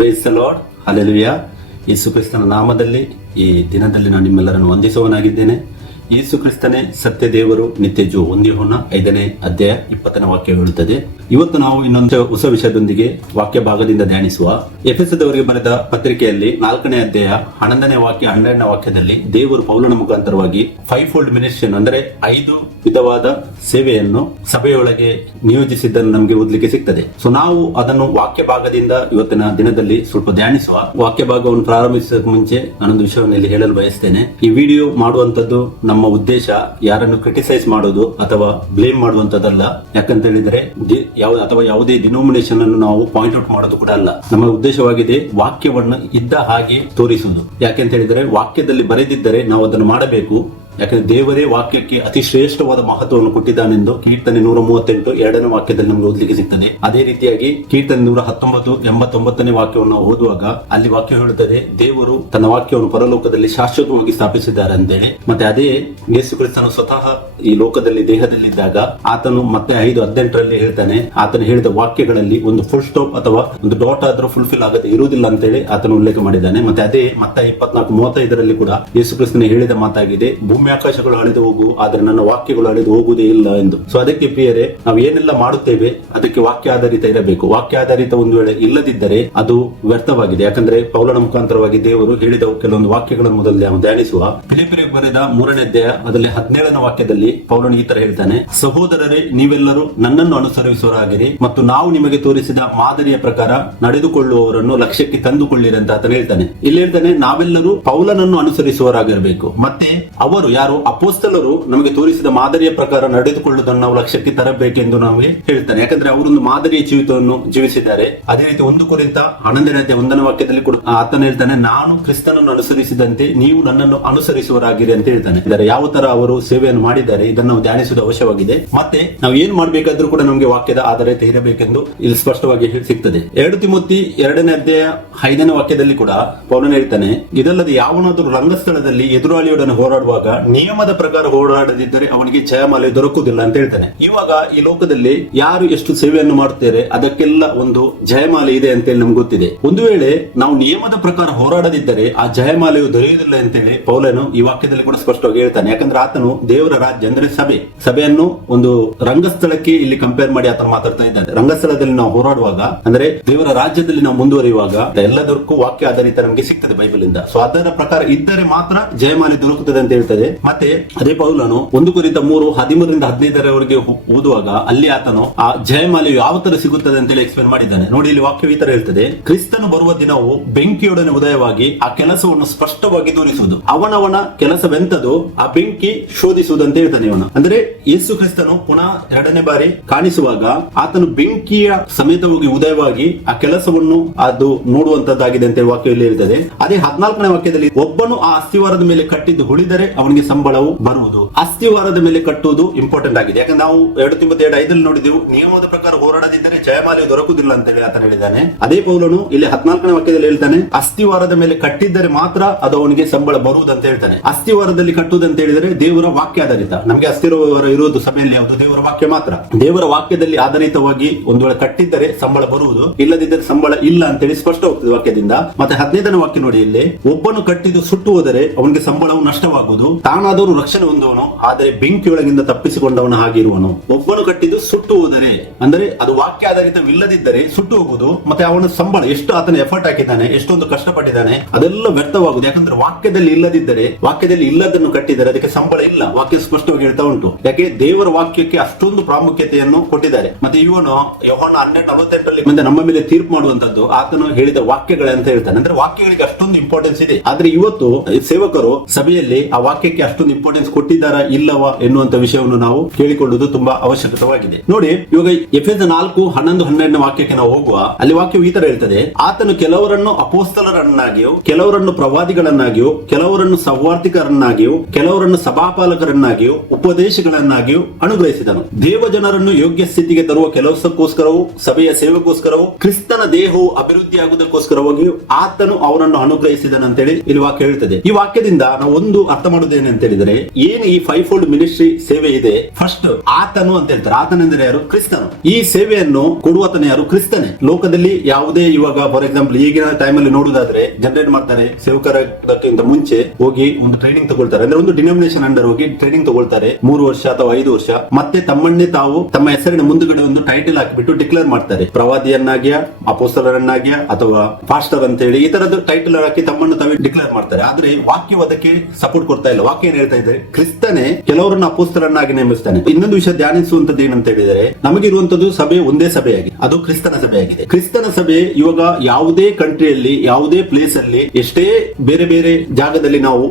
Price the Lord, hallelujah. Yesu ಕ್ರಿಸ್ತನ ನಾಮದಲ್ಲಿ ಈ ದಿನದಲ್ಲಿ ನಾನು ನಿಮ್ಮೆಲ್ಲರನ್ನು ವಂದಿಸುವನಾಗಿದ್ದೇನೆ. ಯೇಸು ಕ್ರಿಸ್ತನೇ ಸತ್ಯ ದೇವರು, ನಿತ್ಯ ಜೀವ ಹೊಂದಿಹೋಣ. 5ನೇ ಅಧ್ಯಾಯ 20ನೇ ವಾಕ್ಯ ಹೇಳುತ್ತದೆ. ಇವತ್ತು ನಾವು ಇನ್ನೊಂದು ಹೊಸ ವಿಷಯದೊಂದಿಗೆ ವಾಕ್ಯ ಭಾಗದಿಂದ ಧ್ಯಾನಿಸುವ ಎಫೆಸದವರಿಗೆ ಬರೆದ ಪತ್ರಿಕೆಯಲ್ಲಿ 4ನೇ ಅಧ್ಯಾಯ 11ನೇ ವಾಕ್ಯ 12ನೇ ವಾಕ್ಯದಲ್ಲಿ ದೇವರು ಪೌಲನ ಮುಖಾಂತರವಾಗಿ 5-fold ಮಿನಿಸ್ಟ್ರಿ ಅಂದರೆ 5 ವಿಧವಾದ ಸೇವೆಯನ್ನು ಸಭೆಯೊಳಗೆ ನಿಯೋಜಿಸಿದ್ದನ್ನು ನಮಗೆ ಓದಲಿಕ್ಕೆ ಸಿಗ್ತದೆ. ಸೊ ನಾವು ಅದನ್ನು ವಾಕ್ಯ ಭಾಗದಿಂದ ಇವತ್ತಿನ ದಿನದಲ್ಲಿ ಸ್ವಲ್ಪ ಧ್ಯಾನಿಸುವ. ವಾಕ್ಯ ಭಾಗವನ್ನು ಪ್ರಾರಂಭಿಸೋಕೆ ಮುಂಚೆ ನಾನೊಂದು ವಿಷಯವನ್ನು ಇಲ್ಲಿ ಹೇಳಲು ಬಯಸ್ತೇನೆ. ಈ ವಿಡಿಯೋ ಮಾಡುವಂತದ್ದು ನಮ್ಮ ಉದ್ದೇಶ ಯಾರನ್ನು ಕ್ರಿಟಿಸೈಸ್ ಮಾಡೋದು ಅಥವಾ ಬ್ಲೇಮ್ ಮಾಡುವಂತದ್ದಲ್ಲ. ಯಾಕಂತ ಹೇಳಿದ್ರೆ ಯಾವುದೇ ಡಿನೋಮಿನೇಷನ್ ಅನ್ನು ನಾವು ಪಾಯಿಂಟ್ ಔಟ್ ಮಾಡೋದು ಕೂಡ ಅಲ್ಲ. ನಮ್ಮ ಉದ್ದೇಶವಾಗಿದೆ ವಾಕ್ಯವನ್ನು ಇದ್ದ ಹಾಗೆ ತೋರಿಸುವುದು. ಯಾಕೆಂತ ಹೇಳಿದ್ರೆ ವಾಕ್ಯದಲ್ಲಿ ಬರೆದಿದ್ದರೆ ನಾವು ಅದನ್ನು ಮಾಡಬೇಕು. ಯಾಕಂದ್ರೆ ದೇವರೇ ವಾಕ್ಯಕ್ಕೆ ಅತಿ ಶ್ರೇಷ್ಠವಾದ ಮಹತ್ವವನ್ನು ಕೊಟ್ಟಿದ್ದಾನೆಂದು ಕೀರ್ತನೆ 138 2ನೇ ವಾಕ್ಯದಲ್ಲಿ ನಮಗೆ ಓದಲಿಕ್ಕೆ ಸಿಗ್ತದೆ. ಅದೇ ರೀತಿಯಾಗಿ ಕೀರ್ತನೆ 119 89ನೇ ವಾಕ್ಯವನ್ನು ನಾವು ಓದುವಾಗ ಅಲ್ಲಿ ವಾಕ್ಯ ಹೇಳುತ್ತದೆ, ದೇವರು ತನ್ನ ವಾಕ್ಯವನ್ನು ಪರಲೋಕದಲ್ಲಿ ಶಾಶ್ವತವಾಗಿ ಸ್ಥಾಪಿಸಿದ್ದಾರೆ ಅಂತೇಳಿ. ಮತ್ತೆ ಅದೇ ಯೇಸು ಕ್ರಿಸ್ತನು ಸ್ವತಃ ಈ ಲೋಕದಲ್ಲಿ ದೇಹದಲ್ಲಿದ್ದಾಗ ಆತನು ಮತ್ತೆ 5:18 ಹೇಳ್ತಾನೆ, ಆತನು ಹೇಳಿದ ವಾಕ್ಯಗಳಲ್ಲಿ ಒಂದು ಫುಲ್ ಸ್ಟಾಪ್ ಅಥವಾ ಒಂದು ಡಾಟ್ ಆದ್ರೂ ಫುಲ್ಫಿಲ್ ಆಗದೆ ಇರುವುದಿಲ್ಲ ಅಂತೇಳಿ ಆತನು ಉಲ್ಲೇಖ ಮಾಡಿದ್ದಾನೆ. ಮತ್ತೆ ಅದೇ ಮತ್ತೆ 24:35 ಕೂಡ ಯೇಸು ಕ್ರಿಸ್ತನ ಹೇಳಿದ ಮಾತಾಗಿದೆ, ಭೂಮಿ ಆಕಾಶಗಳು ಅಳಿದು ಹೋಗು, ಆದ್ರೆ ನನ್ನ ವಾಕ್ಯಗಳು ಅಳಿದು ಹೋಗುವುದೇ ಇಲ್ಲ ಎಂದು. ಸೊ ಅದಕ್ಕೆ ಪ್ರಿಯರೇ, ನಾವು ಏನೆಲ್ಲ ಮಾಡುತ್ತೇವೆ ಅದಕ್ಕೆ ವಾಕ್ಯ ಆಧಾರಿತ ಇರಬೇಕು. ವಾಕ್ಯ ಆಧಾರಿತ ಒಂದು ವೇಳೆ ಇಲ್ಲದಿದ್ದರೆ ಅದು ವ್ಯರ್ಥವಾಗಿದೆ. ಯಾಕಂದ್ರೆ ಪೌಲನ ಮುಖಾಂತರವಾಗಿ ದೇವರು ಹೇಳಿದ ಕೆಲವೊಂದು ವಾಕ್ಯಗಳನ್ನು ಮೊದಲು ನಾವು ಧ್ಯಾನಿಸುವ. ಫಿಲಿಪ್ಪಿಯರಿಗೆ ಬರೆದ 3ನೇ ಅಧ್ಯಾಯ ಅದರಲ್ಲಿ 17ನೇ ವಾಕ್ಯದಲ್ಲಿ ಪೌಲನು ಈ ತರ ಹೇಳ್ತಾನೆ, ಸಹೋದರರೇ, ನೀವೆಲ್ಲರೂ ನನ್ನನ್ನು ಅನುಸರಿಸುವರಾಗಿರಿ ಮತ್ತು ನಾವು ನಿಮಗೆ ತೋರಿಸಿದ ಮಾದರಿಯ ಪ್ರಕಾರ ನಡೆದುಕೊಳ್ಳುವವರನ್ನು ಲಕ್ಷ್ಯಕ್ಕೆ ತಂದುಕೊಳ್ಳಿರಿ ಅಂತ ಆತನು ಹೇಳ್ತಾನೆ. ಇಲ್ಲಿ ಹೇಳ್ತಾನೆ, ನಾವೆಲ್ಲರೂ ಪೌಲನನ್ನು ಅನುಸರಿಸುವವರಾಗಿರಬೇಕು. ಮತ್ತೆ ಅವರು ಯಾರು ಅಪೊಸ್ತಲರು ನಮಗೆ ತೋರಿಸಿದ ಮಾದರಿಯ ಪ್ರಕಾರ ನಡೆದುಕೊಳ್ಳುವುದನ್ನು ನಾವು ಲಕ್ಷ್ಯಕ್ಕೆ ತರಬೇಕೆಂದು ನಮಗೆ ಹೇಳ್ತಾನೆ. ಯಾಕಂದ್ರೆ ಅವರೊಂದು ಮಾದರಿಯ ಜೀವಿತವನ್ನು ಜೀವಿಸಿದ್ದಾರೆ. ಅದೇ ರೀತಿ 1 ಕೊರಿಂಥ 11ನೇ ಅಧ್ಯಾಯ 1ನೇ ವಾಕ್ಯದಲ್ಲಿ ಕೂಡ ಆತನು ಹೇಳ್ತಾನೆ, ನಾನು ಕ್ರಿಸ್ತನನ್ನು ಅನುಸರಿಸಿದಂತೆ ನೀವು ನನ್ನನ್ನು ಅನುಸರಿಸುವರಾಗಿರಿ ಅಂತ ಹೇಳ್ತಾನೆ. ಇದರ ಯಾವ ತರ ಅವರು ಸೇವೆಯನ್ನು ಮಾಡಿದ್ದಾರೆ ಇದನ್ನು ನಾವು ಧ್ಯಾನಿಸುವುದು ಅವಶ್ಯವಾಗಿದೆ. ಮತ್ತೆ ನಾವು ಏನ್ ಮಾಡಬೇಕಾದ್ರೂ ಕೂಡ ನಮಗೆ ವಾಕ್ಯದ ಆಧಾರಿತ ಇರಬೇಕೆಂದು ಇಲ್ಲಿ ಸ್ಪಷ್ಟವಾಗಿ ಸಿಗ್ತದೆ. 2 ತಿಮೋಥಿ 2ನೇ ಅಧ್ಯಾಯ 5ನೇ ವಾಕ್ಯದಲ್ಲಿ ಕೂಡ ಪೌಲನು ಹೇಳ್ತಾನೆ, ಇದಲ್ಲದೆ ಯಾವನಾದರೂ ರಂಗಸ್ಥಳದಲ್ಲಿ ಎದುರಾಳಿಯೊಡನೆ ಹೋರಾಡುವಾಗ ನಿಯಮದ ಪ್ರಕಾರ ಹೋರಾಡದಿದ್ದರೆ ಅವನಿಗೆ ಜಯಮಾಲೆ ದೊರಕುವುದಿಲ್ಲ ಅಂತ ಹೇಳ್ತಾನೆ. ಇವಾಗ ಈ ಲೋಕದಲ್ಲಿ ಯಾರು ಎಷ್ಟು ಸೇವೆಯನ್ನು ಮಾಡುತ್ತಾರೆ ಅದಕ್ಕೆಲ್ಲ ಒಂದು ಜಯಮಾಲೆ ಇದೆ ಅಂತೇಳಿ ನಮ್ಗೆ ಗೊತ್ತಿದೆ. ಒಂದು ವೇಳೆ ನಾವು ನಿಯಮದ ಪ್ರಕಾರ ಹೋರಾಡದಿದ್ದರೆ ಆ ಜಯಮಾಲೆಯು ದೊರೆಯುವುದಿಲ್ಲ ಅಂತೇಳಿ ಪೌಲನು ಈ ವಾಕ್ಯದಲ್ಲಿ ಕೂಡ ಸ್ಪಷ್ಟವಾಗಿ ಹೇಳ್ತಾನೆ. ಯಾಕಂದ್ರೆ ಆತನು ದೇವರ ರಾಜ್ಯ ಅಂದ್ರೆ ಸಭೆಯನ್ನು ಒಂದು ರಂಗಸ್ಥಳಕ್ಕೆ ಇಲ್ಲಿ ಕಂಪೇರ್ ಮಾಡಿ ಆತನು ಮಾತಾಡ್ತಾ ಇದ್ದಾನೆ. ರಂಗಸ್ಥಳದಲ್ಲಿ ನಾವು ಹೋರಾಡುವಾಗ ಅಂದ್ರೆ ದೇವರ ರಾಜ್ಯದಲ್ಲಿ ನಾವು ಮುಂದುವರಿಯುವಾಗ ಎಲ್ಲದಕ್ಕೂ ವಾಕ್ಯ ಆಧಾರಿತ ನಮಗೆ ಸಿಗ್ತದೆ ಬೈಬಲ್ ಇಂದ. ಸೊ ಅದರ ಪ್ರಕಾರ ಇದ್ದರೆ ಮಾತ್ರ ಜಯಮಾಲೆ ದೊರಕುತ್ತದೆ ಅಂತ ಹೇಳ್ತದೆ. ಮತ್ತೆ ಅದೇ ಪೌಲನು 1 ಕೊರಿಂಥ 3:13-15 ಓದುವಾಗ ಅಲ್ಲಿ ಆತನು ಆ ಜಯಮಾಲೆಯು ಯಾವ ತರ ಸಿಗುತ್ತದೆ ಅಂತೇಳಿ ಎಕ್ಸ್ಪ್ಲೇನ್ ಮಾಡಿದ್ದಾನೆ. ನೋಡಿ, ಇಲ್ಲಿ ವಾಕ್ಯ ಈ ತರ ಹೇಳ್ತದೆ, ಕ್ರಿಸ್ತನು ಬರುವ ದಿನವು ಬೆಂಕಿಯೊಡನೆ ಉದಯವಾಗಿ ಆ ಕೆಲಸವನ್ನು ಸ್ಪಷ್ಟವಾಗಿ ತೋರಿಸುವುದು. ಅವನವನ ಕೆಲಸವೆಂತದು ಆ ಬೆಂಕಿ ಶೋಧಿಸುವುದು ಅಂತ ಹೇಳ್ತಾನೆ ಇವನು. ಅಂದ್ರೆ ಯೇಸು ಕ್ರಿಸ್ತನು ಪುನಃ 2ನೇ ಬಾರಿ ಕಾಣಿಸುವಾಗ ಆತನು ಬೆಂಕಿಯ ಸಮೇತವಾಗಿ ಉದಯವಾಗಿ ಆ ಕೆಲಸವನ್ನು ಅದು ನೋಡುವಂತದ್ದಾಗಿದೆ ಅಂತ ವಾಕ್ಯದಲ್ಲಿ ಹೇಳ್ತದೆ. ಅದೇ 14ನೇ ವಾಕ್ಯದಲ್ಲಿ, ಒಬ್ಬನು ಆ ಅಸ್ಥಿವಾರದ ಮೇಲೆ ಕಟ್ಟಿದ್ದು ಉಳಿದರೆ ಅವನಿಗೆ ಸಂಬಳವು ಬರುವುದು. ಅಸ್ಥಿವಾರದ ಮೇಲೆ ಕಟ್ಟುವುದು ಇಂಪಾರ್ಟೆಂಟ್ ಆಗಿದೆ. ಯಾಕಂದ್ರೆ ನಾವು 2 ತಿಮೋಥಿ 2:5 ನೋಡಿದೆವು, ನಿಯಮದ ಪ್ರಕಾರ ಹೋರಾಡದಿದ್ದರೆ ಜಯಮಾಲೆ ದೊರಕುವುದಿಲ್ಲ ಅಂತ ಹೇಳಿ ಆತನು ಹೇಳಿದ್ದಾನೆ. ಅದೇ ಪೌಲನು ಇಲ್ಲಿ 14ನೇ ವಾಕ್ಯದಲ್ಲಿ ಹೇಳ್ತಾನೆ, ಅಸ್ಥಿವಾರದ ಮೇಲೆ ಕಟ್ಟಿದ್ದರೆ ಮಾತ್ರ ಅದು ಅವನಿಗೆ ಸಂಬಳ ಬರುವುದಂತ ಹೇಳ್ತಾನೆ. ಅಸ್ಥಿವಾರದಲ್ಲಿ ಕಟ್ಟುವುದಂತ ಹೇಳಿದರೆ ದೇವರ ವಾಕ್ಯ ಆಧಾರಿತ. ನಮಗೆ ಅಸ್ಥಿವಾರ ಇರುವುದು ಸಭೆಯಲ್ಲಿ ಯಾವುದು? ದೇವರ ವಾಕ್ಯ ಮಾತ್ರ. ದೇವರ ವಾಕ್ಯದಲ್ಲಿ ಆಧಾರಿತವಾಗಿ ಒಂದು ವೇಳೆ ಕಟ್ಟಿದ್ದರೆ ಸಂಬಳ ಬರುವುದು, ಇಲ್ಲದಿದ್ದರೆ ಸಂಬಳ ಇಲ್ಲ ಅಂತೇಳಿ ಸ್ಪಷ್ಟ ಹೋಗ್ತದೆ ವಾಕ್ಯದಿಂದ. ಮತ್ತೆ 15ನೇ ವಾಕ್ಯ ನೋಡಿ, ಇಲ್ಲಿ ಒಬ್ಬನು ಕಟ್ಟಿದ್ದು ಸುಟ್ಟು ಹೋದರೆ ಅವನಿಗೆ ಸಂಬಳವು ನಷ್ಟವಾಗುವುದು, ತಾನಾದವರು ರಕ್ಷಣೆ ಹೊಂದುವನು ಆದರೆ ಬೆಂಕಿಯೊಳಗಿಂದ ತಪ್ಪಿಸಿಕೊಂಡವನ ಹಾಗಿರುವನು. ಒಬ್ಬನು ಕಟ್ಟಿದ್ದು ಸುಟ್ಟು ಹೋದರೆ ಅಂದ್ರೆ ಅದು ವಾಕ್ಯ ಆಧಾರಿತವಿಲ್ಲದಿದ್ದರೆ ಸುಟ್ಟು ಹೋಗುವುದು. ಮತ್ತೆ ಅವನ ಸಂಬಳ ಎಷ್ಟು ಆತನ ಎಫರ್ಟ್ ಹಾಕಿದ್ದಾನೆ, ಎಷ್ಟೊಂದು ಕಷ್ಟಪಟ್ಟಿದ್ದಾನೆ, ಅದೆಲ್ಲ ವ್ಯರ್ಥವಾಗುವುದು. ಯಾಕಂದ್ರೆ ವಾಕ್ಯದಲ್ಲಿ ಇಲ್ಲದಿದ್ದರೆ, ವಾಕ್ಯದಲ್ಲಿ ಇಲ್ಲದನ್ನು ಕಟ್ಟಿದರೆ ಅದಕ್ಕೆ ಸಂಬಳ ಇಲ್ಲ. ವಾಕ್ಯ ಸ್ಪಷ್ಟವಾಗಿ ಹೇಳ್ತಾ ಉಂಟು. ಯಾಕೆ ದೇವರ ವಾಕ್ಯಕ್ಕೆ ಅಷ್ಟೊಂದು ಪ್ರಾಮುಖ್ಯತೆಯನ್ನು ಕೊಟ್ಟಿದ್ದಾರೆ. ಮತ್ತೆ ಇವನು ಯೋಹಾನ 12:48 ಮುಂದೆ ನಮ್ಮ ಮೇಲೆ ತೀರ್ಪು ಮಾಡುವಂತದ್ದು ಆತನು ಹೇಳಿದ ವಾಕ್ಯಗಳೇ ಅಂತ ಹೇಳ್ತಾನೆ. ಅಂದ್ರೆ ವಾಕ್ಯಗಳಿಗೆ ಅಷ್ಟೊಂದು ಇಂಪಾರ್ಟೆನ್ಸ್ ಇದೆ. ಆದ್ರೆ ಇವತ್ತು ಸೇವಕರು ಸಭೆಯಲ್ಲಿ ಆ ವಾಕ್ಯಕ್ಕೆ ಅಷ್ಟೊಂದು ಇಂಪಾರ್ಟೆನ್ಸ್ ಕೊಟ್ಟಿದ್ದಾರಾ ಇಲ್ಲವಾ ಎನ್ನುವಂತ ವಿಷಯವನ್ನು ನಾವು ಕೇಳಿಕೊಳ್ಳುವುದು ತುಂಬಾ ಅವಶ್ಯಕವಾಗಿದೆ. ನೋಡಿ, ಇವಾಗ ಎಫೆಸ 4:11-12 ವಾಕ್ಯಕ್ಕೆ ನಾವು ಹೋಗುವ. ಅಲ್ಲಿ ವಾಕ್ಯವು ಈ ತರ ಹೇಳ್ತದೆ, ಆತನು ಕೆಲವರನ್ನು ಅಪೊಸ್ತಲರನ್ನಾಗಿಯೂ, ಕೆಲವರನ್ನು ಪ್ರವಾದಿಗಳನ್ನಾಗಿಯೂ, ಕೆಲವರನ್ನು ಸೌವಾರ್ತಿಕರನ್ನಾಗಿಯೂ, ಕೆಲವರನ್ನು ಸಭಾಪಾಲಕರನ್ನಾಗಿಯೂ, ಉಪದೇಶಗಳನ್ನಾಗಿಯೂ ಅನುಗ್ರಹಿಸಿದನು. ದೇವಜನರನ್ನು ಯೋಗ್ಯ ಸ್ಥಿತಿಗೆ ತರುವ ಕೆಲಸಕ್ಕೋಸ್ಕರವೂ, ಸಭೆಯ ಸೇವೆಗೋಸ್ಕರವೂ, ಕ್ರಿಸ್ತನ ದೇಹವು ಅಭಿವೃದ್ಧಿಯಾಗುವುದಕ್ಕೋಸ್ಕರವಾಗಿಯೂ ಆತನು ಅವರನ್ನು ಅನುಗ್ರಹಿಸಿದನು ಅಂತೇಳಿ ಇಲ್ಲಿ ವಾಕ್ಯ ಹೇಳ್ತದೆ. ಈ ವಾಕ್ಯದಿಂದ ನಾವು ಒಂದು ಅರ್ಥ ಮಾಡುವುದೇನೆ ಅಂತ ಹೇಳಿದ್ರೆ, ಏನು ಈ 5-fold ಮಿನಿಸ್ಟ್ರಿ ಸೇವೆ ಇದೆ, ಫಸ್ಟ್ ಆತನು ಅಂತ ಹೇಳ್ತಾರೆ. ಆತನೆಂದರೆ ಯಾರು? ಕ್ರಿಸ್ತನು. ಈ ಸೇವೆಯನ್ನು ಕೊಡುವತನ ಯಾರು? ಕ್ರಿಸ್ತನೇ. ಲೋಕದಲ್ಲಿ ಯಾವುದೇ ಇವಾಗ ಫಾರ್ ಎಕ್ಸಾಂಪಲ್ ಈಗಿನ ಟೈಮ್ ಅಲ್ಲಿ ನೋಡುವುದಾದ್ರೆ ಜನರೇಟ್ ಮಾಡ್ತಾರೆ, ಸೇವಕರಕ್ಕಿಂತ ಮುಂಚೆ ಹೋಗಿ ಒಂದು ಟ್ರೈನಿಂಗ್ ತಗೊಳ್ತಾರೆ, ಅಂದ್ರೆ ಒಂದು ಡಿನಾಮಿನೇಷನ್ ಅಂಡರ್ ಹೋಗಿ ಟ್ರೈನಿಂಗ್ ತಗೊಳ್ತಾರೆ 3 ವರ್ಷ ಅಥವಾ 5 ವರ್ಷ. ಮತ್ತೆ ತಮ್ಮನ್ನೇ ತಾವು ತಮ್ಮ ಹೆಸರಿನ ಮುಂದುಗಡೆ ಒಂದು ಟೈಟಲ್ ಹಾಕಿಬಿಟ್ಟು ಡಿಕ್ಲೇರ್ ಮಾಡ್ತಾರೆ, ಪ್ರವಾದಿಯನ್ನಾಗಿಯ, ಅಪೋಸ್ತಲರನ್ನಾಗಿಯ ಅಥವಾ ಪಾಸ್ಟರ್ ಅಂತ ಹೇಳಿ ಈ ತರದ ಟೈಟಲ್ ಹಾಕಿ ತಮ್ಮನ್ನು ತಾವೇ ಡಿಕ್ಲೇರ್ ಮಾಡ್ತಾರೆ. ಆದ್ರೆ ವಾಕ್ಯವು ಅದಕ್ಕೆ ಸಪೋರ್ಟ್ ಕೊಡ್ತಾ ಇಲ್ಲ. ವಾಕ್ಯ ಏನ್ ಹೇಳ್ತಾ ಇದೆ? ಕ್ರಿಸ್ತನೇ ಕೆಲವರನ್ನ ಅಪೋಸ್ತಲರನ್ನಾಗಿ ನೇಮಿಸ್ತಾನೆ. ಇನ್ನೊಂದು ವಿಷಯ ಧ್ಯಾನಿಸುವಂತದ್ದು ಏನಂತ ಹೇಳಿದರೆ, ನಮಗಿರುವಂತದ್ದು ಸಭೆ ಒಂದೇ ಸಭೆಯಾಗಿದೆ, ಅದು ಕ್ರಿಸ್ತನ ಸಭೆಯಾಗಿದೆ. ಕ್ರಿಸ್ತನ ಸಭೆ ಇವಾಗ ಯಾವುದೇ ಕಂಟ್ರಿಯಲ್ಲಿ, ಯಾವುದೇ ಪ್ಲೇಸ್ ಅಲ್ಲಿ, ಎಷ್ಟೇ ಬೇರೆ ಬೇರೆ ಜಾಗದಲ್ಲಿ ನಾವು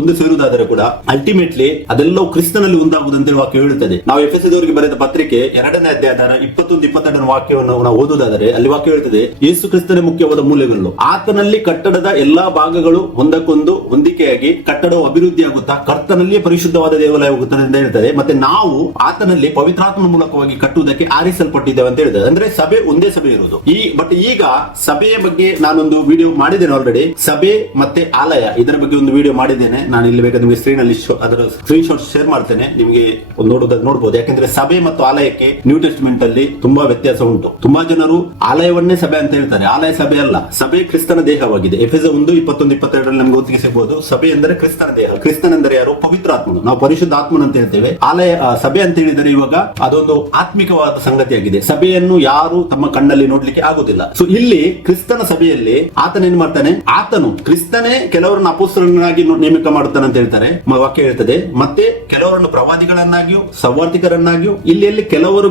ಒಂದು ಸೇರುವುದಾದರೆ ಕೂಡ ಅಲ್ಟಿಮೇಟ್ಲಿ ಅದೆಲ್ಲವೂ ಕ್ರಿಸ್ತನಲ್ಲಿ ಒಂದಾಗುವುದಂತೆ ವಾಕ್ಯ ಹೇಳುತ್ತದೆ. ನಾವು ಎಫೆಸದವರಿಗೆ ಬರೆದ ಪತ್ರಿಕೆ 2ನೇ ಅಧ್ಯಾಯದ 21-22 ವಾಕ್ಯವನ್ನು ನಾವು ಓದುವುದಾದರೆ ಅಲ್ಲಿ ವಾಕ್ಯ ಹೇಳ್ತದೆ, ಯೇಸು ಕ್ರಿಸ್ತನೇ ಮುಖ್ಯವಾದ ಮೂಲೆಗಳು, ಆತನಲ್ಲಿ ಕಟ್ಟಡದ ಎಲ್ಲಾ ಭಾಗಗಳು ಒಂದಕ್ಕೊಂದು ಹೊಂದಿಕೆಯಾಗಿ ಕಟ್ಟಡವು ಅಭಿವೃದ್ಧಿಯಾಗುತ್ತಾ ಕರ್ತನಲ್ಲಿಯೇ ಪರಿಶುದ್ಧವಾದ ದೇವಾಲಯವಾಗುತ್ತದೆ ಅಂತ ಹೇಳ್ತದೆ. ಮತ್ತೆ ನಾವು ಆತನಲ್ಲಿ ಪವಿತ್ರಾತ್ಮ ಮೂಲಕವಾಗಿ ಕಟ್ಟುವುದಕ್ಕೆ ಆರಿಸಲ್ಪಟ್ಟಿದ್ದೇವೆ ಅಂತ ಹೇಳ್ತದೆ. ಅಂದ್ರೆ ಸಭೆ ಒಂದೇ ಸಭೆ ಇರುವುದು. ಬಟ್ ಈಗ ಸಭೆಯ ಬಗ್ಗೆ ನಾನೊಂದು ವಿಡಿಯೋ ಮಾಡಿದ್ದೇನೆ ಆಲ್ರೆಡಿ, ಸಭೆ ಮತ್ತೆ ಆಲಯ, ಇದರ ಬಗ್ಗೆ ಒಂದು ವಿಡಿಯೋ ಮಾಡಿದ್ದೇನೆ. ನಾನು ಇಲ್ಲಿ ಬೇಕಾದ್ರೆ ನಿಮಗೆ ಸ್ಕ್ರೀನ್ ಅಲ್ಲಿ ಅದರ ಸ್ಕ್ರೀನ್ ಶಾಟ್ ಶೇರ್ ಮಾಡ್ತೇನೆ, ನಿಮಗೆ ನೋಡಬಹುದು. ಯಾಕಂದ್ರೆ ಸಭೆ ಮತ್ತು ಆಲಯಕ್ಕೆ ನ್ಯೂ ಟೆಸ್ಟ್ಮೆಂಟ್ ಅಲ್ಲಿ ತುಂಬಾ ವ್ಯತ್ಯಾಸ ಉಂಟು. ತುಂಬಾ ಜನರು ಆಲಯವನ್ನೇ ಸಭೆ ಅಂತ ಹೇಳ್ತಾರೆ. ಆಲಯ ಸಭೆ ಅಲ್ಲ, ಸಭೆ ಕ್ರಿಸ್ತನ ದೇಹವಾಗಿದೆ. ಎಫೆಸ 1:21-22 ನಮಗೆ ಒತ್ತಿಗೆ ಸಿಗಬಹುದು. ಸಭೆ ಎಂದರೆ ಕ್ರಿಸ್ತನ ದೇಹ. ಕ್ರಿಸ್ತನೆಂದರೆ ಯಾರು? ಪವಿತ್ರಾತ್ಮನು. ನಾವು ಪರಿಶುದ್ಧ ಆತ್ಮನ ಅಂತ ಹೇಳ್ತೇವೆ. ಆಲಯ ಸಭೆ ಅಂತ ಹೇಳಿದರೆ ಇವಾಗ ಅದೊಂದು ಆತ್ಮಿಕವಾದ ಸಂಗತಿಯಾಗಿದೆ. ಸಭೆಯನ್ನು ಯಾರು ತಮ್ಮ ಕಣ್ಣಲ್ಲಿ ನೋಡ್ಲಿಕ್ಕೆ ಆಗುದಿಲ್ಲ. ಸೊ ಇಲ್ಲಿ ಕ್ರಿಸ್ತನ ಸಭೆಯಲ್ಲಿ ಆತನ ಏನ್ ಮಾಡ್ತಾನೆ? ಆತನು ಕ್ರಿಸ್ತನೇ ಕೆಲವರನ್ನು ಅಪೊಸ್ತಲರನ್ನಾಗಿ ನೇಮಕ ಮಾಡುತ್ತಾನೆ ಅಂತ ಹೇಳ್ತಾರೆ, ವಾಕ್ಯ ಹೇಳ್ತದೆ. ಮತ್ತೆ ಕೆಲವರನ್ನು ಪ್ರವಾದಿಗಳನ್ನಾಗಿಯೂ ಸವಾರ್ಥಿಕರನ್ನಾಗಿಯೂ, ಇಲ್ಲಿ ಕೆಲವರು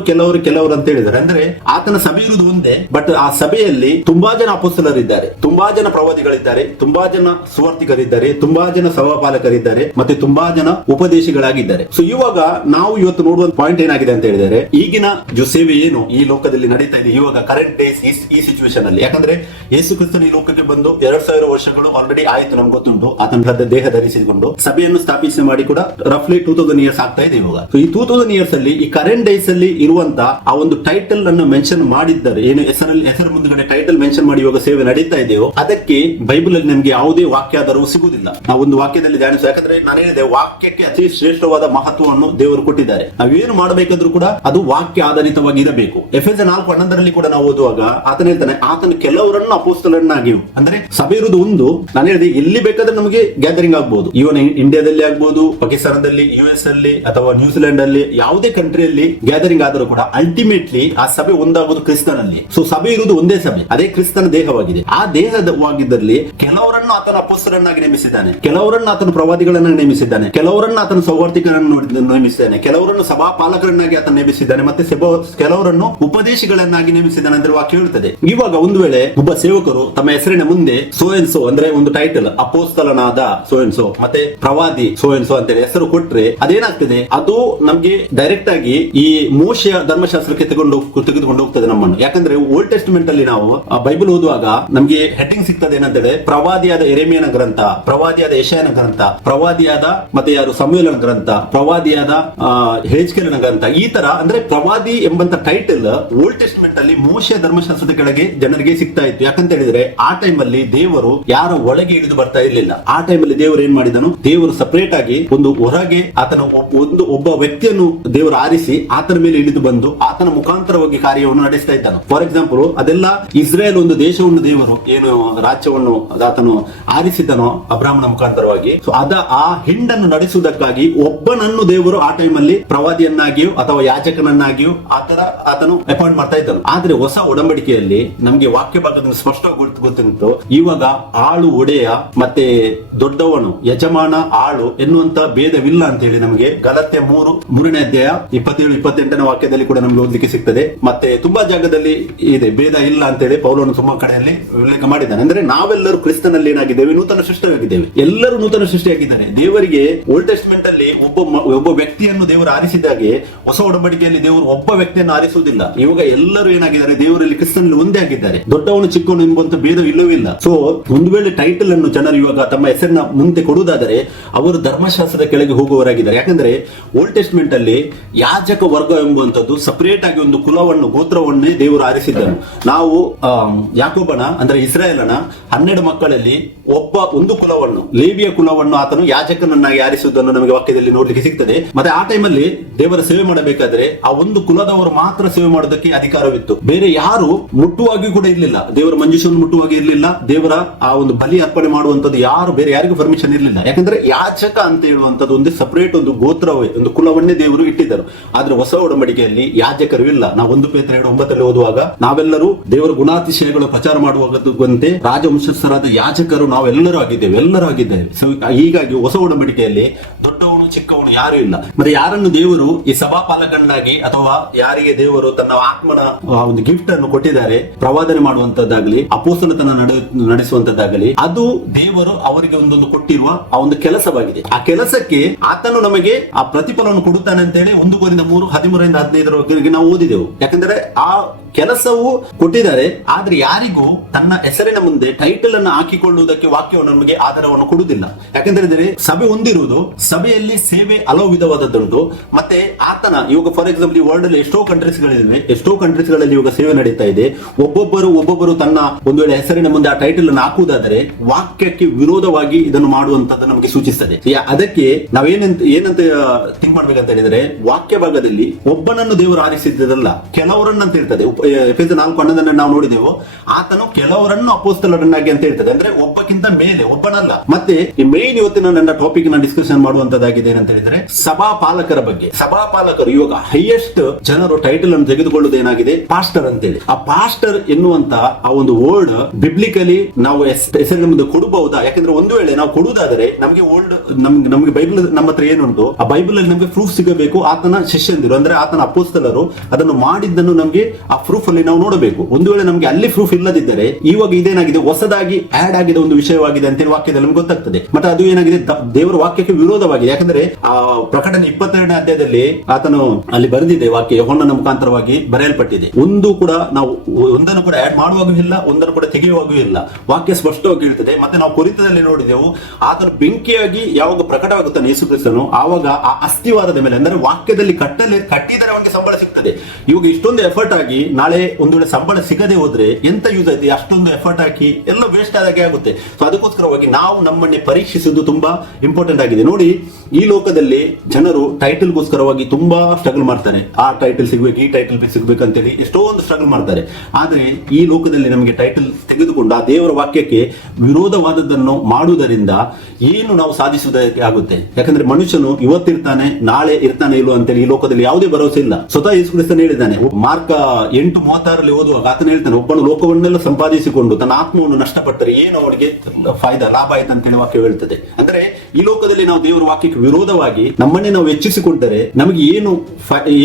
ಅಂತ ಹೇಳಿದ್ದಾರೆ. ಅಂದ್ರೆ ಆತನ ಸಭೆ ಇರುವುದು ಒಂದೇ, ಬಟ್ ಆ ಸಭೆಯಲ್ಲಿ ತುಂಬಾ ಜನ ಅಪೊಸ್ತಲರಿದ್ದಾರೆ, ತುಂಬಾ ಜನ ಪ್ರವಾದಿಗಳಿದ್ದಾರೆ, ತುಂಬಾ ಜನ ಸುವಾರ್ಥಿಕರಿದ್ದಾರೆ, ತುಂಬಾ ಜನ ಸಭಾಪಾಲಕರಿದ್ದಾರೆ, ಮತ್ತೆ ತುಂಬಾ ಜನ ಉಪದೇಶಿಗಳಾಗಿದ್ದಾರೆ. ಸೊ ಇವಾಗ ನಾವು ಇವತ್ತು ನೋಡುವ ಪಾಯಿಂಟ್ ಏನಾಗಿದೆ ಅಂತ ಹೇಳಿದರೆ, ಈಗಿನ ಸೇವೆ ಏನು ಈ ಲೋಕದಲ್ಲಿ ನಡೀತಾ ಇದೆ ಇವಾಗ ಕರೆಂಟ್ ಡೇಸ್ ಈ ಸಿಚುವೇಶನ್ ಅಲ್ಲಿ. ಯಾಕಂದ್ರೆ ಯೇಸು ಕ್ರಿಸ್ತನು ಈ ಲೋಕಕ್ಕೆ ಬಂದು 2000 ವರ್ಷಗಳು ಆಲ್ರೆಡಿ ಆಯ್ತು, ನಮ್ಗೆ ಗೊತ್ತುಂಟು. ಆತನ ದೇಹ ಧರಿಸಿಕೊಂಡು ಸಭೆಯನ್ನು ಸ್ಥಾಪಿಸಿ ಮಾಡಿ ಕೂಡ ರಫ್ಲಿ 2000 ಇಯರ್ಸ್ ಆಗ್ತಾ ಇದೆ ಇವಾಗ. ಸೊ ಈ 2000 ಇಯರ್ಸ್ ಅಲ್ಲಿ ಈ ಕರೆಂಟ್ ಡೇಸ್ ಅಲ್ಲಿ ಇರುವಂತ ಆ ಒಂದು ಟೈಟಲ್ ಅನ್ನು ಮೆನ್ಷನ್ ಮಾಡಿದ್ದಾರೆ, ಏನು ಹೆಸರು ಮುಂದುಗಡೆ ಟೈಟಲ್ ಮೆನ್ಷನ್ ಮಾಡಿ ಇವಾಗ ಸೇವೆ ನಡೀತಾ ಇದೆಯೋ ಅದಕ್ಕೆ ಬೈಬಲ್ ಅಲ್ಲಿ ನಮ್ಗೆ ಯಾವುದೇ ವಾಕ್ಯ ಆದರೂ ಸಿಗುವುದಿಲ್ಲ. ನಾವು ಒಂದು ವಾಕ್ಯದಲ್ಲಿ ಧ್ಯಾನಿಸುವ, ಯಾಕಂದ್ರೆ ನಾನು ಹೇಳಿದೆ ವಾಕ್ಯಕ್ಕೆ ಅತಿ ಶ್ರೇಷ್ಠವಾದ ಮಹತ್ವವನ್ನು ದೇವರು ಕೊಟ್ಟಿದ್ದಾರೆ. ನಾವೇನು ಮಾಡಬೇಕಾದ್ರೂ ಕೂಡ ಅದು ವಾಕ್ಯ ಆಧಾರಿತವಾಗಿ ಇರಬೇಕು. ಎಫೆಸ 4:11 ಕೂಡ ನಾವು ಓದುವಾಗ ಆತನ ಹೇಳ್ತಾನೆ, ಆತನು ಕೆಲವರನ್ನು ಅಪೊಸ್ತಲರನ್ನಾಗಿಯೂ, ಅಂದ್ರೆ ಸಭೆ ಇರುವುದು ಒಂದು. ನಾನು ಹೇಳಿದೆ ಎಲ್ಲಿ ಬೇಕಾದ್ರೆ ನಮಗೆ ಗ್ಯಾದರಿಂಗ್ ಆಗ್ಬಹುದು, ಇವನ್ ಇಂಡಿಯಾದಲ್ಲಿ ಆಗ್ಬಹುದು, ಪಾಕಿಸ್ತಾನದಲ್ಲಿ, US ಅಲ್ಲಿ ಅಥವಾ ನ್ಯೂಜಿಲೆಂಡ್ ಅಲ್ಲಿ, ಯಾವುದೇ ಕಂಟ್ರಿಯಲ್ಲಿ ಗ್ಯಾದರಿಂಗ್ ಆದರೂ ಕೂಡ ಅಲ್ಟಿಮೇಟ್ಲಿ ಆ ಸಭೆ ಒಂದಾಗುವುದು ಕ್ರಿಸ್ತನಲ್ಲಿ. ಸೊ ಸಭೆ ಇರುವುದು ಒಂದೇ ಸಭೆ, ಅದೇ ಕ್ರಿಸ್ತನ ದೇಹವಾಗಿದೆ. ಆ ದೇಹವಾಗಿದ್ದಲ್ಲಿ ಕೆಲವರನ್ನು ಆತನ ಅಪೊಸ್ತಲರನ್ನಾಗಿ ನೇಮಿಸಿದ್ದಾನೆ, ಕೆಲವರನ್ನು ಆತನ ಪ್ರವಾದಿಗಳನ್ನಾಗಿ ನೇಮಿಸಿದ್ದಾನೆ, ಕೆಲವರನ್ನು ಆತನ ಸೌವಾರ್ಥಿಕರನ್ನು ನೇಮಿಸಿದ್ದಾನೆ, ಕೆಲವರನ್ನು ಸಭಾಪಾಲಕರನ್ನಾಗಿ ಆತನ ನೇಮಿಸಿದ್ದಾನೆ, ಮತ್ತೆ ಕೆಲವರನ್ನು ಉಪದೇಶಿಗಳನ್ನಾಗಿ ನೇಮಿಸಿದ್ದಾನೆ ಅಂದ್ರೆ ವಾಕ್ಯ ಹೇಳ್ತದೆ. ಇವಾಗ ಒಂದು ವೇಳೆ ಒಬ್ಬ ಸೇವಕರು ತಮ್ಮ ಹೆಸರಿನ ಮುಂದೆ ಸೋ ಅಂಡ್ ಸೋ ಅಂದ್ರೆ ಒಂದು ಟೈಟಲ್, ಅಪೋಸ್ತಲನಾದ ಸೋ ಅಂಡ್ ಸೋ ಮತ್ತೆ ಪ್ರವಾದಿ ಸೋ ಅಂಡ್ ಸೋ ಅಂತೇಳಿ ಹೆಸರು ಕೊಟ್ರೆ ಅದೇನಾಗ್ತದೆ, ಅದು ನಮ್ಗೆ ಡೈರೆಕ್ಟ್ ಆಗಿ ಈ ಮೋಶೆಯ ಧರ್ಮಶಾಸ್ತ್ರಕ್ಕೆ ತೆಗೆದುಕೊಂಡು ಹೋಗ್ತದೆ ನಮ್ಮನ್ನು. ಯಾಕಂದ್ರೆ ಓಲ್ಡ್ ಟೆಸ್ಟ್ಮೆಂಟ್ ಅಲ್ಲಿ ನಾವು ಬೈಬಲ್ ಓದುವಾಗ ನಮ್ಗೆ ಹೆಡ್ಡಿಂಗ್ ಸಿಗ್ತದೆ ಏನಂತೇಳಿ, ಪ್ರವಾದಿಯಾದ ಯೆರೆಮೀಯನ ಗ್ರಂಥ, ಪ್ರವಾದಿಯಾದ ಯೆಶಾಯನ ಗ್ರಂಥ, ಪ್ರವಾದಿಯಾದ ಮತ್ತೆ ಯಾರು ಸಮುವೇಲನ ಗ್ರಂಥ, ಪ್ರವಾದಿಯಾದ ಯೆಹೆಜ್ಕೇಲನ ಗ್ರಂಥ, ಈ ತರ ಅಂದ್ರೆ ಪ್ರವಾದಿ ಎಂಬಂತ ಟೈಟಲ್ ಓಲ್ಡ್ ಟೆಸ್ಟ್ಮೆಂಟ್ ಅಲ್ಲಿ ಮೋಶೆಯ ಧರ್ಮಶಾಸ್ತ್ರದ ಕೆಳಗೆ ಜನರಿಗೆ ಸಿಗ್ತಾ ಇತ್ತು. ಯಾಕಂತ ಹೇಳಿದ್ರೆ ಆ ಟೈಮ್ ಅಲ್ಲಿ ದೇವರು ಯಾರ ಒಳಗೆ ಇಳಿದು ಬರ್ತಾ ಇರಲಿಲ್ಲ. ಆ ಟೈಮ್ ಅಲ್ಲಿ ದೇವರು ಏನ್ ಮಾಡಿದನು, ದೇವರು ಸಪರೇಟ್ ಆಗಿ ಒಂದು ಹೊರಗೆ ಆತನ ಒಬ್ಬ ವ್ಯಕ್ತಿಯನ್ನು ದೇವರು ಆರಿಸಿ ಆತನ ಮೇಲೆ ಇಳಿದು ಬಂದು ಆತನ ಮುಖಾಂತರವಾಗಿ ಕಾರ್ಯವನ್ನು ನಡೆಸ್ತಾ ಇದ್ದಾನೆ. ಫಾರ್ ಎಕ್ಸಾಂಪಲ್ ಅದೆಲ್ಲ ಇಸ್ರೇಲ್ ಒಂದು ದೇಶವನ್ನು ದೇವರು ಏನು ರಾಜ್ಯವನ್ನು ಆತನು ಆರಿಸಿದನೋ ಅಬ್ರಾಹ್ಮನ ಮುಖಾಂತರವಾಗಿ. ಸೊ ಆ ಹಿಂಡನ್ನು ನಡೆಸುವುದಕ್ಕಾಗಿ ಒಬ್ಬನನ್ನು ದೇವರು ಆ ಟೈಮ್ ಅಲ್ಲಿ ಪ್ರವಾದಿಯನ್ನಾಗಿಯೋ ಅಥವಾ ಯಾಜಕನನ್ನಾಗಿಯೋ ಆತನು ಅಪಾಯಿಂಟ್ ಮಾಡ್ತಾ ಇದ್ದನು. ಆದ್ರೆ ಹೊಸ ಒಡಂಬಡಿಕೆಯಲ್ಲಿ ನಮ್ಗೆ ವಾಕ್ಯ ಭಾಗದಿಂದ ಸ್ಪಷ್ಟವಾಗಿ ಗೊತ್ತುಂಟು, ಇವಾಗ ಆಳು ಒಡೆಯ ಮತ್ತೆ ದೊಡ್ಡವನು ಯಜಮಾನ ಆಳು ಎನ್ನುವಂತ ಭೇದವಿಲ್ಲ ಅಂತ ಹೇಳಿ ನಮಗೆ ಗಲಾತ್ಯ 3ನೇ ಅಧ್ಯಾಯ 27-28 ವಾಕ್ಯದಲ್ಲಿ ಕೂಡ ನಮ್ಗೆ ಓದಲಿಕ್ಕೆ ಸಿಗ್ತದೆ. ಮತ್ತೆ ತುಂಬಾ ಜಾಗದಲ್ಲಿ ಇದೆ ಭೇದ ಇಲ್ಲ ಅಂತ ಹೇಳಿ ಪೌಲನು ತುಂಬಾ ಕಡೆಯಲ್ಲಿ ಉಲ್ಲೇಖ ಮಾಡಿದ್ದಾನೆ. ಅಂದ್ರೆ ನಾವೆಲ್ಲರೂ ಕ್ರಿಸ್ತನಲ್ಲಿ ಏನಾಗಿದ್ದೇವೆ, ನೂತನ ಸೃಷ್ಟಿಯಾಗಿದ್ದೇವೆ. ಎಲ್ಲರೂ ನೂತನ ಸೃಷ್ಟಿಯಾಗಿದ್ದಾರೆ. ದೇವರಿಗೆ ಓಲ್ಡ್ ಟೆಸ್ಟ್ಮೆಂಟ್ ಅಲ್ಲಿ ಒಬ್ಬ ವ್ಯಕ್ತಿಯನ್ನು ದೇವರು ಆರಿಸಿದಾಗೆ ಹೊಸ ಒಡಂಬಡಿಕೆಯಲ್ಲಿ ದೇವರು ಒಬ್ಬ ವ್ಯಕ್ತಿಯನ್ನು ಆರಿಸುವುದಿಲ್ಲ. ಇವಾಗ ಎಲ್ಲರೂ ಏನಾಗಿದ್ದಾರೆ, ದೇವರಲ್ಲಿ ಕ್ರಿಸ್ತನಲ್ಲಿ ಒಂದೇ ಆಗಿದ್ದಾರೆ. ದೊಡ್ಡವನು ಚಿಕ್ಕವನು ಎಂಬಂತ ಭೇದ ಇಲ್ಲವಿಲ್ಲ. ಸೊ ಒಂದು ವೇಳೆ ಟೈಟಲ್ ಅನ್ನು ಜನರು ಇವಾಗ ತಮ್ಮ ಹೆಸರಿನ ಮುಂದೆ ಕೊಡುವುದಾದರೆ ಅವರು ಧರ್ಮಶಾಸ್ತ್ರದ ಕೆಳಗೆ ಹೋಗುವವರಾಗಿದ್ದಾರೆ. ಯಾಕಂದ್ರೆ ಓಲ್ಡ್ ಟೆಸ್ಟ್ಮೆಂಟ್ ಅಲ್ಲಿ ಯಾಜಕ ವರ್ಗ ಎಂಬುವಂತದ್ದು ಸಪರೇಟ್ ಆಗಿ ಒಂದು ಕುಲವನ್ನು, ಗೋತ್ರವನ್ನೇ ದೇವರು ಆರಿಸಿದ್ದನು. ನಾವು ಯಾಕೋಬನ ಅಂದ್ರೆ ಇಸ್ರಾಯೇಲನ 12 ಮಕ್ಕಳಲ್ಲಿ ಒಂದು ಕುಲವನ್ನು, ಲೇವಿಯ ಕುಲವನ್ನು ಆತ ಆತನು ಯಾಜಕನನ್ನಾಗಿ ಆರಿಸುವುದನ್ನು ನಮಗೆ ವಾಕ್ಯದಲ್ಲಿ ನೋಡ್ಲಿಕ್ಕೆ ಸಿಗ್ತದೆ. ಮತ್ತೆ ಆ ಟೈಮಲ್ಲಿ ದೇವರ ಸೇವೆ ಮಾಡಬೇಕಾದ್ರೆ ಆ ಒಂದು ಕುಲದವರು ಮಾತ್ರ ಸೇವೆ ಮಾಡೋದಕ್ಕೆ ಅಧಿಕಾರವಿತ್ತು. ಬೇರೆ ಯಾರು ಮುಟ್ಟುವಾಗಿ ಕೂಡ ಇರಲಿಲ್ಲ. ದೇವರ ಮಂಜೂಷವನ್ನು ಮುಟ್ಟುವಾಗಿ ಇರಲಿಲ್ಲ. ದೇವರ ಆ ಒಂದು ಬಲಿ ಅರ್ಪಣೆ ಮಾಡುವಂತದ್ದು ಯಾರು ಬೇರೆ ಯಾರಿಗೂ ಪರ್ಮಿಷನ್ ಇರಲಿಲ್ಲ. ಯಾಕಂದ್ರೆ ಯಾಚಕ ಅಂತ ಹೇಳುವಂತದ್ದು ಒಂದು ಸಪರೇಟ್ ಒಂದು ಗೋತ್ರವೇ, ಒಂದು ಕುಲವನ್ನೇ ದೇವರು ಇಟ್ಟಿದ್ದರು. ಆದ್ರೆ ಹೊಸ ಒಡಂಬಡಿಕೆಯಲ್ಲಿ ಯಾಜಕರು ಇಲ್ಲ. ನಾವು 1 ಪೇತ್ರ 2:9 ಓದುವಾಗ ನಾವೆಲ್ಲರೂ ದೇವರ ಗುಣಾತಿಶಯಗಳು ಪ್ರಚಾರ ಮಾಡುವಂತೆ ರಾಜವಂಶಸ್ಥರಾದ ಯಾಜಕರು ನಾವೆಲ್ಲರೂ ಆಗಿದ್ದೇವೆ. ಸೊ ಹೀಗಾಗಿ ಹೊಸ ಒಡಂಬಡಿಕೆಯಲ್ಲಿ ದೊಡ್ಡವನು ಚಿಕ್ಕವನು ಯಾರು ಇಲ್ಲ. ಮತ್ತೆ ಯಾರನ್ನು ದೇವರು ಈ ಸಭಾಪಾಲಕನಾಗಿ ಅಥವಾ ಯಾರಿಗೆ ದೇವರು ತನ್ನ ಆತ್ಮನ ಒಂದು ಗಿಫ್ಟ್ ಅನ್ನು ಕೊಟ್ಟಿದ್ದಾರೆ, ಪ್ರವಾದನೆ ಮಾಡುವಂತದ್ದಾಗಲಿ ಅಪೊಸ್ತಲತನ ನಡೆಸುವಂತದ್ದಾಗಲಿ, ಅದು ದೇವರು ಅವರಿಗೆ ಒಂದೊಂದು ಕೊಟ್ಟಿರುವ ಆ ಒಂದು ಕೆಲಸವಾಗಿದೆ. ಆ ಕೆಲಸಕ್ಕೆ ಆತನು ನಮಗೆ ಆ ಪ್ರತಿಫಲವನ್ನು ಕೊಡುತ್ತಾನೆ ಅಂತ ಹೇಳಿ 1 ಕೊರಿಂಥ 3:13-15 ನಾವು ಓದಿದೆವು. ಯಾಕಂದ್ರೆ ಆ ಕೆಲಸವು ಕೊಟ್ಟಿದ್ದಾರೆ. ಆದ್ರೆ ಯಾರಿಗೂ ತನ್ನ ಹೆಸರಿನ ಮುಂದೆ ಟೈಟಲ್ ಅನ್ನು ಹಾಕಿಕೊಳ್ಳುವುದಕ್ಕೆ ವಾಕ್ಯವು ನಮಗೆ ಆಧಾರವನ್ನು ಕೊಡುವುದಿಲ್ಲ. ಯಾಕಂದ್ರೆ ಸಭೆ ಹೊಂದಿರುವುದು, ಸಭೆಯಲ್ಲಿ ಸೇವೆ ಹಲವು ವಿಧವಾದದ್ದುಂಟು. ಮತ್ತೆ ಆತನ ಇವಾಗ ಫಾರ್ ಎಕ್ಸಾಂಪಲ್ ಈ ವರ್ಲ್ಡ್ ಅಲ್ಲಿ ಎಷ್ಟೋ ಕಂಟ್ರೀಸ್ಗಳಲ್ಲಿ ಇವಾಗ ಸೇವೆ ನಡೀತಾ ಇದೆ. ಒಬ್ಬೊಬ್ಬರು ತನ್ನ ಒಂದು ವೇಳೆ ಹೆಸರಿನ ಮುಂದೆ ಆ ಟೈಟಲ್ ಅನ್ನು ಹಾಕುವುದಾದರೆ ವಾಕ್ಯಕ್ಕೆ ವಿರೋಧವಾಗಿ ಇದನ್ನು ಮಾಡುವಂತದ್ದು ನಮಗೆ ಸೂಚಿಸ್ತದೆ. ಅದಕ್ಕೆ ಏನಂತ ಥಿಂಕ್ ಮಾಡ್ಬೇಕಂತ ಹೇಳಿದ್ರೆ, ವಾಕ್ಯ ಭಾಗದಲ್ಲಿ ಒಬ್ಬನನ್ನು ದೇವರು ಆರಿಸಿದ್ದಲ್ಲ, ಕೆಲವರನ್ನಂತ ಹೇಳ್ತದೆ. ಎಫೆಸ 4:11 ನಾವು ನೋಡಿದೆವು. ಆತನು ಕೆಲವರನ್ನು ಅಪೊಸ್ತಲರನ್ನಾಗಿ ಅಂತ ಹೇಳ್ತದೆ. ಅಂದ್ರೆ ಒಬ್ಬಕ್ಕಿಂತ ಮೇಲೆ, ಒಬ್ಬನಲ್ಲ. ಮತ್ತೆ ಈ ಮೇನ್ ಇವತ್ತಿನ ನನ್ನ ಟಾಪಿಕ್ ನ ಡಿಸ್ಕಷನ್ ಮಾಡುವಂತದ್ದಾಗಿದೆ ಏನಂತ ಹೇಳಿದ್ರೆ, ಸಭಾಪಾಲಕರ ಬಗ್ಗೆ. ಸಭಾಪಾಲಕರು ಇವಾಗ ಹೈಯೆಸ್ಟ್ ಜನರು ಟೈಟಲ್ ಅನ್ನು ತೆಗೆದುಕೊಳ್ಳುವುದು ಏನಾಗಿದೆ, ಪಾಸ್ಟರ್ ಅಂತೇಳಿ. ಆ ಪಾಸ್ಟರ್ ಎನ್ನುವಂತ ಆ ಒಂದು ವರ್ಡ್ ಬಿಬ್ಲಿಕಲಿ ನಾವು ಹೆಸರಿನ ಮುಂದೆ ಕೊಡಬಹುದಾ? ಯಾಕಂದ್ರೆ ಒಂದು ವೇಳೆ ನಾವು ಕೊಡುವುದಾದರೆ ನಮಗೆ ಬೈಬಲ್ ನಮ್ಮ ಹತ್ರ ಏನುಂಟು, ಆ ಬೈಬಲ್ ಅಲ್ಲಿ ನಮಗೆ ಪ್ರೂಫ್ ಸಿಗಬೇಕು. ಆತನ ಶಿಷ್ಯಂದಿರು ಅಂದ್ರೆ ಆತನ ಅಪೊಸ್ತಲರು ಅದನ್ನು ಮಾಡಿದ್ದನ್ನು ನಮಗೆ ಆ ಪ್ರೂಫ್ ಅಲ್ಲಿ ನಾವು ನೋಡಬೇಕು. ಒಂದು ವೇಳೆ ನಮಗೆ ಅಲ್ಲಿ ಪ್ರೂಫ್ ಇಲ್ಲದಿದ್ದರೆ ಇವಾಗ ಇದೇನಾಗಿದೆ, ಹೊಸದಾಗಿ ಆಡ್ ಆಗಿದೆ ಒಂದು ವಿಷಯವಾಗಿದೆ ಅಂತೇಳಿ ವಾಕ್ಯದಲ್ಲಿ ನಮ್ಗೆ ಗೊತ್ತಾಗ್ತದೆ. ಮತ್ತೆ ಅದು ಏನಾಗಿದೆ, ದೇವರ ವಾಕ್ಯಕ್ಕೆ ವಿರೋಧವಾಗಿದೆ. ಯಾಕಂದ್ರೆ ಆ ಪ್ರಕಟಣೆ 22ನೇ ಅಧ್ಯಾಯದಲ್ಲಿ ಆತನು ಅಲ್ಲಿ ಬರೆದಿದೆ, ವಾಕ್ಯ ಯೋಹನ್ನನ ಮುಖಾಂತರವಾಗಿ ಬರೆಯಲ್ಪಟ್ಟಿದೆ. ಒಂದನ್ನು ಕೂಡ ಆಡ್ ಮಾಡುವಾಗೂ ಇಲ್ಲ, ಒಂದನ್ನು ಕೂಡ ತೆಗೆಯುವಾಗೂ ಇಲ್ಲ. ವಾಕ್ಯ ಸ್ಪಷ್ಟವಾಗಿ ಹೇಳ್ತದೆ. ಮತ್ತೆ ನಾವು ಕೊರಿಂಥದಲ್ಲಿ ನೋಡಿದೆವು, ಆತನು ಬೆಂಕಿಯಾಗಿ ಯಾವಾಗ ಪ್ರಕಟವಾಗುತ್ತಾನೆ ಯೇಸು ಕ್ರಿಸ್ತನು, ಆವಾಗ ಆ ಅಸ್ಥಿವಾರದ ಮೇಲೆ ಅಂದ್ರೆ ವಾಕ್ಯದಲ್ಲಿ ಕಟ್ಟಿದರೆ ಅವನಿಗೆ ಸಂಬಳ ಸಿಗ್ತದೆ. ಇವಾಗ ಇಷ್ಟೊಂದು ಎಫರ್ಟ್ ಆಗಿ ನಾಳೆ ಒಂದು ವೇಳೆ ಸಂಬಳ ಸಿಗದೆ ಹೋದ್ರೆ ಎಂತ ಯೂಸ್ ಐತಿ? ಅಷ್ಟೊಂದು ಎಫರ್ಟ್ ಹಾಕಿ ಎಲ್ಲ ವೇಸ್ಟ್ ಆದಾಗೆ ಆಗುತ್ತೆ. ಸೊ ಅದಕ್ಕೋಸ್ಕರವಾಗಿ ನಾವು ನಮ್ಮನ್ನೇ ಪರೀಕ್ಷಿಸುವುದು ತುಂಬಾ ಇಂಪಾರ್ಟೆಂಟ್ ಆಗಿದೆ. ನೋಡಿ, ಈ ಲೋಕದಲ್ಲಿ ಜನರು ಟೈಟಲ್ಗೋಸ್ಕರವಾಗಿ ತುಂಬಾ ಸ್ಟ್ರಗಲ್ ಮಾಡ್ತಾರೆ. ಆ ಟೈಟಲ್ ಸಿಗ್ಬೇಕು, ಈ ಟೈಟಲ್ ಸಿಗ್ಬೇಕು ಅಂತೇಳಿ ಎಷ್ಟೊಂದು ಸ್ಟ್ರಗಲ್ ಮಾಡ್ತಾರೆ. ಆದ್ರೆ ಈ ಲೋಕದಲ್ಲಿ ನಮಗೆ ಟೈಟಲ್ ತೆಗೆದುಕೊಂಡು ಆ ದೇವರ ವಾಕ್ಯಕ್ಕೆ ವಿರೋಧವಾದದ್ದನ್ನು ಮಾಡುವುದರಿಂದ ಏನು ನಾವು ಸಾಧಿಸುವುದಕ್ಕೆ ಆಗುತ್ತೆ? ಯಾಕಂದ್ರೆ ಮನುಷ್ಯನು ಇವತ್ತಿರ್ತಾನೆ, ನಾಳೆ ಇರ್ತಾನೆ ಇಲ್ವೋ ಅಂತೇಳಿ ಈ ಲೋಕದಲ್ಲಿ ಯಾವುದೇ ಭರವಸೆ ಇಲ್ಲ. ಸ್ವತಃ ಯೇಸು ಕ್ರಿಸ್ತನು ಹೇಳಿದ್ದಾನೆ, ಮಾರ್ಕ 8:36 ಓದುವಾಗ ಆತನು ಹೇಳ್ತಾನೆ, ಒಬ್ಬನು ಲೋಕವನ್ನೆಲ್ಲ ಸಂಪಾದಿಸಿಕೊಂಡು ತನ್ನ ಆತ್ಮವನ್ನು ನಷ್ಟಪಟ್ಟರೆ ಏನು ಅವನಿಗೆ ಲಾಭ ಆಯ್ತು ಅಂತೇಳಿ ವಾಕ್ಯ ಹೇಳ್ತದೆ. ಅಂದ್ರೆ ಈ ಲೋಕದಲ್ಲಿ ನಾವು ದೇವರ ವಾಕ್ಯಕ್ಕೆ ವಿರೋಧವಾಗಿ ನಮ್ಮನ್ನೇ ನಾವು ಹೆಚ್ಚಿಸಿಕೊಂಡರೆ ನಮಗೆ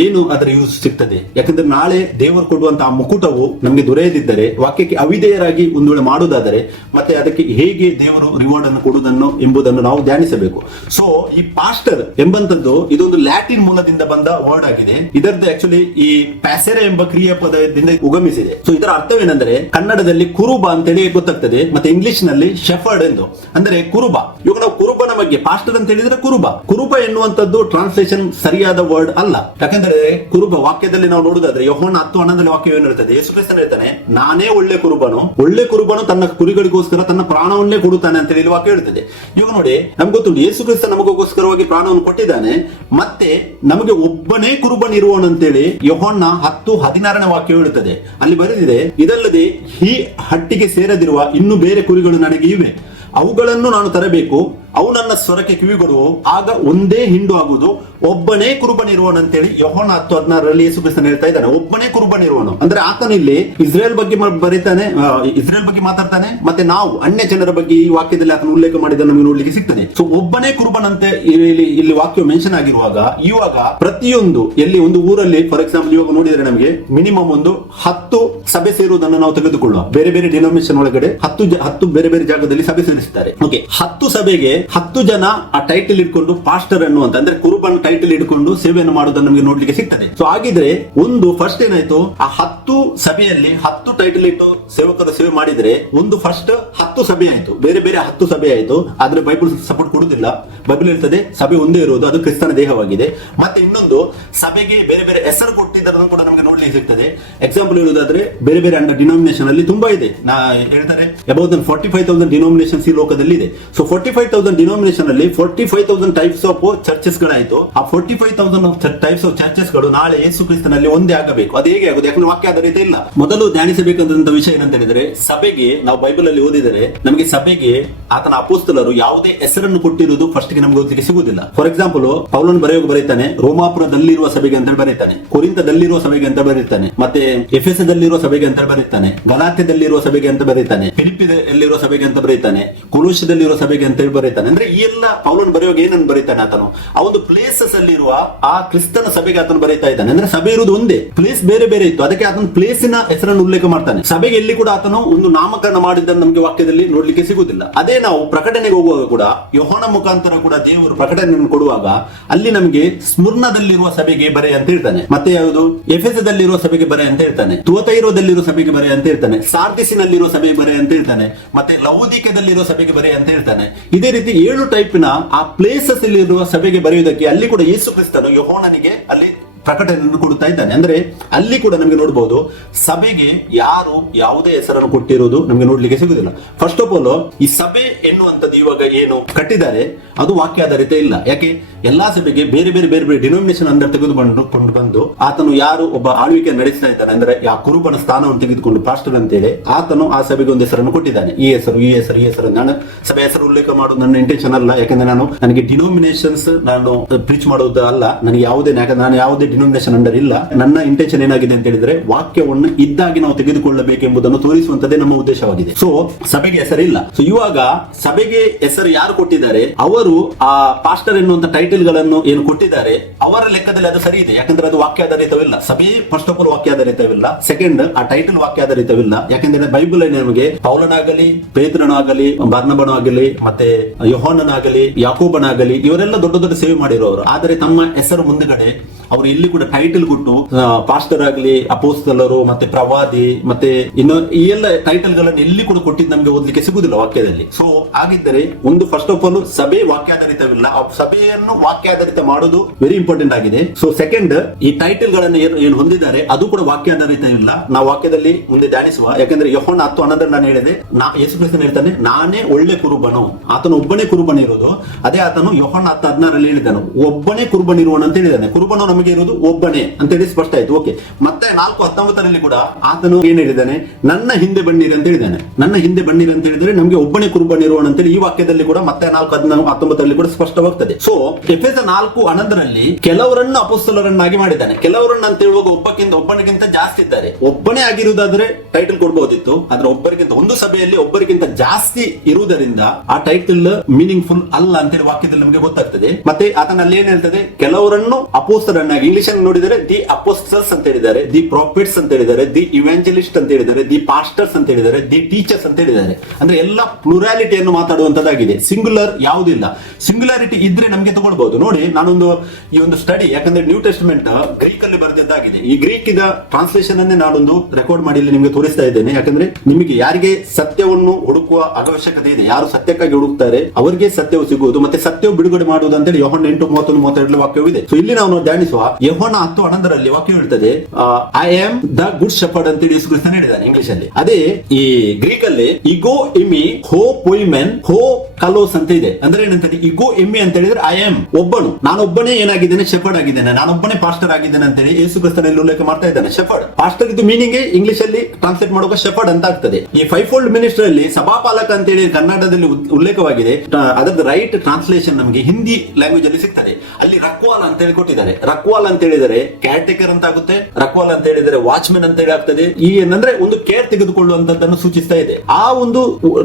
ಏನು ಅದರ ಯೂಸ್ ಸಿಗ್ತದೆ? ಯಾಕಂದ್ರೆ ನಾಳೆ ದೇವರು ಕೊಡುವಂತಹ ಮುಕುಟವು ನಮಗೆ ದೊರೆಯದಿದ್ದರೆ, ವಾಕ್ಯಕ್ಕೆ ಅವಿಧೇಯರಾಗಿ ಒಂದು ವೇಳೆ ಮಾಡುವುದಾದರೆ ಮತ್ತೆ ಅದಕ್ಕೆ ಹೇಗೆ ದೇವರು ರಿವಾರ್ಡ್ ಅನ್ನು ಕೊಡುವುದನ್ನು ಎಂಬುದನ್ನು ನಾವು ಧ್ಯಾನಿಸಬೇಕು. ಸೊ ಈ ಪಾಸ್ಟರ್ ಎಂಬಂತದ್ದು ಇದೊಂದು ಲ್ಯಾಟಿನ್ ಮೂಲದಿಂದ ಬಂದ ವರ್ಡ್ ಆಗಿದೆ. ಇದರದ್ದು ಆಕ್ಚುಲಿ ಈ ಪ್ಯಾಸೆರೆ ಎಂಬ ಕ್ರಿಯಾಪದದಿಂದ ಉಗಮಿಸಿದೆ. ಸೊ ಇದರ ಅರ್ಥವೇನೆಂದರೆ, ಕನ್ನಡದಲ್ಲಿ ಕುರುಬ ಅಂತೇಳಿ ಗೊತ್ತಾಗ್ತದೆ, ಮತ್ತೆ ಇಂಗ್ಲಿಷ್ ನಲ್ಲಿ ಶೆಫರ್ಡ್ ಎಂದು, ಅಂದ್ರೆ ಕುರುಬ. ಇವಾಗ ನಾವು ಕುರುಬನ ಬಗ್ಗೆ ಪಾಸ್ಟರ್ ಅಂತ ಹೇಳಿದ್ರೆ ಕುರುಬ ಎನ್ನುವಂತದ್ದು ಟ್ರಾನ್ಸ್ಲೇಷನ್ ಸರಿಯಾದ ವರ್ಡ್ ಅಲ್ಲ. ಯಾಕಂದ್ರೆ ಕುರುಬ ವಾಕ್ಯದಲ್ಲಿ ನಾವು ನೋಡುದಾದ್ರೆ ಯೋಹನ್ನ 10:11 ವಾಕ್ಯ ಏನು ಹೇಳ್ತದೆ, ಯೇಸು ಕ್ರಿಸ್ತನು ಹೇಳ್ತಾನೆ, ನಾನೇ ಒಳ್ಳೆ ಕುರುಬನು ತನ್ನ ಕುರಿಗಳಿಗೋಸ್ಕರ ತನ್ನ ಪ್ರಾಣವನ್ನೇ ಕೊಡುತ್ತಾನೆ ಅಂತ ಹೇಳಿ ವಾಕ್ಯ ಹೇಳ್ತದೆ. ಇವಾಗ ನೋಡಿ, ನಮ್ಗೆ ಗೊತ್ತುಂಟು ಯೇಸು ಕ್ರಿಸ್ತ ನಮಗೋಸ್ಕರವಾಗಿ ಪ್ರಾಣವನ್ನು ಕೊಟ್ಟಿದ್ದಾನೆ. ಮತ್ತೆ ನಮಗೆ ಒಬ್ಬನೇ ಕುರುಬನಿರುವನು ಅಂತೇಳಿ ಯೋಹನ್ನ 10:16 ವಾಕ್ಯ ಹೇಳುತ್ತದೆ. ಅಲ್ಲಿ ಬರೆದಿದೆ, ಇದಲ್ಲದೆ ಈ ಹಟ್ಟಿಗೆ ಸೇರದಿರುವ ಇನ್ನು ಬೇರೆ ಕುರಿಗಳು ನನಗೆ ಇವೆ, ಅವುಗಳನ್ನು ನಾನು ತರಬೇಕು, ಅವು ನನ್ನ ಸ್ವರಕ್ಕೆ ಕಿವಿಗೊಡುವು, ಆಗ ಒಂದೇ ಹಿಂಡು ಆಗುವುದು, ಒಬ್ಬನೇ ಕುರುಬನಿರುವನಂತೇಳಿ ಯೋಹನ್ನ 10:16 ಯೇಸು ಕ್ರಿಸ್ತನು ಹೇಳ್ತಾ ಇದ್ದಾನೆ. ಒಬ್ಬನೇ ಕುರುಬನಿರುವನು ಅಂದ್ರೆ ಆತನು ಇಲ್ಲಿ ಇಸ್ರೇಲ್ ಬಗ್ಗೆ ಬರೀತಾನೆ, ಇಸ್ರೇಲ್ ಬಗ್ಗೆ ಮಾತಾಡ್ತಾನೆ. ಮತ್ತೆ ನಾವು ಅನ್ಯ ಜನರ ಬಗ್ಗೆ ಈ ವಾಕ್ಯದಲ್ಲಿ ಆತನು ಉಲ್ಲೇಖ ಮಾಡಿದ ನಮಗೆ ನೋಡ್ಲಿಕ್ಕೆ ಸಿಗ್ತದೆ. ಸೊ ಒಬ್ಬನೇ ಕುರುಬನಂತೆ ಇಲ್ಲಿ ವಾಕ್ಯ ಮೆನ್ಷನ್ ಆಗಿರುವಾಗ, ಇವಾಗ ಪ್ರತಿಯೊಂದು ಎಲ್ಲಿ ಒಂದು ಊರಲ್ಲಿ ಫಾರ್ ಎಕ್ಸಾಂಪಲ್ ಇವಾಗ ನೋಡಿದ್ರೆ ನಮಗೆ ಮಿನಿಮಮ್ ಒಂದು 10 ಸಭೆ ಸೇರುವುದನ್ನು ನಾವು ತೆಗೆದುಕೊಳ್ಳುವ. ಬೇರೆ ಬೇರೆ ಡಿನಾಮಿನೇಷನ್ ಒಳಗಡೆ 10 ಬೇರೆ ಬೇರೆ ಜಾಗದಲ್ಲಿ ಸಭೆ ಸೇರಿಸ್ತಾರೆ. ಓಕೆ, 10 ಸಭೆಗೆ 10 ಜನ ಆ ಟೈಟಲ್ ಇಟ್ಕೊಂಡು ಪಾಸ್ಟರ್ ಅನ್ನುವಂತ ಅಂದ್ರೆ ಕುರುಬನ್ ಟೈಟಲ್ ಇಟ್ಕೊಂಡು ಸೇವೆಯನ್ನು ಮಾಡೋದನ್ನು ನಮಗೆ ನೋಡ್ಲಿಕ್ಕೆ ಸಿಗ್ತದೆ. ಸೊ ಹಾಗಿದ್ರೆ ಒಂದು ಫಸ್ಟ್ ಏನಾಯ್ತು, ಆ 10 ಸಭೆಯಲ್ಲಿ 10 ಟೈಟಲ್ ಇಟ್ಟು ಸೇವಕರು ಸೇವೆ ಮಾಡಿದ್ರೆ ಒಂದು ಫಸ್ಟ್ 10 ಸಭೆ ಆಯ್ತು, ಬೇರೆ ಬೇರೆ 10 ಸಭೆ ಆಯ್ತು. ಆದ್ರೆ ಬೈಬಲ್ ಸಪೋರ್ಟ್ ಕೊಡುದಿಲ್ಲ. ಬೈಬಲ್ ಹೇಳ್ತದೆ ಸಭೆ ಒಂದೇ ಇರುವುದು, ಅದು ಕ್ರಿಸ್ತನ ದೇಹವಾಗಿದೆ. ಮತ್ತೆ ಇನ್ನೊಂದು ಸಭೆಗೆ ಬೇರೆ ಬೇರೆ ಹೆಸರು ಕೊಟ್ಟಿದ್ದನ್ನು ಕೂಡ ನಮಗೆ ನೋಡ್ಲಿಕ್ಕೆ ಸಿಗ್ತದೆ. ಎಕ್ಸಾಂಪಲ್ ಹೇಳುವುದಾದ್ರೆ ಬೇರೆ ಬೇರೆ ಅಂಡರ್ ಡಿನಾಮಿನೇಷನ್ ಅಲ್ಲಿ ತುಂಬಾ ಇದೆ. ಹೇಳ್ತಾರೆ ಅಬೌಟ್ 45,000 ಡಿನಾಮಿನೇಷನ್ಸ್ ಈ ಲೋಕದಲ್ಲಿ ಇದೆ. ಸೊ 45,000 ಡಿನೋಮಿನೇಷನ್ ಅಲ್ಲಿ 45,000 ಟೈಪ್ಸ್ ಆಫ್ ಚರ್ಚಸ್ ಗಳಾಯ್ತು. ಆ 45,000 ಟೈಪ್ಸ್ ಆಫ್ ಚರ್ಚಸ್ ಗಳು ನಾಳೆ ಯೇಸು ಕ್ರಿಸ್ತನಲ್ಲಿ ಒಂದೇ ಆಗಬೇಕು. ಅದು ಹೇಗೆ ಆಗುದು? ಯಾಕಂದ್ರೆ ವಾಕ್ಯ ಆಧಾರಿತ ಇಲ್ಲ. ಮೊದಲು ಧ್ಯಾನಿಸಬೇಕಾದಂತ ವಿಷಯ ಏನಂತ ಹೇಳಿದ್ರೆ, ಸಭೆಗೆ ನಾವು ಬೈಬಲ್ ಅಲ್ಲಿ ಓದಿದರೆ ನಮಗೆ ಸಭೆಗೆ ಆತನ ಅಪೊಸ್ತಲರು ಯಾವುದೇ ಹೆಸರನ್ನು ಕೊಟ್ಟಿರುವುದು ಫಸ್ಟ್ ಗೆ ನಮ್ಗೆ ಓದಲಿಕ್ಕೆ ಸಿಗುವುದಿಲ್ಲ. ಫಾರ್ ಎಕ್ಸಾಂಪಲ್, ಪೌಲನ್ ಬರೆಯುತ್ತಾನೆ ರೋಮಾಪುರದಲ್ಲಿರುವ ಸಭೆಗೆ ಅಂತ ಬರೀತಾನೆ, ಕೊರಿಂತದಲ್ಲಿರುವ ಸಭೆಗೆ ಅಂತ ಬರೀತಾನೆ, ಮತ್ತೆ ಎಫೆಸದಲ್ಲಿರುವ ಸಭೆಗೆ ಅಂತ ಬರೀತಾನೆ, ಗಲಾತ್ಯದಲ್ಲಿರುವ ಸಭೆಗೆ ಅಂತ ಬರೀತಾನೆ, ಫಿಲಿಪ್ಪಿಯಲ್ಲಿರುವ ಸಭೆಗೆ ಅಂತ ಬರೀತಾನೆ, ಕೊಲೋಸ್ಯದಲ್ಲಿರುವ ಸಭೆಗೆ ಅಂತ ಬರೀತಾನೆ. ಅಂದ್ರೆ ಈ ಎಲ್ಲ ಪೌಲನ್ ಬರೆಯುವಾಗ ಏನನ್ನು ಬರೀತಾನೆ? ಆತನು ಆ ಒಂದು ಪ್ಲೇಸಸ್ ಅಲ್ಲಿರುವ ಆ ಕ್ರಿಸ್ತನ ಸಭೆಗೆ ಆತನು ಬರೀತಾ ಇದ್ದಾನೆ. ಅಂದ್ರೆ ಸಭೆ ಇರುವುದು ಒಂದೇ, ಪ್ಲೇಸ್ ಬೇರೆ ಬೇರೆ ಇತ್ತು, ಅದಕ್ಕೆ ಆತನ ಪ್ಲೇಸಿನ ಹೆಸರನ್ನು ಉಲ್ಲೇಖ ಮಾಡ್ತಾನೆ. ಸಭೆಗೆ ಎಲ್ಲಿ ಕೂಡ ಆತನು ಒಂದು ನಾಮಕರಣ ಮಾಡಿದ್ದನ್ನು ನಮಗೆ ವಾಕ್ಯದಲ್ಲಿ ನೋಡ್ಲಿಕ್ಕೆ ಸಿಗುವುದಿಲ್ಲ. ಅದೇ ನಾವು ಪ್ರಕಟಣೆಗೆ ಹೋಗುವಾಗ ಕೂಡ ಯೋಹಾನ ಮುಖಾಂತರ ಕೂಡ ದೇವರು ಪ್ರಕಟಣೆಯನ್ನು ಕೊಡುವಾಗ ಅಲ್ಲಿ ನಮಗೆ ಸ್ಮುರ್ನದಲ್ಲಿರುವ ಸಭೆಗೆ ಬರೆ ಅಂತ ಹೇಳ್ತಾನೆ, ಮತ್ತೆ ಯಾವುದು ಎಫೆಸದಲ್ಲಿರುವ ಸಭೆಗೆ ಬರೆ ಅಂತ ಹೇಳ್ತಾನೆ, ತುವತೈರೋದಲ್ಲಿರುವ ಸಭೆಗೆ ಬರೆ ಅಂತ ಹೇಳ್ತಾನೆ, ಸಾರ್ದಿಸಿನಲ್ಲಿರುವ ಸಭೆಗೆ ಬರೆ ಅಂತ ಹೇಳ್ತಾನೆ, ಮತ್ತೆ ಲವೋದಿಕದಲ್ಲಿರುವ ಸಭೆಗೆ ಬರೆ ಅಂತ ಹೇಳ್ತಾನೆ. ಇದೇ ರೀತಿ 7 ಟೈಪಿನ ಆ ಪ್ಲೇಸಸ್ ಅಲ್ಲಿರುವ ಸಭೆಗೆ ಬರೆಯುವುದಕ್ಕೆ ಅಲ್ಲಿ ಕೂಡ ಯೇಸು ಕ್ರಿಸ್ತನು ಯೋಹಾನನಿಗೆ ಅಲ್ಲಿ ಪ್ರಕಟಣೆಯನ್ನು ಕೊಡುತ್ತಾ ಇದ್ದಾನೆ. ಅಂದ್ರೆ ಅಲ್ಲಿ ಕೂಡ ನಮಗೆ ನೋಡಬಹುದು ಸಭೆಗೆ ಯಾರು ಯಾವುದೇ ಹೆಸರನ್ನು ಕೊಟ್ಟಿರುವುದು ನಮಗೆ ನೋಡ್ಲಿಕ್ಕೆ ಸಿಗುದಿಲ್ಲ. ಫಸ್ಟ್ ಆಫ್ ಆಲ್ ಈ ಸಭೆ ಎನ್ನುವಂಥದ್ದು ಇವಾಗ ಏನು ಕಟ್ಟಿದ್ದಾರೆ ಅದು ವಾಕ್ಯ ಆಧಾರಿತ ಇಲ್ಲ. ಯಾಕೆ? ಎಲ್ಲಾ ಸಭೆಗೆ ಬೇರೆ ಬೇರೆ ಬೇರೆ ಬೇರೆ ಡಿನೋಮಿನೇಷನ್ ಅಂದ್ರೆ ತೆಗೆದುಕೊಂಡು ಬಂದು ಆತನು ಯಾರು ಒಬ್ಬ ಆಳ್ವಿಕೆ ನಡೆಸ್ತಾ ಇದ್ದಾನೆ ಅಂದ್ರೆ ಆ ಕುರುಬನ ಸ್ಥಾನವನ್ನು ತೆಗೆದುಕೊಂಡು ಪಾಸ್ಟರ್ ಅಂತೇಳಿ ಆತನು ಆ ಸಭೆಗೆ ಒಂದು ಹೆಸರನ್ನು ಕೊಟ್ಟಿದ್ದಾನೆ. ಈ ಹೆಸರು ಈ ಹೆಸರು ಈ ಹೆಸರು. ನಾನು ಸಭೆ ಹೆಸರು ಉಲ್ಲೇಖ ಮಾಡೋದು ನನ್ನ ಇಂಟೆನ್ಷನ್ ಅಲ್ಲ, ಯಾಕಂದ್ರೆ ನನಗೆ ಡಿನೋಮಿನೇಷನ್ಸ್ ನಾನು ಪ್ರೀಚ್ ಮಾಡೋದು ಅಲ್ಲ, ನನಗೆ ಯಾವುದೇ, ಯಾಕಂದ್ರೆ ನಾನು ಯಾವುದೇ ಡಿನೋಮಿನೇಷನ್ ಅಂಡರ್ ಇಲ್ಲ. ನನ್ನ ಇಂಟೆನ್ಷನ್ ಏನಾಗಿದೆ ಅಂತ ಹೇಳಿದ್ರೆ ವಾಕ್ಯವನ್ನು ಇದ್ದಾಗಿ ನಾವು ತೆಗೆದುಕೊಳ್ಳಬೇಕೆಂಬುದನ್ನು ತೋರಿಸುವಂತದೇ ನಮ್ಮ ಉದ್ದೇಶವಾಗಿದೆ. ಸೊ ಸಭೆಗೆ ಹೆಸರಿಲ್ಲ. ಸೊ ಇವಾಗ ಸಭೆಗೆ ಹೆಸರು ಯಾರು ಕೊಟ್ಟಿದ್ದಾರೆ ಅವರು ಆ ಪಾಸ್ಟರ್ ಎನ್ನುವಂತ ಟೈಟಲ್ ಗಳನ್ನು ಏನು ಕೊಟ್ಟಿದ್ದಾರೆ ಅವರ ಲೆಕ್ಕದಲ್ಲಿ ಅದು ಸರಿ ಇದೆ, ಯಾಕಂದ್ರೆ ಅದು ವಾಕ್ಯ ಆಧಾರಿತವಿಲ್ಲ. ಸಭೆ ಫಸ್ಟ್ ಆಫ್ ಆಲ್ ವಾಕ್ಯ ಆಧಾರಿತವಿಲ್ಲ, ಸೆಕೆಂಡ್ ಆ ಟೈಟಲ್ ವಾಕ್ಯ ಆಧಾರಿತವಿಲ್ಲ. ಯಾಕಂದ್ರೆ ಬೈಬಲ್ ನಮಗೆ ಪೌಲನಾಗಲಿ, ಪೇತ್ರನಾಗಲಿ, ಬಾರ್ನಬನಾಗಲಿ, ಮತ್ತೆ ಯೋಹಾನನಾಗಲಿ, ಯಾಕೋಬನಾಗಲಿ ಇವರೆಲ್ಲ ದೊಡ್ಡ ದೊಡ್ಡ ಸೇವೆ ಮಾಡಿರೋರು. ಆದರೆ ತಮ್ಮ ಹೆಸರು ಮುಂದುಗಡೆ ಅವರು ಎಲ್ಲಿ ಕೂಡ ಟೈಟಲ್ ಕೊಟ್ಟು ಪಾಸ್ಟರ್ ಆಗಲಿ, ಅಪೋಸ್ತಲರು, ಮತ್ತೆ ಪ್ರವಾದಿ, ಮತ್ತೆ ಇನ್ನು ಈ ಎಲ್ಲ ಟೈಟಲ್ ಗಳನ್ನು ಎಲ್ಲಿ ಕೂಡ ಕೊಟ್ಟಿದ್ದು ನಮಗೆ ಓದಲಿಕ್ಕೆ ಸಿಗುದಿಲ್ಲ ವಾಕ್ಯದಲ್ಲಿ. ಸೊ ಹಾಗಿದ್ದರೆ ಒಂದು ಫಸ್ಟ್ ಆಫ್ ಆಲ್ ಸಭೆ ವಾಕ್ಯಾಧಾರಿತವಿಲ್ಲ, ಸಭೆಯನ್ನು ವಾಕ್ಯಾಧಾರಿತ ಮಾಡೋದು ವೆರಿ ಇಂಪಾರ್ಟೆಂಟ್ ಆಗಿದೆ. ಸೊ ಸೆಕೆಂಡ್ ಈ ಟೈಟಲ್ ಗಳನ್ನು ಏನು ಹೊಂದಿದ್ದಾರೆ ಅದು ಕೂಡ ವಾಕ್ಯಾಧಾರಿತ ಇಲ್ಲ. ನಾವು ವಾಕ್ಯದಲ್ಲಿ ಮುಂದೆ ಧ್ಯಾನಿಸುವ, ಯಾಕಂದ್ರೆ ಯೋಹಾನ 10:11 ನಾನು ಹೇಳಿದೆ, ಯೇಸು ಕ್ರಿಸ್ತನು ಹೇಳ್ತಾನೆ ನಾನೇ ಒಳ್ಳೆ ಕುರುಬನು, ಆತನು ಒಬ್ಬನೇ ಕುರುಬನ ಇರೋದು. ಅದೇ ಆತನು ಯೋಹಾನ 10:16 ಹೇಳಿದನು ಒಬ್ಬನೇ ಕುರುಬನಿರುವನು ಅಂತ ಹೇಳಿದ್ದಾನೆ. ಕುರುಬನು ನಮಗೆ ಇರುವುದು ಒಬ್ಬನೇ ಅಂತ ಹೇಳಿ ಸ್ಪಷ್ಟ ಆಯ್ತು. ಓಕೆ, ಮತ್ತೆ 4:19 ಕೂಡ ಆತನು ಏನ್ ಹೇಳಿದ್ದಾನೆ, ನನ್ನ ಹಿಂದೆ ಬನ್ನಿರಿ ಅಂತ ಹೇಳಿದ್ದಾನೆ. ನನ್ನ ಹಿಂದೆ ಬನ್ನಿರಿ ಅಂತ ಹೇಳಿದ್ರೆ ನಮಗೆ ಒಬ್ಬನೇ ಕುರುಬನಿರುವನು ಅಂತೇಳಿ ಈ ವಾಕ್ಯದಲ್ಲಿ ಕೂಡ ಮತ್ತೆ 4:19 ಕೂಡ ಸ್ಪಷ್ಟವಾಗ್ತದೆ. ಸೊ ಎಫೆಸ 4:11 ಕೆಲವರನ್ನು ಅಪೊಸ್ತಲರನ್ನಾಗಿ ಮಾಡಿದ್ದಾನೆ. ಕೆಲವರನ್ನು ಅಂತ ಹೇಳುವಾಗ ಒಬ್ಬನಿಗಿಂತ ಜಾಸ್ತಿ ಇದ್ದಾರೆ. ಒಬ್ಬನೇ ಆಗಿರುವುದಾದ್ರೆ ಟೈಟಲ್ ಕೊಡಬಹುದಿತ್ತು, ಆದ್ರೆ ಒಬ್ಬರಿಗಿಂತ ಒಂದು ಸಭೆಯಲ್ಲಿ ಒಬ್ಬರಿಗಿಂತ ಜಾಸ್ತಿ ಇರುವುದರಿಂದ ಆ ಟೈಟಲ್ ಮೀನಿಂಗ್ಫುಲ್ ಅಲ್ಲ ಅಂತೇಳಿ ವಾಕ್ಯದಲ್ಲಿ ನಮಗೆ ಗೊತ್ತಾಗ್ತದೆ. ಮತ್ತೆ ಆತನಲ್ಲಿ ಏನ್ ಹೇಳ್ತದೆ, ಕೆಲವರನ್ನು ಅಪೊಸ್ತಲರನ್ನಾಗಿ, ಇಂಗ್ಲಿಷ್ ಅಲ್ಲಿ ನೋಡಿದರೆ ದಿ ಅಪೋಸ್ಟಲ್ಸ್ ಅಂತ ಹೇಳಿದ್ದಾರೆ, ದಿ ಪ್ರಾಫಿಟ್ಸ್ ಅಂತ ಹೇಳಿದ್ದಾರೆ, ದಿ ಇವಾಂಜಲಿಸ್ಟ್ ಅಂತ ಹೇಳಿದ್ದಾರೆ, ದಿ ಪಾಸ್ಟರ್ಸ್ ಅಂತ ಹೇಳಿದ್ದಾರೆ, ದಿ ಟೀಚರ್ಸ್ ಅಂತ ಹೇಳಿದ್ದಾರೆ. ಅಂದ್ರೆ ಎಲ್ಲ ಪ್ಲೂರಾಲಿಟಿಯನ್ನು ಮಾತಾಡುವಂತದ್ದಾಗಿದೆ, ಸಿಂಗುಲರ್ ಯಾವುದಿಲ್ಲ. ಸಿಂಗುಲಾರಿಟಿ ಇದ್ರೆ ನಮಗೆ ತಗೊಳ್ಬಹುದು. ನೋಡಿ, ನಾನೊಂದು ಈ ಒಂದು ಸ್ಟಡಿ, ಯಾಕಂದ್ರೆ ನ್ಯೂ ಟೆಸ್ಟ್ಮೆಂಟ್ ಗ್ರೀಕ್ ಅಲ್ಲಿ ಬರೆದಿದ್ದಾಗಿದೆ. ಈ ಗ್ರೀಕ್ ಇದ ಟ್ರಾನ್ಸ್ಲೇಷನ್ ಅನ್ನೇ ನಾನೊಂದು ರೆಕಾರ್ಡ್ ಮಾಡಿ ನಿಮಗೆ ತೋರಿಸ್ತಾ ಇದ್ದೇನೆ. ಯಾಕಂದ್ರೆ ನಿಮಗೆ ಯಾರಿಗೆ ಸತ್ಯವನ್ನು ಹುಡುಕುವ ಅವಶ್ಯಕತೆ ಇದೆ, ಯಾರು ಸತ್ಯಕ್ಕಾಗಿ ಹುಡುಕ್ತಾರೆ ಅವರಿಗೆ ಸತ್ಯವು ಸಿಗುವುದು, ಮತ್ತೆ ಸತ್ಯವು ಬಿಡುಗಡೆ ಮಾಡುವುದು ಅಂತೇಳಿ ಯೋಹಾನ 8:31-32 ವಾಕ್ಯವಿದೆ. ಸೊ ಇಲ್ಲಿ ನಾವು ಧ್ಯಾನಿಸುವ ಯೋಹಾನ 10:11 ವಾಕ್ಯ ಹೇಳ್ತದೆ, I am the good shepherd ಅಂತೇಳಿ ಯೇಸು ಕ್ರಿಸ್ತನು ಹೇಳಿದ್ದಾನೆ ಇಂಗ್ಲಿಷ್ ಅಲ್ಲಿ. ಅದೇ ಈ ಗ್ರೀಕ್ ಅಲ್ಲಿ ಇಗೋ ಎಮಿ ಹೋ ಪೊಯ್ಮೆನ್ ಹೋ ಕಲೋಸ್ ಅಂತ ಇದೆ. ಅಂದ್ರೆ ಏನಂತಂದ್ರೆ ಇಗೋ ಎಮ್ಮಿ ಅಂತ ಹೇಳಿದ್ರೆ ಐ ಆಮ್ ಒಬ್ಬನು, ನಾನೊಬ್ಬನೇ ಏನಾಗಿದ್ದೇನೆ, ಶೆಫರ್ಡ್ ಆಗಿದ್ದೇನೆ, ನಾನೊಬ್ಬನೇ ಪಾಸ್ಟರ್ ಆಗಿದ್ದೇನೆ ಅಂತೇಳಿ ಯೇಸು ಕ್ರಿಸ್ತನಲ್ಲಿ ಉಲ್ಲೇಖ ಮಾಡ್ತಾ ಇದ್ದಾನೆ. ಶೆಫರ್ಡ್ ಪಾಸ್ಟರ್ ಇದು ಮೀನಿಂಗ್ ಇಂಗ್ಲಿಷ್ ಅಲ್ಲಿ ಟ್ರಾನ್ಸ್ಲೇಟ್ ಮಾಡುವಾಗ ಶೆಫರ್ಡ್ ಅಂತ ಆಗ್ತದೆ. ಈ 5-fold ಮಿನಿಸ್ಟ್ರಿ ಅಲ್ಲಿ ಸಭಾಪಾಲಕ ಅಂತೇಳಿ ಕನ್ನಡದಲ್ಲಿ ಉಲ್ಲೇಖವಾಗಿದೆ. ಅದರ ರೈಟ್ ಟ್ರಾನ್ಸ್ಲೇಷನ್ ನಮಗೆ ಹಿಂದಿ ಲ್ಯಾಂಗ್ವೇಜ್ ಅಲ್ಲಿ ಸಿಗ್ತದೆ. ಅಲ್ಲಿ ರಕ್ವಾಲ್ ಅಂತ ಹೇಳಿ ಕೊಟ್ಟಿದ್ದಾರೆ. ರಕ್ವಾಲ್ ಅಂತ ಹೇಳಿದರೆ ಕೇರ್ ಟೇಕರ್ ಅಂತ ಆಗುತ್ತೆ, ರಕ್ವಾಲ್ ಅಂತ ಹೇಳಿದರೆ ವಾಚ್ಮೆನ್ ಅಂತ ಹೇಳಿ ಆಗ್ತದೆ. ಈ ಏನಂದ್ರೆ ಒಂದು ಕೇರ್ ತೆಗೆದುಕೊಳ್ಳುವಂತದ್ದನ್ನು ಸೂಚಿಸ್ತಾ ಇದೆ. ಆ ಒಂದು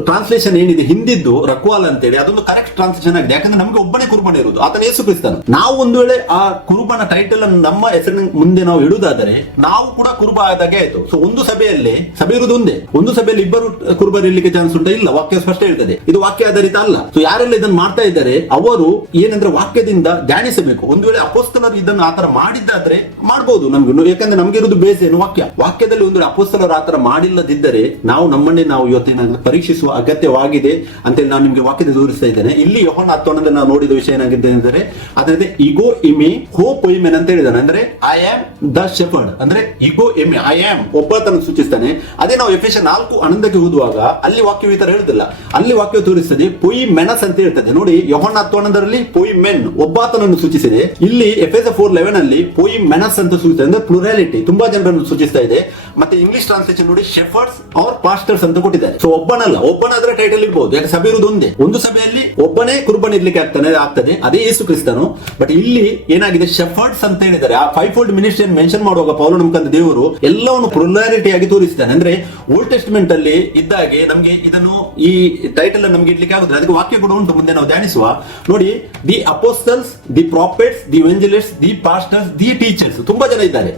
ಟ್ರಾನ್ಸ್ಲೇಷನ್ ಏನಿದೆ ಹಿಂದಿದ್ದು ರಕ್ವಾಲ್ ಅಂತೇಳಿ ಅದೊಂದು ಕರೆಕ್ಟ್ ಟ್ರಾನ್ಸ್ಲೇಷನ್ ಆಗಿದೆ. ಯಾಕಂದ್ರೆ ನಮಗೆ ಒಬ್ಬನೇ ಕುರುಬನ ಇರುವುದು, ಆತನ ಯೇಸು ಕ್ರಿಸ್ತನು. ನಾವು ಒಂದು ವೇಳೆ ಆ ಕುರುಬನ ಟೈಟಲ್ ಅನ್ನು ನಮ್ಮ ಹೆಸರಿನ ಮುಂದೆ ನಾವು ಇಡುವುದಾದರೆ ನಾವು ಕೂಡ ಕುರುಬ ಆದಾಗೆ ಆಯ್ತು. ಸೊ ಒಂದು ಸಭೆಯಲ್ಲಿ ಸಭೆ ಇರುವುದು ಒಂದೇ, ಒಂದು ಸಭೆಯಲ್ಲಿ ಇಬ್ಬರು ಕುರುಬರು ಇರ್ಲಿಕ್ಕೆ ಚಾನ್ಸ್ ಉಂಟಾ? ಇಲ್ಲ, ವಾಕ್ಯ ಸ್ಪಷ್ಟ ಹೇಳ್ತದೆ ಇದು ವಾಕ್ಯ ಆಧಾರಿತ ಅಲ್ಲ. ಸೊ ಯಾರೆಲ್ಲ ಇದನ್ನು ಮಾಡ್ತಾ ಇದ್ದಾರೆ ಅವರು ಏನಂದ್ರೆ ವಾಕ್ಯದಿಂದ ಧ್ಯಾನಿಸಬೇಕು. ಒಂದು ವೇಳೆ ಅಪೊಸ್ತಲರು ಇದನ್ನು ಆತರ ಮಾಡಿದ್ದಾದ್ರೆ ಮಾಡ್ಬೋದು ನಮ್ಗೆ, ಯಾಕಂದ್ರೆ ನಮ್ಗೆ ಇರೋದು ಬೇಸ್ ಏನು ವಾಕ್ಯದಲ್ಲಿ ಒಂದು ಅಪೊಸ್ತಲರು ಆತರ ಮಾಡಿಲ್ಲದಿದ್ದರೆ ನಾವು ನಮ್ಮನ್ನೇ ನಾವು ಇವತ್ತೇನಾಗುತ್ತೆ ಪರೀಕ್ಷಿಸುವ ಅಗತ್ಯವಾಗಿದೆ ಅಂತೇಳಿ ನಾನು ನಿಮ್ಗೆ ವಾಕ್ಯದ ತೋರಿಸ್ತಾ ಇದ್ದೇನೆ. ಇಲ್ಲಿ ಯೋಹಾನ 10 ನಾವು ನೋಡಿದ ವಿಷಯ ಏನಾಗಿದೆ ಅಂದರೆ ಅದರಿಂದ ಇಗೋ ಇಮೆ ಹೋ ಪೊಯ್ಮೆನ್ ಅಂತ ಹೇಳಿದಾನೆ. ಅಂದ್ರೆ ಐ ಆಮ್ ದ ಶೆಫರ್ಡ್, ಅಂದ್ರೆ ಇಗೋ ಎಮೆ ಐ ಆಮ್ ಒಬ್ಬತನ ಸೂಚಿಸ್ತಾನೆ. ಅದೇ ನಾವು ಎಫೆಸರ್ 4:11 ಓದುವಾಗ ಅಲ್ಲಿ ವಾಕ್ಯ ಈ ತರ ಹೇಳುದಿಲ್ಲ, ಅಲ್ಲಿ ವಾಕ್ಯ ತೋರಿಸ್ತದೆ ಪೊಯ್ ಮೆನಸ್ ಅಂತ ಹೇಳ್ತದೆ. ನೋಡಿ ಯೋಹಾನ 10 ಪೊಯ್ ಮೆನ್ ಒಬ್ಬಾತನನ್ನು ಸೂಚಿಸಿದೆ. ಇಲ್ಲಿ ಎಫೆಸರ್ 4:11 ಅಲ್ಲಿ ಪೊಯ್ ಮೆನಸ್ ಅಂತ ಸೂಚಿಸಿದೆ, ಅಂದ್ರೆ ಪ್ಲುರಾಲಿಟಿ ತುಂಬಾ ಜನರನ್ನು ಸೂಚಿಸ್ತಾ ಇದೆ. ಮತ್ತೆ ಇಂಗ್ಲಿಷ್ ಟ್ರಾನ್ಸ್ಲೇಷನ್ ನೋಡಿ ಶೆಫರ್ಡ್ಸ್ ಆರ್ ಪಾಸ್ಟರ್ಸ್ ಅಂತ ಕೊಟ್ಟಿದ್ದಾರೆ. ಸೊ ಒಬ್ಬನಾದ್ರೆ ಟೈಟಲ್ ಇರಬಹುದು, ಯಾಕೆ ಸಭೆ ಇರುವುದು ಒಂದೇ, ಒಂದು ಸಭೆಯಲ್ಲಿ ಒಬ್ಬನೇ ಕುರ್ಬಾನ್ ಇರ್ಲಿಕ್ಕೆ ಆಗ್ತದೆ, ಅದೇ ಯೇಸು ಕ್ರಿಸ್ತನು. ಬಟ್ ಇಲ್ಲಿ ಏನಾಗಿದೆ ಶೆಫರ್ಡ್ಸ್ ಅಂತ ಹೇಳಿದ್ದಾರೆ. ಆ 5-fold ಮಿನಿಸ್ಟ್ರಿ ಮೆನ್ಷನ್ ಮಾಡುವಾಗ ಪೌಲನ ಮುಖಾಂತರ ದೇವರು ಎಲ್ಲವನ್ನು ಪ್ಲುರಾಲಿಟಿ ಆಗಿ ತೋರಿಸ್ತಾನೆ. ಅಂದ್ರೆ ಓಲ್ಡ್ ಟೆಸ್ಟ್ಮೆಂಟ್ ಅಲ್ಲಿ ಇದ್ದಾಗೆ ನಮಗೆ ಇದನ್ನು ಈ ಟೈಟಲ್ ನಮ್ಗೆ ಇಡ್ಲಿಕ್ಕೆ ಆಗುತ್ತದೆ. ಅದಕ್ಕೆ ವಾಕ್ಯ ಕೂಡ ಉಂಟು, ಮುಂದೆ ನಾವು ಧ್ಯಾನಿಸುವ. ನೋಡಿ, the apostles, the prophets, the evangelists, the pastors, the teachers, ತುಂಬಾ ಜನ ಇದ್ದಾರೆ.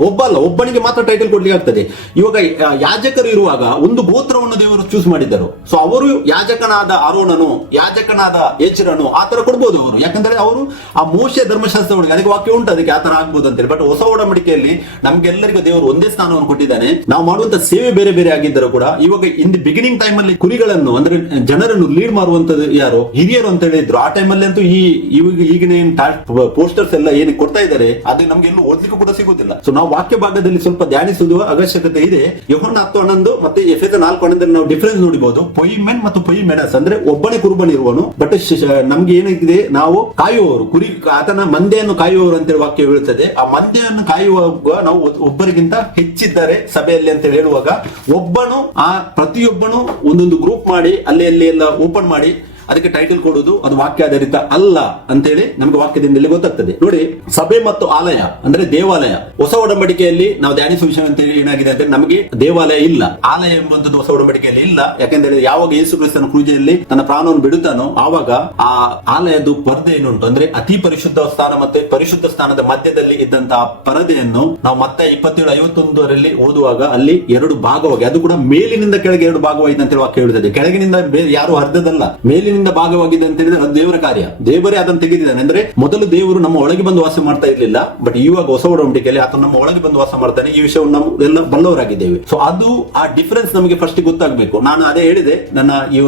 ಒಬ್ಬನಿಗೆ ಮಾತ್ರ ಟೈಟಲ್ ಕೊಡ್ಲಿಕ್ಕೆ ಆಗ್ತದೆ. ಇವಾಗ ಯಾಜಕರು ಇರುವಾಗ ಒಂದು ಗೋತ್ರವನ್ನು ದೇವರು ಚೂಸ್ ಮಾಡಿದ್ದರು. ಸೊ ಅವರು ಯಾಜಕನಾದ ಆರೋನನು, ಯಾಜಕನಾದ ಎಚ್ರನು ಆತರ ಕೊಡ್ಬೋದು ಅವರು, ಯಾಕಂದ್ರೆ ಅವರು ಆ ಮೋಶೆ ಧರ್ಮಶಾಸ್ತ್ರ ಒಳಗೆ ಅದಕ್ಕೆ ವಾಕ್ಯ ಉಂಟು, ಅದಕ್ಕೆ ಆತರ ಆಗ್ಬೋದು ಅಂತೇಳಿ. ಬಟ್ ಹೊಸ ಒಡಂಬಡಿಕೆಯಲ್ಲಿ ನಮ್ಗೆಲ್ಲರಿಗೂ ದೇವರು ಒಂದೇ ಸ್ಥಾನವನ್ನು ಕೊಟ್ಟಿದ್ದಾನೆ. ನಾವು ಮಾಡುವಂತ ಸೇವೆ ಬೇರೆ ಬೇರೆ ಆಗಿದ್ದರೂ ಕೂಡ ಇವಾಗ ಇನ್ ದಿ ಬಿಗಿನಿಂಗ್ ಟೈಮ್ ಅಲ್ಲಿ ಕುರಿಗಳನ್ನು ಅಂದ್ರೆ ಜನರನ್ನು ಲೀಡ್ ಮಾಡುವಂತದ್ದು ಯಾರು ಹಿರಿಯರು ಅಂತ ಹೇಳಿದ್ರು. ಆ ಟೈಮ್ ಅಲ್ಲಿ ಅಂತೂ ಈಗಿನ ಪೋಸ್ಟರ್ಸ್ ಎಲ್ಲ ಏನು ಕೊಡ್ತಾ ಇದ್ದಾರೆ ಅದು ನಮ್ಗೆ ಎಲ್ಲೂ ಓದ್ಲಿಕ್ಕೂ ಕೂಡ ಸಿಗುದಿಲ್ಲ. ಸೊ ನಾವು ವಾಕ್ಯ ಭಾಗದಲ್ಲಿ ಸ್ವಲ್ಪ ಧ್ಯಾನಿಸುವ ಅವಶ್ಯಕತೆ ಇದೆ. ಯೋಹಾನ 10:11 ಮತ್ತೆ ಎಫೆಸರ್ 4:11 ನಾವು ಡಿಫರೆನ್ಸ್ ನೋಡಬಹುದು. ಪೊಯ್ಮೆನ್ ಮತ್ತು ಪೊಯ್ಮೆನಸ್ ಅಂದ್ರೆ ಒಬ್ಬನೇ ಕುರುಬನ್ ಇರುವನು, ಬಟ್ ನಮ್ಗೆ ಏನಿದೆ ನಾವು ಕಾಯುವವರು, ಕುರಿ ಆತನ ಮಂದೆಯನ್ನು ಕಾಯುವವರು ಅಂತೇಳಿ ವಾಕ್ಯ ಹೇಳುತ್ತದೆ. ಆ ಮಂದೆಯನ್ನು ಕಾಯುವಾಗ ನಾವು ಒಬ್ಬರಿಗಿಂತ ಹೆಚ್ಚಿದ್ದಾರೆ ಸಭೆಯಲ್ಲಿ ಅಂತ ಹೇಳುವಾಗ ಒಬ್ಬನು ಆ ಪ್ರತಿಯೊಬ್ಬನು ಒಂದೊಂದು ಗ್ರೂಪ್ ಮಾಡಿ ಅಲ್ಲಿ ಎಲ್ಲ ಓಪನ್ ಮಾಡಿ ಅದಕ್ಕೆ ಟೈಟಲ್ ಕೊಡುವುದು ಅದು ವಾಕ್ಯಾಧಾರಿತ ಅಲ್ಲ ಅಂತೇಳಿ ನಮಗೆ ವಾಕ್ಯದಿಂದ ಗೊತ್ತಾಗ್ತದೆ. ನೋಡಿ, ಸಭೆ ಮತ್ತು ಆಲಯ ಅಂದ್ರೆ ದೇವಾಲಯ. ಹೊಸ ಒಡಂಬಡಿಕೆಯಲ್ಲಿ ನಾವು ಧ್ಯಾನಿಸುವ ವಿಷಯ ಅಂತ ಏನಾಗಿದೆ ಅಂದ್ರೆ ನಮಗೆ ದೇವಾಲಯ ಇಲ್ಲ, ಆಲಯ ಎಂಬುದು ಹೊಸ ಒಡಂಬಡಿಕೆಯಲ್ಲಿ ಇಲ್ಲ. ಯಾಕೆಂದ್ರೆ ಯಾವಾಗ ಯೇಸು ಕ್ರಿಸ್ತನ ಕ್ರೂಜೆಯಲ್ಲಿ ತನ್ನ ಪ್ರಾಣವನ್ನು ಬಿಡುತ್ತಾನೋ ಆವಾಗ ಆ ಆಲಯದ ಪರದೆ ಏನುಂಟು ಅಂದ್ರೆ ಅತಿ ಪರಿಶುದ್ಧ ಸ್ಥಾನ ಮತ್ತೆ ಪರಿಶುದ್ಧ ಸ್ಥಾನದ ಮಧ್ಯದಲ್ಲಿ ಇದ್ದಂತಹ ಪರದೆಯನ್ನು ನಾವು ಮತ್ತೆ 27:51 ಓದುವಾಗ ಅಲ್ಲಿ 2 ಭಾಗವಾಗಿ, ಅದು ಕೂಡ ಮೇಲಿನಿಂದ ಕೆಳಗೆ 2 ಭಾಗವಾಗಿದೆ ಅಂತ ವಾಕ್ಯ ಹೇಳುತ್ತದೆ. ಕೆಳಗಿನಿಂದ ಯಾರು ಅರ್ಧದಲ್ಲ, ಮೇಲಿನಿಂದ ಭಾಗವಾಗಿದೆ ಅಂತ ಹೇಳಿದ್ರೆ ಅದು ದೇವರ ಕಾರ್ಯ, ದೇವರೇ ಅದನ್ನು ತೆಗೆದಿದ್ದಾನೆ. ಅಂದ್ರೆ ಮೊದಲು ದೇವರು ನಮ್ಮ ಒಳಗೆ ಬಂದು ವಾಸ ಮಾಡ್ತಾ ಇರ್ಲಿಲ್ಲ, ಬಟ್ ಇವಾಗ ಹೊಸ ಒಡಂಬಡಿಕೆಯಲ್ಲಿ ಆತ ನಮ್ಮ ಒಳಗೆ ಬಂದು ವಾಸ ಮಾಡ್ತಾನೆ. ಈ ವಿಷಯವನ್ನು ನಾವು ಎಲ್ಲ ಬಲ್ಲವರಾಗಿದ್ದೇವೆ. ಸೊ ಅದು ಆ ಡಿಫರೆನ್ಸ್ ನಮಗೆ ಫಸ್ಟ್ ಗೊತ್ತಾಗಬೇಕು. ನಾನು ಅದೇ ಹೇಳಿದೆ ನನ್ನ ಈ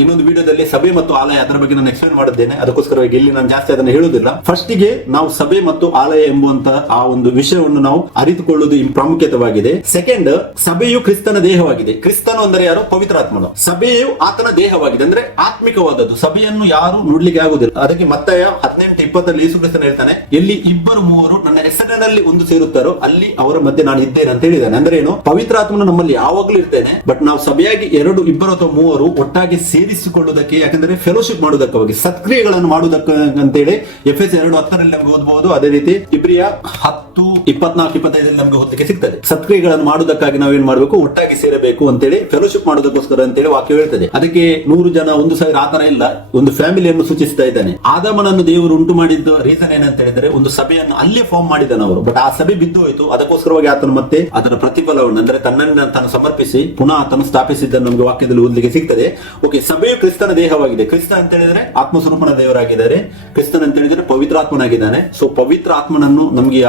ಇನ್ನೊಂದು ವಿಡಿಯೋದಲ್ಲಿ ಸಭೆ ಮತ್ತು ಆಲಯ ಅದರ ಬಗ್ಗೆ ನಾನು ಎಕ್ಸ್ಪ್ಲೇನ್ ಮಾಡಿದ್ದೇನೆ. ಅದಕ್ಕೋಸ್ಕರವಾಗಿ ಇಲ್ಲಿ ನಾನು ಜಾಸ್ತಿ ಅದನ್ನು ಹೇಳುವುದಿಲ್ಲ. ಫಸ್ಟಿಗೆ ನಾವು ಸಭೆ ಮತ್ತು ಆಲಯ ಎಂಬುವಂತಹ ಆ ಒಂದು ವಿಷಯವನ್ನು ನಾವು ಅರಿತುಕೊಳ್ಳುವುದು ಪ್ರಾಮುಖ್ಯತವಾಗಿದೆ. ಸೆಕೆಂಡ್, ಸಭೆಯು ಕ್ರಿಸ್ತನ ದೇಹವಾಗಿದೆ. ಕ್ರಿಸ್ತನು ಅಂದರೆ ಯಾರು? ಪವಿತ್ರಾತ್ಮನು. ಸಭೆಯು ಆತನ ದೇಹವಾಗಿದೆ, ಅಂದ್ರೆ ಆತ್ಮಿಕವಾದದ್ದು. ಸಭೆಯನ್ನು ಯಾರು ನೋಡ್ಲಿಕ್ಕೆ ಆಗುದಿಲ್ಲ. ಅದಕ್ಕೆ ಮತ್ತಾಯ 18:20 ಯೇಸು ಕ್ರಿಸ್ತನು ಹೇಳ್ತಾನೆ, ಎಲ್ಲಿ 2-3 ನನ್ನ ಹೆಸರಿನಲ್ಲಿ ಒಂದು ಸೇರುತ್ತಾರೋ ಅಲ್ಲಿ ಅವರ ಮಧ್ಯೆ ನಾನು ಇದ್ದೇನೆ ಅಂತ ಹೇಳಿದ್ದಾನೆ. ಅಂದ್ರೆ ಏನು? ಪವಿತ್ರಾತ್ಮನು ನಮ್ಮಲ್ಲಿ ಯಾವಾಗಲೂ ಇರ್ತೇನೆ, ಬಟ್ ನಾವು ಸಭೆಯಾಗಿ 2 ಅಥವಾ 3 ಒಟ್ಟಾಗಿ ಸೇರಿಸಿಕೊಳ್ಳುವುದಕ್ಕೆ, ಯಾಕಂದ್ರೆ ಫೆಲೋಶಿಪ್ ಮಾಡುವುದಕ್ಕಾಗಿ ಸತ್ಕ್ರಿಯೆಗಳನ್ನು ಮಾಡುವುದಕ್ಕೆ ಅಂತೇಳಿ ಎಫೆಸರ್ 2:10 ನಮಗೆ ಓದಬಹುದು. ಅದೇ ರೀತಿ ಇಬ್ರಿಯ 10:24-25 ನಮಗೆ ಓದಲಿಕ್ಕೆ ಸಿಗ್ತದೆ. ಸತ್ಕ್ರಿಯೆಗಳನ್ನು ಮಾಡುವುದಕ್ಕಾಗಿ ನಾವೇನ್ ಮಾಡಬೇಕು? ಒಟ್ಟಾಗಿ ಸೇರಬೇಕು ಅಂತೇಳಿ, ಫೆಲೋಶಿಪ್ ಮಾಡುವುದಕ್ಕೋಸ್ಕರ ಅಂತೇಳಿ ವಾಕ್ಯ ಹೇಳ್ತದೆ. ಅದಕ್ಕೆ 100 ಜನ 1,000 ಆತರ ಇಲ್ಲ, ಒಂದು ಫ್ಯಾಮಿಲಿಯನ್ನು ಸೂಚಿಸ್ತಾ ಇದ್ದಾನೆ. ಆದಾಮನನ್ನು ದೇವರು ಉಂಟು ಮಾಡಿದ್ದ ರೀಸನ್ ಏನಂತ ಹೇಳಿದ್ರೆ ಒಂದು ಸಭೆಯನ್ನು ಅಲ್ಲೇ ಫಾರ್ಮ್ ಮಾಡಿದ್ದಾನೆ ಅವರು. ಬಟ್ ಆ ಸಭೆ ಬಿದ್ದು ಹೋಯಿತು. ಅದಕ್ಕೋಸ್ಕರವಾಗಿ ಆತನು ಮತ್ತೆ ಅದರ ಪ್ರತಿಫಲವನ್ನು ಅಂದ್ರೆ ತನ್ನನ್ನು ತಾನು ಸಮರ್ಪಿಸಿ ಪುನಃ ಆತನು ಸ್ಥಾಪಿಸಿದ್ದನ್ನು ನಮಗೆ ವಾಕ್ಯದಲ್ಲಿ ಓದಲಿಕ್ಕೆ ಸಿಗ್ತದೆ. ಓಕೆ, ಸಭೆಯು ಕ್ರಿಸ್ತನ ದೇಹವಾಗಿದೆ. ಕ್ರಿಸ್ತ ಅಂತ ಹೇಳಿದ್ರೆ ಆತ್ಮಸ್ವರೂಪನ ದೇವರಾಗಿದ್ದಾರೆ. ಕ್ರಿಸ್ತನ್ ಅಂತ ಹೇಳಿದ್ರೆ ಪವಿತ್ರಾತ್ಮನಾಗಿದ್ದಾನೆ. ಸೊ ಪವಿತ್ರ ಆತ್ಮನನ್ನು ನಮಗೆ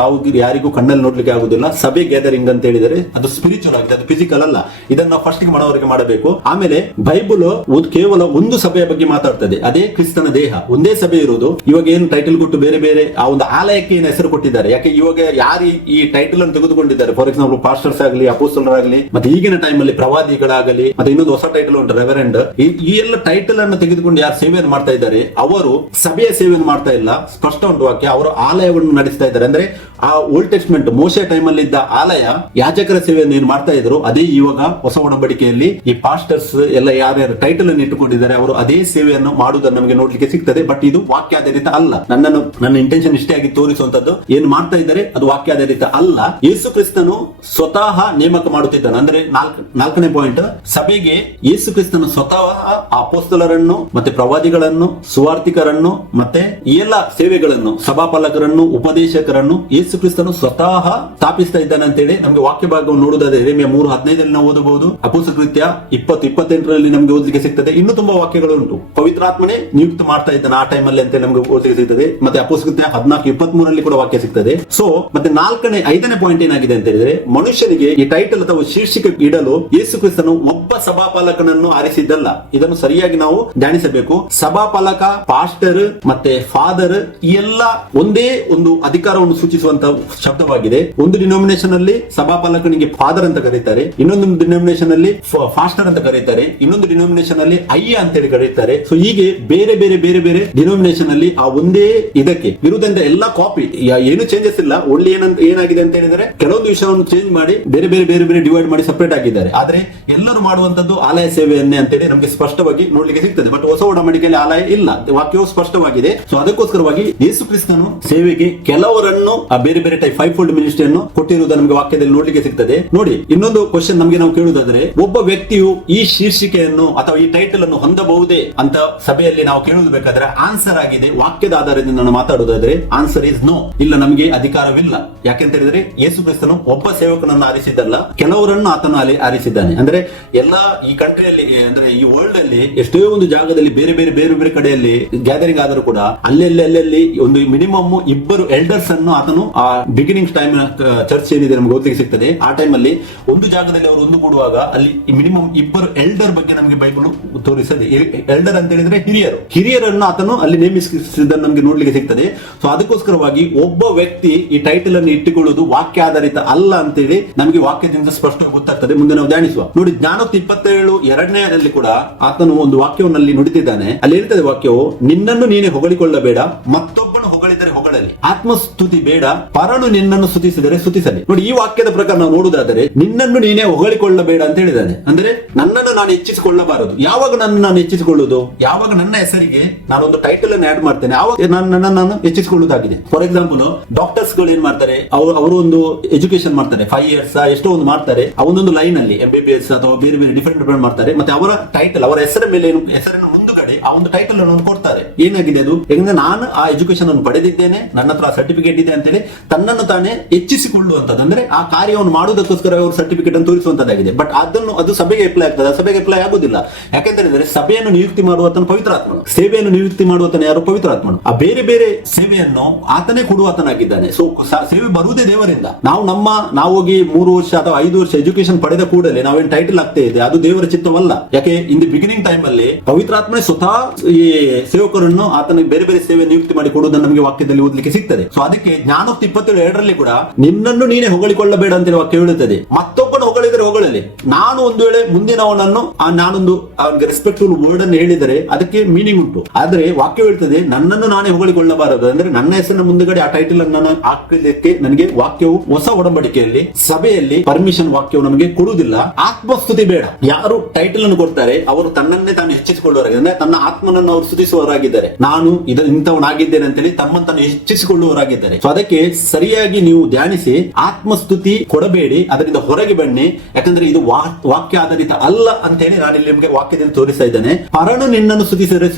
ಯಾರಿಗೂ ಕಣ್ಣಲ್ಲಿ ನೋಡ್ಲಿಕ್ಕೆ ಆಗುದಿಲ್ಲ. ಸಭೆ ಗ್ಯಾದರಿಂಗ್ ಅಂತ ಹೇಳಿದರೆ ಅದು ಸ್ಪಿರಿಚುವಲ್ ಆಗಿದೆ, ಅದು ಫಿಸಿಕಲ್ ಅಲ್ಲ. ಇದನ್ನು ನಾವು ಫಸ್ಟ್ ಮನವರಿಕೆ ಮಾಡಬೇಕು. ಆಮೇಲೆ ಬೈಬಲ್ ಕೇವಲ ಒಂದು ಸಭೆಯ ಬಗ್ಗೆ ಮಾತಾಡ್ತದೆ, ಅದೇ ಕ್ರಿಸ್ತನ ದೇಹ. ಒಂದೇ ಸಭೆ ಇರುವುದು. ಇವಾಗ ಏನು ಟೈಟಲ್ ಕೊಟ್ಟು ಬೇರೆ ಬೇರೆ ಆ ಒಂದು ಆಲಯಕ್ಕೆ ಏನು ಹೆಸರು ಕೊಟ್ಟಿದ್ದಾರೆ. ಯಾಕೆ ಇವಾಗ ಯಾರು ಈ ಟೈಟಲ್ ಅನ್ನು ತೆಗೆದುಕೊಂಡಿದ್ದಾರೆ, ಫಾರ್ ಎಕ್ಸಾಂಪಲ್ ಪಾಸ್ಟರ್ಸ್ ಆಗಲಿ, ಅಪೋಸ್ತಲರಾಗಲಿ, ಮತ್ತೆ ಈಗಿನ ಟೈಮ್ ಅಲ್ಲಿ ಪ್ರವಾದಿಗಳಾಗಲಿ, ಮತ್ತೆ ಇನ್ನೊಂದು ಹೊಸ ಟೈಟಲ್ ಉಂಟು ರೆವರೆಂಡ್. ಈ ಎಲ್ಲ ಟೈಟಲ್ ಅನ್ನು ತೆಗೆದುಕೊಂಡು ಯಾರು ಸೇವೆಯನ್ನು ಮಾಡ್ತಾ ಇದ್ದಾರೆ ಅವರು ಸಭೆಯ ಸೇವೆಯನ್ನು ಮಾಡ್ತಾ ಇಲ್ಲ. ಸ್ಪಷ್ಟ ಒಂದು ವಾಕ್ಯ, ಅವರು ಆಲಯವನ್ನು ನಡೆಸ್ತಾ ಇದ್ದಾರೆ. ಅಂದ್ರೆ ಆ ಓಲ್ಡ್ ಟೆಸ್ಟ್ಮೆಂಟ್ ಮೋಶೆ ಟೈಮ್ ಅಲ್ಲಿ ಇದ್ದ ಆಲಯ ಯಾಜಕರ ಸೇವೆಯನ್ನು ಏನು ಮಾಡ್ತಾ ಇದ್ರು, ಅದೇ ಇವಾಗ ಹೊಸ ಒಡಂಬಡಿಕೆಯಲ್ಲಿ ಈ ಪಾಸ್ಟರ್ಸ್ ಎಲ್ಲ ಯಾರ್ಯಾರು ಟೈಟಲ್ ಅನ್ನು ಇಟ್ಟುಕೊಂಡಿದ್ದಾರೆ ಅವರು ಅದೇ ಸೇವೆಯನ್ನು ಮಾಡುವುದನ್ನು ನಮಗೆ ನೋಡ್ಲಿಕ್ಕೆ ಸಿಗ್ತದೆ. ಬಟ್ ಇದು ವಾಕ್ಯಾಧಾರಿತ ಅಲ್ಲ. ನನ್ನ ಇಂಟೆನ್ಷನ್ ಇಷ್ಟೇ ಆಗಿ ತೋರಿಸುವಂತದ್ದು, ಏನು ಮಾಡ್ತಾ ಇದ್ದಾರೆ ಅದು ವಾಕ್ಯಾಧಾರಿತ ಅಲ್ಲ. ಯೇಸು ಕ್ರಿಸ್ತನು ಸ್ವತಃ ನೇಮಕ ಮಾಡುತ್ತಿದ್ದಾನೆ. ಅಂದ್ರೆ 4ನೇ ಪಾಯಿಂಟ್, ಸಭೆಗೆ ಯೇಸು ಕ್ರಿಸ್ತನು ಸ್ವತಃ ಅಪೊಸ್ತಲರನ್ನು ಮತ್ತೆ ಪ್ರವಾದಿಗಳನ್ನು, ಸುವಾರ್ತಿಕರನ್ನು ಮತ್ತೆ ಈ ಎಲ್ಲ ಸೇವೆಗಳನ್ನು, ಸಭಾಪಾಲಕರನ್ನು, ಉಪದೇಶಕರನ್ನು ಯೇಸು ಕ್ರಿಸ್ತನು ಸ್ವತಃ ಸ್ಥಾಪಿಸ್ತಾ ಇದ್ದಾನೆ ಅಂತೇಳಿ ನಮಗೆ ವಾಕ್ಯ ಭಾಗವನ್ನು ನೋಡುವುದಾದ್ರೆ ಯೆರೆಮೀಯ 3:15 ನಾವು ಓದಬಹುದು. ಅಪೊಸ್ತಲ ಕೃತ್ಯ 20:28 ನಮಗೆ ಓದಲಿಕ್ಕೆ ಸಿಗ್ತದೆ. ಇನ್ನು ತುಂಬಾ ವಾಕ್ಯಗಳು ಉಂಟು. ಪವಿತ್ರಾತ್ಮನೇ ನಿಯುಕ್ತ ಮಾಡ್ತಾ ಇದ್ದಾನೆ ಆ ಟೈಮಲ್ಲಿ ಅಂತ ನಮ್ಗೆ ಓದಿಗೆ ಸಿಗ್ತದೆ. ಮತ್ತೆ ಅಪೊಸ್ತಲರ 14:23 ಕೂಡ ವಾಕ್ಯ ಸಿಗ್ತದೆ. ಸೊ ಮತ್ತೆ 5ನೇ ಪಾಯಿಂಟ್ ಏನಾಗಿದೆ ಅಂತ ಹೇಳಿದ್ರೆ, ಮನುಷ್ಯನಿಗೆ ಈ ಟೈಟಲ್ ಅಥವಾ ಶೀರ್ಷಿಕೆ ಇಡಲು ಯೇಸು ಕ್ರಿಸ್ತನು ಒಬ್ಬ ಸಭಾಪಾಲಕನನ್ನು ಆರಿಸಿದ್ದಲ್ಲ. ಇದನ್ನು ಸರಿಯಾಗಿ ನಾವು ಧ್ಯಾನಿಸಬೇಕು. ಸಭಾಪಾಲಕ, ಪಾಸ್ಟರ್ ಮತ್ತೆ ಫಾದರ್ ಈ ಎಲ್ಲ ಒಂದೇ ಒಂದು ಅಧಿಕಾರವನ್ನು ಸೂಚಿಸುವಂತ ಶಬ್ದವಾಗಿದೆ. ಒಂದು ಡಿನೋಮಿನೇಷನ್ ಅಲ್ಲಿ ಸಭಾಪಾಲಕನಿಗೆ ಫಾದರ್ ಅಂತ ಕರೀತಾರೆ, ಇನ್ನೊಂದು ಡಿನೋಮಿನೇಷನ್ ಅಲ್ಲಿ ಫಾಸ್ಟರ್ ಅಂತ ಕರೀತಾರೆ, ಇನ್ನೊಂದು ಡಿನೋಮಿನೇಷನ್ ಅಲ್ಲಿ ಅಯ್ಯ ಅಂತ ಹೇಳಿ ಕರೀತಾರೆ. ಸೊ ಹೀಗೆ ಬೇರೆ ಬೇರೆ ಬೇರೆ ಬೇರೆ ಡಿನೋಮಿನೇಷನ್ ಅಲ್ಲಿ ಆ ಒಂದೇ ಇದಕ್ಕೆ ವಿರುದ್ಧ ಎಲ್ಲ ಕಾಪಿ, ಏನು ಚೇಂಜಸ್ ಇಲ್ಲ. ಒಳ್ಳೆ ಏನಾಗಿದೆ ಅಂತ ಹೇಳಿದ್ರೆ ಕೆಲವೊಂದು ವಿಷಯವನ್ನು ಚೇಂಜ್ ಮಾಡಿ ಬೇರೆ ಬೇರೆ ಬೇರೆ ಬೇರೆ ಡಿವೈಡ್ ಮಾಡಿ ಸಪರೇಟ್ ಆಗಿದ್ದಾರೆ. ಆದ್ರೆ ಎಲ್ಲರೂ ಮಾಡುವಂತದ್ದು ಆಲಯ ಸೇವೆಯನ್ನೇ ಅಂತೇಳಿ ನಮಗೆ ಸ್ಪಷ್ಟವಾಗಿ ನೋಡ್ಲಿಕ್ಕೆ ಸಿಗ್ತದೆ. ಬಟ್ ಹೊಸ ಒಡಂಬಡಿಕೆಯಲ್ಲಿ ಆಲಯ ಇಲ್ಲ, ವಾಕ್ಯವು ಸ್ಪಷ್ಟವಾಗಿದೆ. ಸೊ ಅದಕ್ಕೋಸ್ಕರವಾಗಿ ಯೇಸು ಕ್ರಿಸ್ತನು ಸೇವೆಗೆ ಕೆಲವರನ್ನು ಆ ಬೇರೆ ಬೇರೆ ಟೈಪ್ 5-fold ಮಿನಿಸ್ಟ್ರಿಯನ್ನು ಕೊಟ್ಟಿರುವುದು ನಮಗೆ ವಾಕ್ಯದಲ್ಲಿ ನೋಡ್ಲಿಕ್ಕೆ ಸಿಗ್ತದೆ. ನೋಡಿ, ಇನ್ನೊಂದು ಕ್ವಶನ್ ನಮಗೆ ನಾವು ಕೇಳುವುದಾದ್ರೆ, ಒಬ್ಬ ವ್ಯಕ್ತಿಯು ಈ ಶೀರ್ಷಿಕೆಯನ್ನು ಅಥವಾ ಈ ಟೈಟಲ್ ಅನ್ನು ಹೊಂದಬಹುದೇ ಅಂತ ಸಭೆಯಲ್ಲಿ ನಾವು ಕೇಳುವುದು ಬೇಕಾದ್ರೆ ಆನ್ಸರ್ ಆಗಿದೆ. ವಾಕ್ಯದ ಆಧಾರದಿಂದ ನಾನು ಮಾತಾಡುವುದಾದ್ರೆ ಆನ್ಸರ್ ಇಸ್ ನೋ. ಇಲ್ಲ, ನಮಗೆ ಅಧಿಕಾರವಿಲ್ಲ. ಯಾಕೆಂತ ಹೇಳಿದ್ರೆ ಯೇಸು ಕ್ರಿಸ್ತನು ಒಬ್ಬ ಸೇವಕನನ್ನು ಆರಿಸಿದ್ದಲ್ಲ, ಕೆಲವರನ್ನು ಆತನು ಆರಿಸಿದ್ದಾನೆ. ಅಂದ್ರೆ ಎಲ್ಲ ಈ ಕಂಟ್ರಿಯಲ್ಲಿ ಅಂದ್ರೆ ಈ ವರ್ಲ್ಡ್ ಅಲ್ಲಿ ಎಷ್ಟೋ ಒಂದು ಜಾಗದಲ್ಲಿ ಬೇರೆ ಬೇರೆ ಬೇರೆ ಬೇರೆ ಕಡೆಯಲ್ಲಿ ಗ್ಯಾದರಿಂಗ್ ಆದರೂ ಕೂಡ ಅಲ್ಲೆಲ್ಲಿ ಒಂದು ಮಿನಿಮಮ್ 2 ಎಲ್ಡರ್ಸ್ ಅನ್ನು ಆತನು ಆ ಬಿಗಿನಿಂಗ್ ಟೈಮ್ ಚರ್ಚ್ ಏನಿದೆ ನಮ್ಗೆ ಓದಲಿಕ್ಕೆ ಸಿಗ್ತದೆ. ಆ ಟೈಮ್ ಅಲ್ಲಿ ಒಂದು ಜಾಗದಲ್ಲಿ ಅವರು ಒಂದುಗೂಡುವಾಗ ಅಲ್ಲಿ ಮಿನಿಮಮ್ 2 ಎಲ್ಡರ್ ಬಗ್ಗೆ ನಮಗೆ ಬೈಬಲ್ ತೋರಿಸದೆ. ಎಲ್ಡರ್ ಅಂತ ಹೇಳಿದ್ರೆ ಹಿರಿಯರನ್ನು ಆತನು ಅಲ್ಲಿ ನೇಮಿಸಿದ್ದನ್ನು ನಮಗೆ ನೋಡ್ಲಿಕ್ಕೆ ಸಿಗ್ತದೆ. ಸೊ ಅದಕ್ಕೋಸ್ಕರವಾಗಿ ಒಬ್ಬ ವ್ಯಕ್ತಿ ಈ ಟೈಟಲ್ ಅನ್ನು ಇಟ್ಟುಕೊಳ್ಳುವುದು ವಾಕ್ಯ ಆಧಾರಿತ ಅಲ್ಲ ಅಂತೇಳಿ ನಮಗೆ ವಾಕ್ಯದಿಂದ ಸ್ಪಷ್ಟವಾಗಿ ಗೊತ್ತಾಗ್ತದೆ. ಮುಂದೆ ನಾವು ಧ್ಯಾನಿಸುವ. ನೋಡಿ, ಜ್ಞಾನೋಕ್ತಿ 27:2 ಕೂಡ ಆತನು ಒಂದು ವಾಕ್ಯವನ್ನು ಅಲ್ಲಿ ನುಡಿದಿದ್ದಾನೆ. ಅಲ್ಲಿ ಹೇಳ್ತದೆ ವಾಕ್ಯವು, ನಿನ್ನನ್ನು ನೀನೇ ಹೊಗಳಿಕೊಳ್ಳಬೇಡ, ಮತ್ತೊಬ್ಬನು ಹೊಗಳಿದರೆ ಹೊಗಳಲಿ, ಆತ್ಮಸ್ತುತಿ ಬೇಡ, ಪರನು ನಿನ್ನನ್ನು ಸ್ತುತಿಸಿದರೆ ಸ್ತುತಿಸಲಿ. ನೋಡಿ, ಈ ವಾಕ್ಯದ ಪ್ರಕಾರ ನಾವು ನೋಡುವುದಾದರೆ ನಿನ್ನನ್ನು ನೀನೇ ಹೊಗಳಿಕೊಳ್ಳಬೇಡ ಅಂತ ಹೇಳಿದ್ದಾನೆ. ಅಂದ್ರೆ ನನ್ನನ್ನು ನಾನು ಹೆಚ್ಚಿಸಿಕೊಳ್ಳಬಾರದು. ಯಾವಾಗ ನಾನು ಹೆಚ್ಚಿಸಿಕೊಳ್ಳುವುದು? ಯಾವಾಗ ನನ್ನ ಹೆಸರಿಗೆ ನಾನೊಂದು ಟೈಟಲ್ ಅನ್ನು ಆಡ್ ಮಾಡ್ತೇನೆ, ಆವಾಗ ನಾನು ಹೆಚ್ಚಿಸಿಕೊಳ್ಳುವುದಾಗಿದೆ. ಫಾರ್ ಎಕ್ಸಾಂಪಲ್, ಡಾಕ್ಟರ್ಸ್ ಗಳು ಏನ್ ಮಾಡ್ತಾರೆ, ಅವರು ಒಂದು ಎಜುಕೇಶನ್ ಮಾಡ್ತಾರೆ, 5 years ಎಷ್ಟೋ ಒಂದು ಮಾಡ್ತಾರೆ. ಅವನೊಂದು ಲೈನ್ ಅಲ್ಲಿ MBBS ಅಥವಾ ಬೇರೆ ಬೇರೆ ಡಿಫರೆಂಟ್ ಮಾಡ್ತಾರೆ. ಮತ್ತೆ ಅವರ ಟೈಟಲ್, ಅವರ ಹೆಸರ ಮೇಲೆ ಹೆಸರನ್ನು ಮುಂದುಗಡೆ ಆ ಒಂದು ಟೈಟಲ್ ಅನ್ನು ಕೊಡ್ತಾರೆ. ಏನಾಗಿದೆ ಅದು? ಯಾಕಂದ್ರೆ ನಾನು ಆ ಎಜುಕೇಶನ್ ಅನ್ನು ಪಡೆದಿದ್ದೇನೆ, ನನ್ನ ಹತ್ರ ಸರ್ಟಿಫಿಕೇಟ್ ಇದೆ ಅಂತೇಳಿ ತನ್ನನ್ನು ತಾನೇ ಹೆಚ್ಚಿಸಿಕೊಳ್ಳುವಂತದ್ದು. ಅಂದ್ರೆ ಆ ಕಾರ್ಯವನ್ನು ಮಾಡುವುದಕ್ಕೋಸ್ಕರ ಅವರು ಸರ್ಟಿಫಿಕೇಟ್ ಅನ್ನು ತೋರಿಸುವಂತದ್ದಾಗಿದೆ. ಬಟ್ ಅದು ಸಭೆಗೆ ಅಪ್ಲೈ ಆಗ್ತದೆ? ಸಭೆಗೆ ಅಪ್ಲೈ ಆಗುದಿಲ್ಲ. ಯಾಕೆಂದ್ರೆ ಸಭೆಯನ್ನು ನಿಯುಕ್ತಿ ಮಾಡುವತನು ಪವಿತ್ರಾತ್ಮನು, ಸೇವೆಯನ್ನು ನಿಯುಕ್ತಿ ಮಾಡುವತನು ಯಾರು? ಪವಿತ್ರಾತ್ಮನು. ಆ ಬೇರೆ ಬೇರೆ ಸೇವೆಯನ್ನು ಆತನೇ ಕೊಡುವಾತನಾಗಿದ್ದಾನೆ. ಸೊ ಸೇವೆ ಬರುವುದೇ ದೇವರಿಂದ. ನಾವು ಹೋಗಿ 3 ವರ್ಷ ಅಥವಾ 5 ವರ್ಷ ಎಜುಕೇಶನ್ ಪಡೆದ ಕೂಡಲೇ ನಾವೇನ್ ಟೈಟಲ್ ಆಗ್ತಾ ಇದೆ, ಅದು ದೇವರ ಚಿತ್ತವಲ್ಲ. ಯಾಕೆ? ಇನ್ ದಿ ಬಿಗಿನಿಂಗ್ ಟೈಮ್ ಅಲ್ಲಿ ಪವಿತ್ರಾತ್ಮನೇ ಸ್ವತಃ ಈ ಸೇವಕರನ್ನು ಆತನಿಗೆ ಬೇರೆ ಬೇರೆ ಸೇವೆ ನಿಯುಕ್ತಿ ಮಾಡಿ ಕೊಡುವುದನ್ನು ನಮಗೆ ವಾಕ್ಯದಲ್ಲಿ ಓದಲಿಕ್ಕೆ ಸಿಗ್ತದೆ. ಸೊ ಅದಕ್ಕೆ ಜ್ಞಾನೋಕ್ತಿ 27:2 ಕೂಡ ನಿನ್ನನ್ನು ನೀನೇ ಹೊಗಳಿಕೊಳ್ಳಬೇಡ ಅಂತ ವಾಕ್ಯ ಹೇಳುತ್ತದೆ. ಮತ್ತೊಬ್ಬನು ಹೊಗಳಿದರೆ ಹೊಗಳಲಿ. ನಾನು ಒಂದು ವೇಳೆ ಮುಂದಿನವನನ್ನು ನಾನೊಂದು ಅವನಿಗೆ ರೆಸ್ಪೆಕ್ಟ್ಫುಲ್ ವರ್ಡ್ ಅನ್ನು ಹೇಳಿದರೆ ಅದಕ್ಕೆ ಮೀನಿಂಗ್ ಉಂಟು. ಆದ್ರೆ ವಾಕ್ಯ ಹೇಳ್ತದೆ ನನ್ನನ್ನು ನಾನೇ ಹೊಗಳಿಕೊಳ್ಳಬಾರದು. ಅಂದ್ರೆ ನನ್ನ ಹೆಸರಿನ ಮುಂದುಗಡೆ ಆ ಟೈಟಲ್ ಅನ್ನು ಹಾಕಲಿಕ್ಕೆ ನನಗೆ ವಾಕ್ಯವು ಹೊಸ ಒಡಂಬಡಿಕೆಯಲ್ಲಿ ಸಭೆಯಲ್ಲಿ ಪರ್ಮಿಷನ್ ವಾಕ್ಯವು ನಮಗೆ ಕೊಡುವುದಿಲ್ಲ. ಆತ್ಮಸ್ತುತಿ ಬೇಡ. ಯಾರು ಟೈಟಲ್ ಅನ್ನು ಕೊಡ್ತಾರೆ ಅವರು ತನ್ನನ್ನೇ ತಾನು ಹೆಚ್ಚಿಸಿಕೊಳ್ಳುವವರಾಗಿದ್ದಾರೆ. ಅಂದ್ರೆ ತನ್ನ ಆತ್ಮನನ್ನು ಅವರು ಸ್ತುತಿಸುವವರಾಗಿದ್ದಾರೆ. ನಾನು ಇಂಥವನಾಗಿದ್ದೇನೆ ಅಂತೇಳಿ ತಮ್ಮನ್ನು ತಾನು ಹೆಚ್ಚಿಸಿಕೊಳ್ಳುವವರಾಗಿದ್ದಾರೆ. ಸೊ ಅದಕ್ಕೆ ಸರಿಯಾಗಿ ನೀವು ಧ್ಯಾನಿಸಿ, ಆತ್ಮಸ್ತುತಿ ಕೊಡಬೇಡಿ, ಅದರಿಂದ ಹೊರಗೆ ಬನ್ನಿ. ಯಾಕಂದ್ರೆ ಇದು ವಾಕ್ಯ ಆಧಾರಿತ ಅಲ್ಲ ಅಂತ ಹೇಳಿ ನಾನು ಇಲ್ಲಿ ನಿಮಗೆ ವಾಕ್ಯದಲ್ಲಿ ತೋರಿಸ್ತಾ ಇದ್ದೇನೆ. ಪರನು ನಿನ್ನನ್ನು ಸ್ತುತಿಸಿದರೆ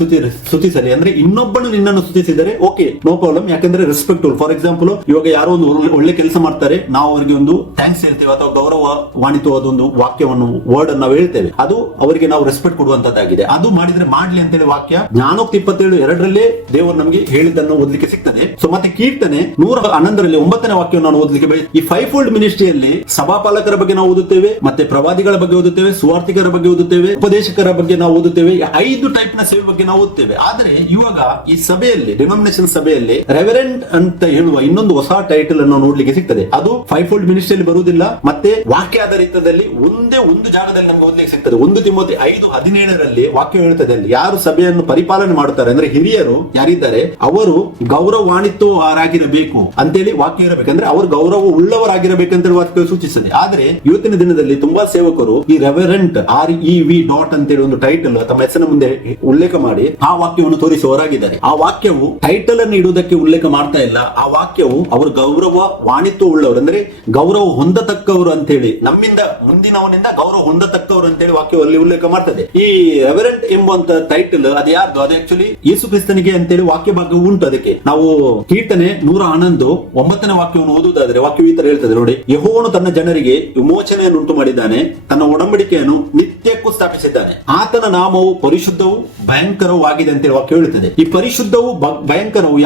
ಸ್ತುತಿಸಲಿ. ಅಂದ್ರೆ ಇನ್ನೊಬ್ಬನು ನಿನ್ನನ್ನು ಸ್ತುತಿಸಿದರೆ ಓಕೆ, ನೋ ಪ್ರಾಬ್ಲಮ್. ಯಾಕಂದ್ರೆ ರೆಸ್ಪೆಕ್ಟ್ಫುಲ್. ಫಾರ್ ಎಕ್ಸಾಂಪಲ್, ಇವಾಗ ಯಾರೋ ಒಂದು ಒಳ್ಳೆ ಕೆಲಸ ಮಾಡ್ತಾರೆ, ನಾವು ಅವರಿಗೆ ಒಂದು ಥ್ಯಾಂಕ್ಸ್ ಹೇಳ್ತೇವೆ ಅಥವಾ ಗೌರವಾನ್ವಿತವಾದ ಒಂದು ವಾಕ್ಯವನ್ನು ವರ್ಡ್ ಅನ್ನು ನಾವು ಹೇಳ್ತೇವೆ. ಅದು ಅವರಿಗೆ ನಾವು ರೆಸ್ಪೆಕ್ಟ್ ಕೊಡುವಂತದ್ದಾಗಿದೆ. ಅದು ಮಾಡಿದ್ರೆ ಮಾಡ್ಲಿ ಅಂತೇಳಿ ವಾಕ್ಯ ಜ್ಞಾನೋಕ್ತಿ 27:2 ದೇವರು ನಮಗೆ ಹೇಳಿದ್ದನ್ನು ಓದಲಿಕ್ಕೆ ಸಿಗ್ತದೆ. ಸೊ ಮತ್ತೆ ಕೀರ್ತನೆ 111 9ನೇ ವಾಕ್ಯವನ್ನು ನಾನು ಓದಲಿಕ್ಕೆ ಈ 5-fold ಮಿನಿಸ್ಟ್ರಿಯಲ್ಲಿ ಸಭಾಪಾಲಕರ ಬಗ್ಗೆ ನಾವು ಓದುತ್ತೇವೆ, ಮತ್ತೆ ಪ್ರವಾದಿಗಳ ಬಗ್ಗೆ ಓದುತ್ತೇವೆ, ಸುವಾರ್ತಿಕರ ಬಗ್ಗೆ ಓದುತ್ತೇವೆ, ಉಪದೇಶಕರ ಬಗ್ಗೆ ನಾವು ಓದುತ್ತೇವೆ. 5 ಟೈಪ್ ನ ಸೇವೆ ಬಗ್ಗೆ ನಾವು ಓದುತ್ತೇವೆ. ಆದ್ರೆ ಇವಾಗ ಈ ಸಭೆಯಲ್ಲಿ, ಡಿನೋಮಿನೇಷನ್ ಸಭೆಯಲ್ಲಿ ರೆವರೆಂಟ್ ಅಂತ ಹೇಳುವ ಇನ್ನೊಂದು ಹೊಸ ಟೈಟಲ್ ಅನ್ನು ನೋಡ್ಲಿಕ್ಕೆ ಸಿಗ್ತದೆ. ಅದು 5-fold ಮಿನಿಸ್ಟ್ರಿಯಲ್ಲಿ ಬರುವುದಿಲ್ಲ. ಮತ್ತೆ ವಾಕ್ಯ ಆಧಾರಿತದಲ್ಲಿ ಒಂದೇ ಒಂದು ಜಾಗದಲ್ಲಿ ನಮ್ಗೆ ಓದಲಿಕ್ಕೆ ಸಿಗ್ತದೆ. 1 ತಿಮೋಥಿ 5:17 ವಾಕ್ಯ ಹೇಳ್ತದೆ, ಅಲ್ಲಿ ಯಾರು ಸಭೆಯನ್ನು ಪರಿಪಾಲನೆ ಮಾಡುತ್ತಾರೆ ಅಂದ್ರೆ ಹಿರಿಯರು ಯಾರಿದ್ದಾರೆ ಅವರು ಗೌರವಾನ್ವಿತರಾಗಿರಬೇಕು ಅಂತೇಳಿ ವಾಕ್ಯ ಇರಬೇಕಂದ್ರೆ ಅವರು ಗೌರವ ಉಳ್ಳವರಾಗಿರಬೇಕಂತೇಳಿ ವಾಕ್ಯ ಸೂಚಿಸುತ್ತದೆ. ಆದ್ರೆ ಇವತ್ತಿನ ದಿನದಲ್ಲಿ ತುಂಬಾ ಸೇವಕರು ಈ ರೆವರೆಂಟ್ REV ಅಂತೇಳಿ ಒಂದು ಟೈಟಲ್ ತಮ್ಮ ಹೆಸರಿನ ಮುಂದೆ ಉಲ್ಲೇಖ ಮಾಡಿ ಆ ವಾಕ್ಯವನ್ನು ತೋರಿಸುವವರಾಗಿದ್ದಾರೆ. ಆ ವಾಕ್ಯವು ಟೈಟಲ್ ಅನ್ನು ಇಡುವುದಕ್ಕೆ ಉಲ್ಲೇಖ ಮಾಡ್ತಾ ಇಲ್ಲ. ಆ ವಾಕ್ಯವು ಅವರು ಗೌರವ ವಾಣಿತ್ವ ಉಳ್ಳವರು ಅಂದ್ರೆ ಗೌರವ ಹೊಂದತಕ್ಕವರು ಅಂತೇಳಿ, ನಮ್ಮಿಂದ ಮುಂದಿನವನಿಂದ ಗೌರವ ಹೊಂದತಕ್ಕವರು ಅಂತೇಳಿ ವಾಕ್ಯದಲ್ಲಿ ಉಲ್ಲೇಖ ಮಾಡ್ತದೆ. ಈ ರೆವರೆಂಟ್ ಎಂಬುವಂತ ಟೈಟಲ್ ಅದು ಯಾರ್ದು? ಅದು ಆಕ್ಚುಲಿ ಯೇಸು ಕ್ರಿಸ್ತನಿಗೆ ಅಂತೇಳಿ ವಾಕ್ಯ ಭಾಗ ಉಂಟು. ಅದಕ್ಕೆ ನಾವು ಕೀರ್ತನೆ 111 9ನೇ ವಾಕ್ಯವನ್ನು ಓದುವುದಾದ್ರೆ ವಾಕ್ಯವು ಈ ತರ ಹೇಳ್ತದೆ ನೋಡಿ, ಯೆಹೋವನು ತನ್ನ ಜನರಿಗೆ ವಿಮೋಚನೆಯನ್ನು ಉಂಟು ಮಾಡಿದ್ದಾನೆ, ತನ್ನ ಒಡಂಬಡಿಕೆಯನ್ನು ನಿತ್ಯಕ್ಕೂ ಸ್ಥಾಪಿಸಿದ್ದಾನೆ, ಆತನ ನಾಮವು ಪರಿಶುದ್ಧವೂ ಭಯಂಕರವೂ ಆಗಿದೆ ಅಂತೇಳಿ ವಾಕ್ಯ ಹೇಳುತ್ತದೆ. ಈ ಪರಿಶುದ್ಧವೂ ಭಯಂಕರವು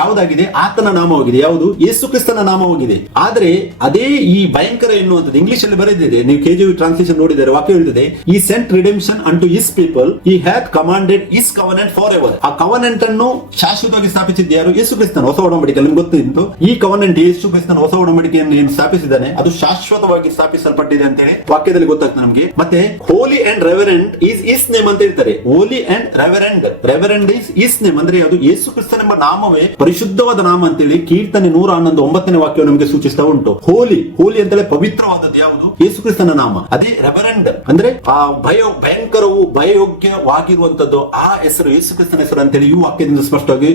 ಯಾವುದಾಗಿದೆ? ಆತನ ನಾಮವಾಗಿದೆ. ಯಾವುದು? ಯೇಸು ಕ್ರಿಸ್ತನ ನಾಮವಾಗಿದೆ. ಆದ್ರೆ ಅದೇ ಈ ಭಯಂಕರ ಎನ್ನುವಂಥದ್ದು ಇಂಗ್ಲಿಷ್ ಅಲ್ಲಿ ಬರೆದಿದೆ. ನೀವು KJV ಟ್ರಾನ್ಸ್ಲೇಷನ್ ನೋಡಿದರೆ ವಾಕ್ಯ ಹೇಳ್ತದೆ, ಈ ಸೆಂಟ್ ರಿಡೆಂಪ್ಷನ್ ಅಂಟು ಹಿಸ್ ಪೀಪಲ್, ಈ hath commanded his covenant for ever. ಆ ಕವನೆಂಟ್ ಅನ್ನು ಶಾಶ್ವತವಾಗಿ ಸ್ಥಾಪಿಸಿದ್ದು ಯಾರು? ಯೇಸು ಕ್ರಿಸ್ತನ. ಹೊಸ ಒಡಂಬಡಿಕೆ ನಿಮ್ಗೆ ಗೊತ್ತಿತ್ತು, ಈ ಕವನೆಂಟ್ ಯೇಸು ಕ್ರಿಸ್ತನ ಹೊಸ ಒಡಂಬಡಿಕೆಯನ್ನು ಏನು ಸ್ಥಾಪಿಸಿದ್ದಾನೆ ಅದು ಶಾಶ್ವತವಾಗಿ ಸ್ಥಾಪಿಸಲ್ಪಟ್ಟಿದೆ ಅಂತೇಳಿ ವಾಕ್ಯದಲ್ಲಿ ಗೊತ್ತಾಗ್ತದೆ ನಮಗೆ. ಮತ್ತೆ holy and reverend is his name ಅಂತ ಹೇಳ್ತಾರೆ. Holy and reverend is his name ಅಂದ್ರೆ ಅದು ಯೇಸು ಕ್ರಿಸ್ತನ ಎಂಬ ನಾಮವೇ ಪರಿಶುದ್ಧವಾದ ನಾಮ ಅಂತೇಳಿ ಕೀರ್ತನೆ 111 9ನೇ ವಾಕ್ಯ ನಮಗೆ ಸೂಚಿಸ್ತಾ ಉಂಟು. ಹೋಲಿ ಅಂತೇಳಿ ಪವಿತ್ರವಾದದ್ದು ಯಾವುದು? ಯೇಸು ಕ್ರಿಸ್ತನ ನಾಮ. ಅದೇ ರೆವರೆಂಡ್ ಅಂದ್ರೆ ಆ ಭಯಂಕರವು ಭಯಯೋಗ್ಯವಾಗಿರುವಂತದ್ದು ಆ ಹೆಸರು ಯೇಸು ಕ್ರಿಸ್ತನ ಹೆಸರು ಅಂತೇಳಿ ಈ ವಾಕ್ಯದಿಂದ ಸ್ಪಷ್ಟವಾಗಿ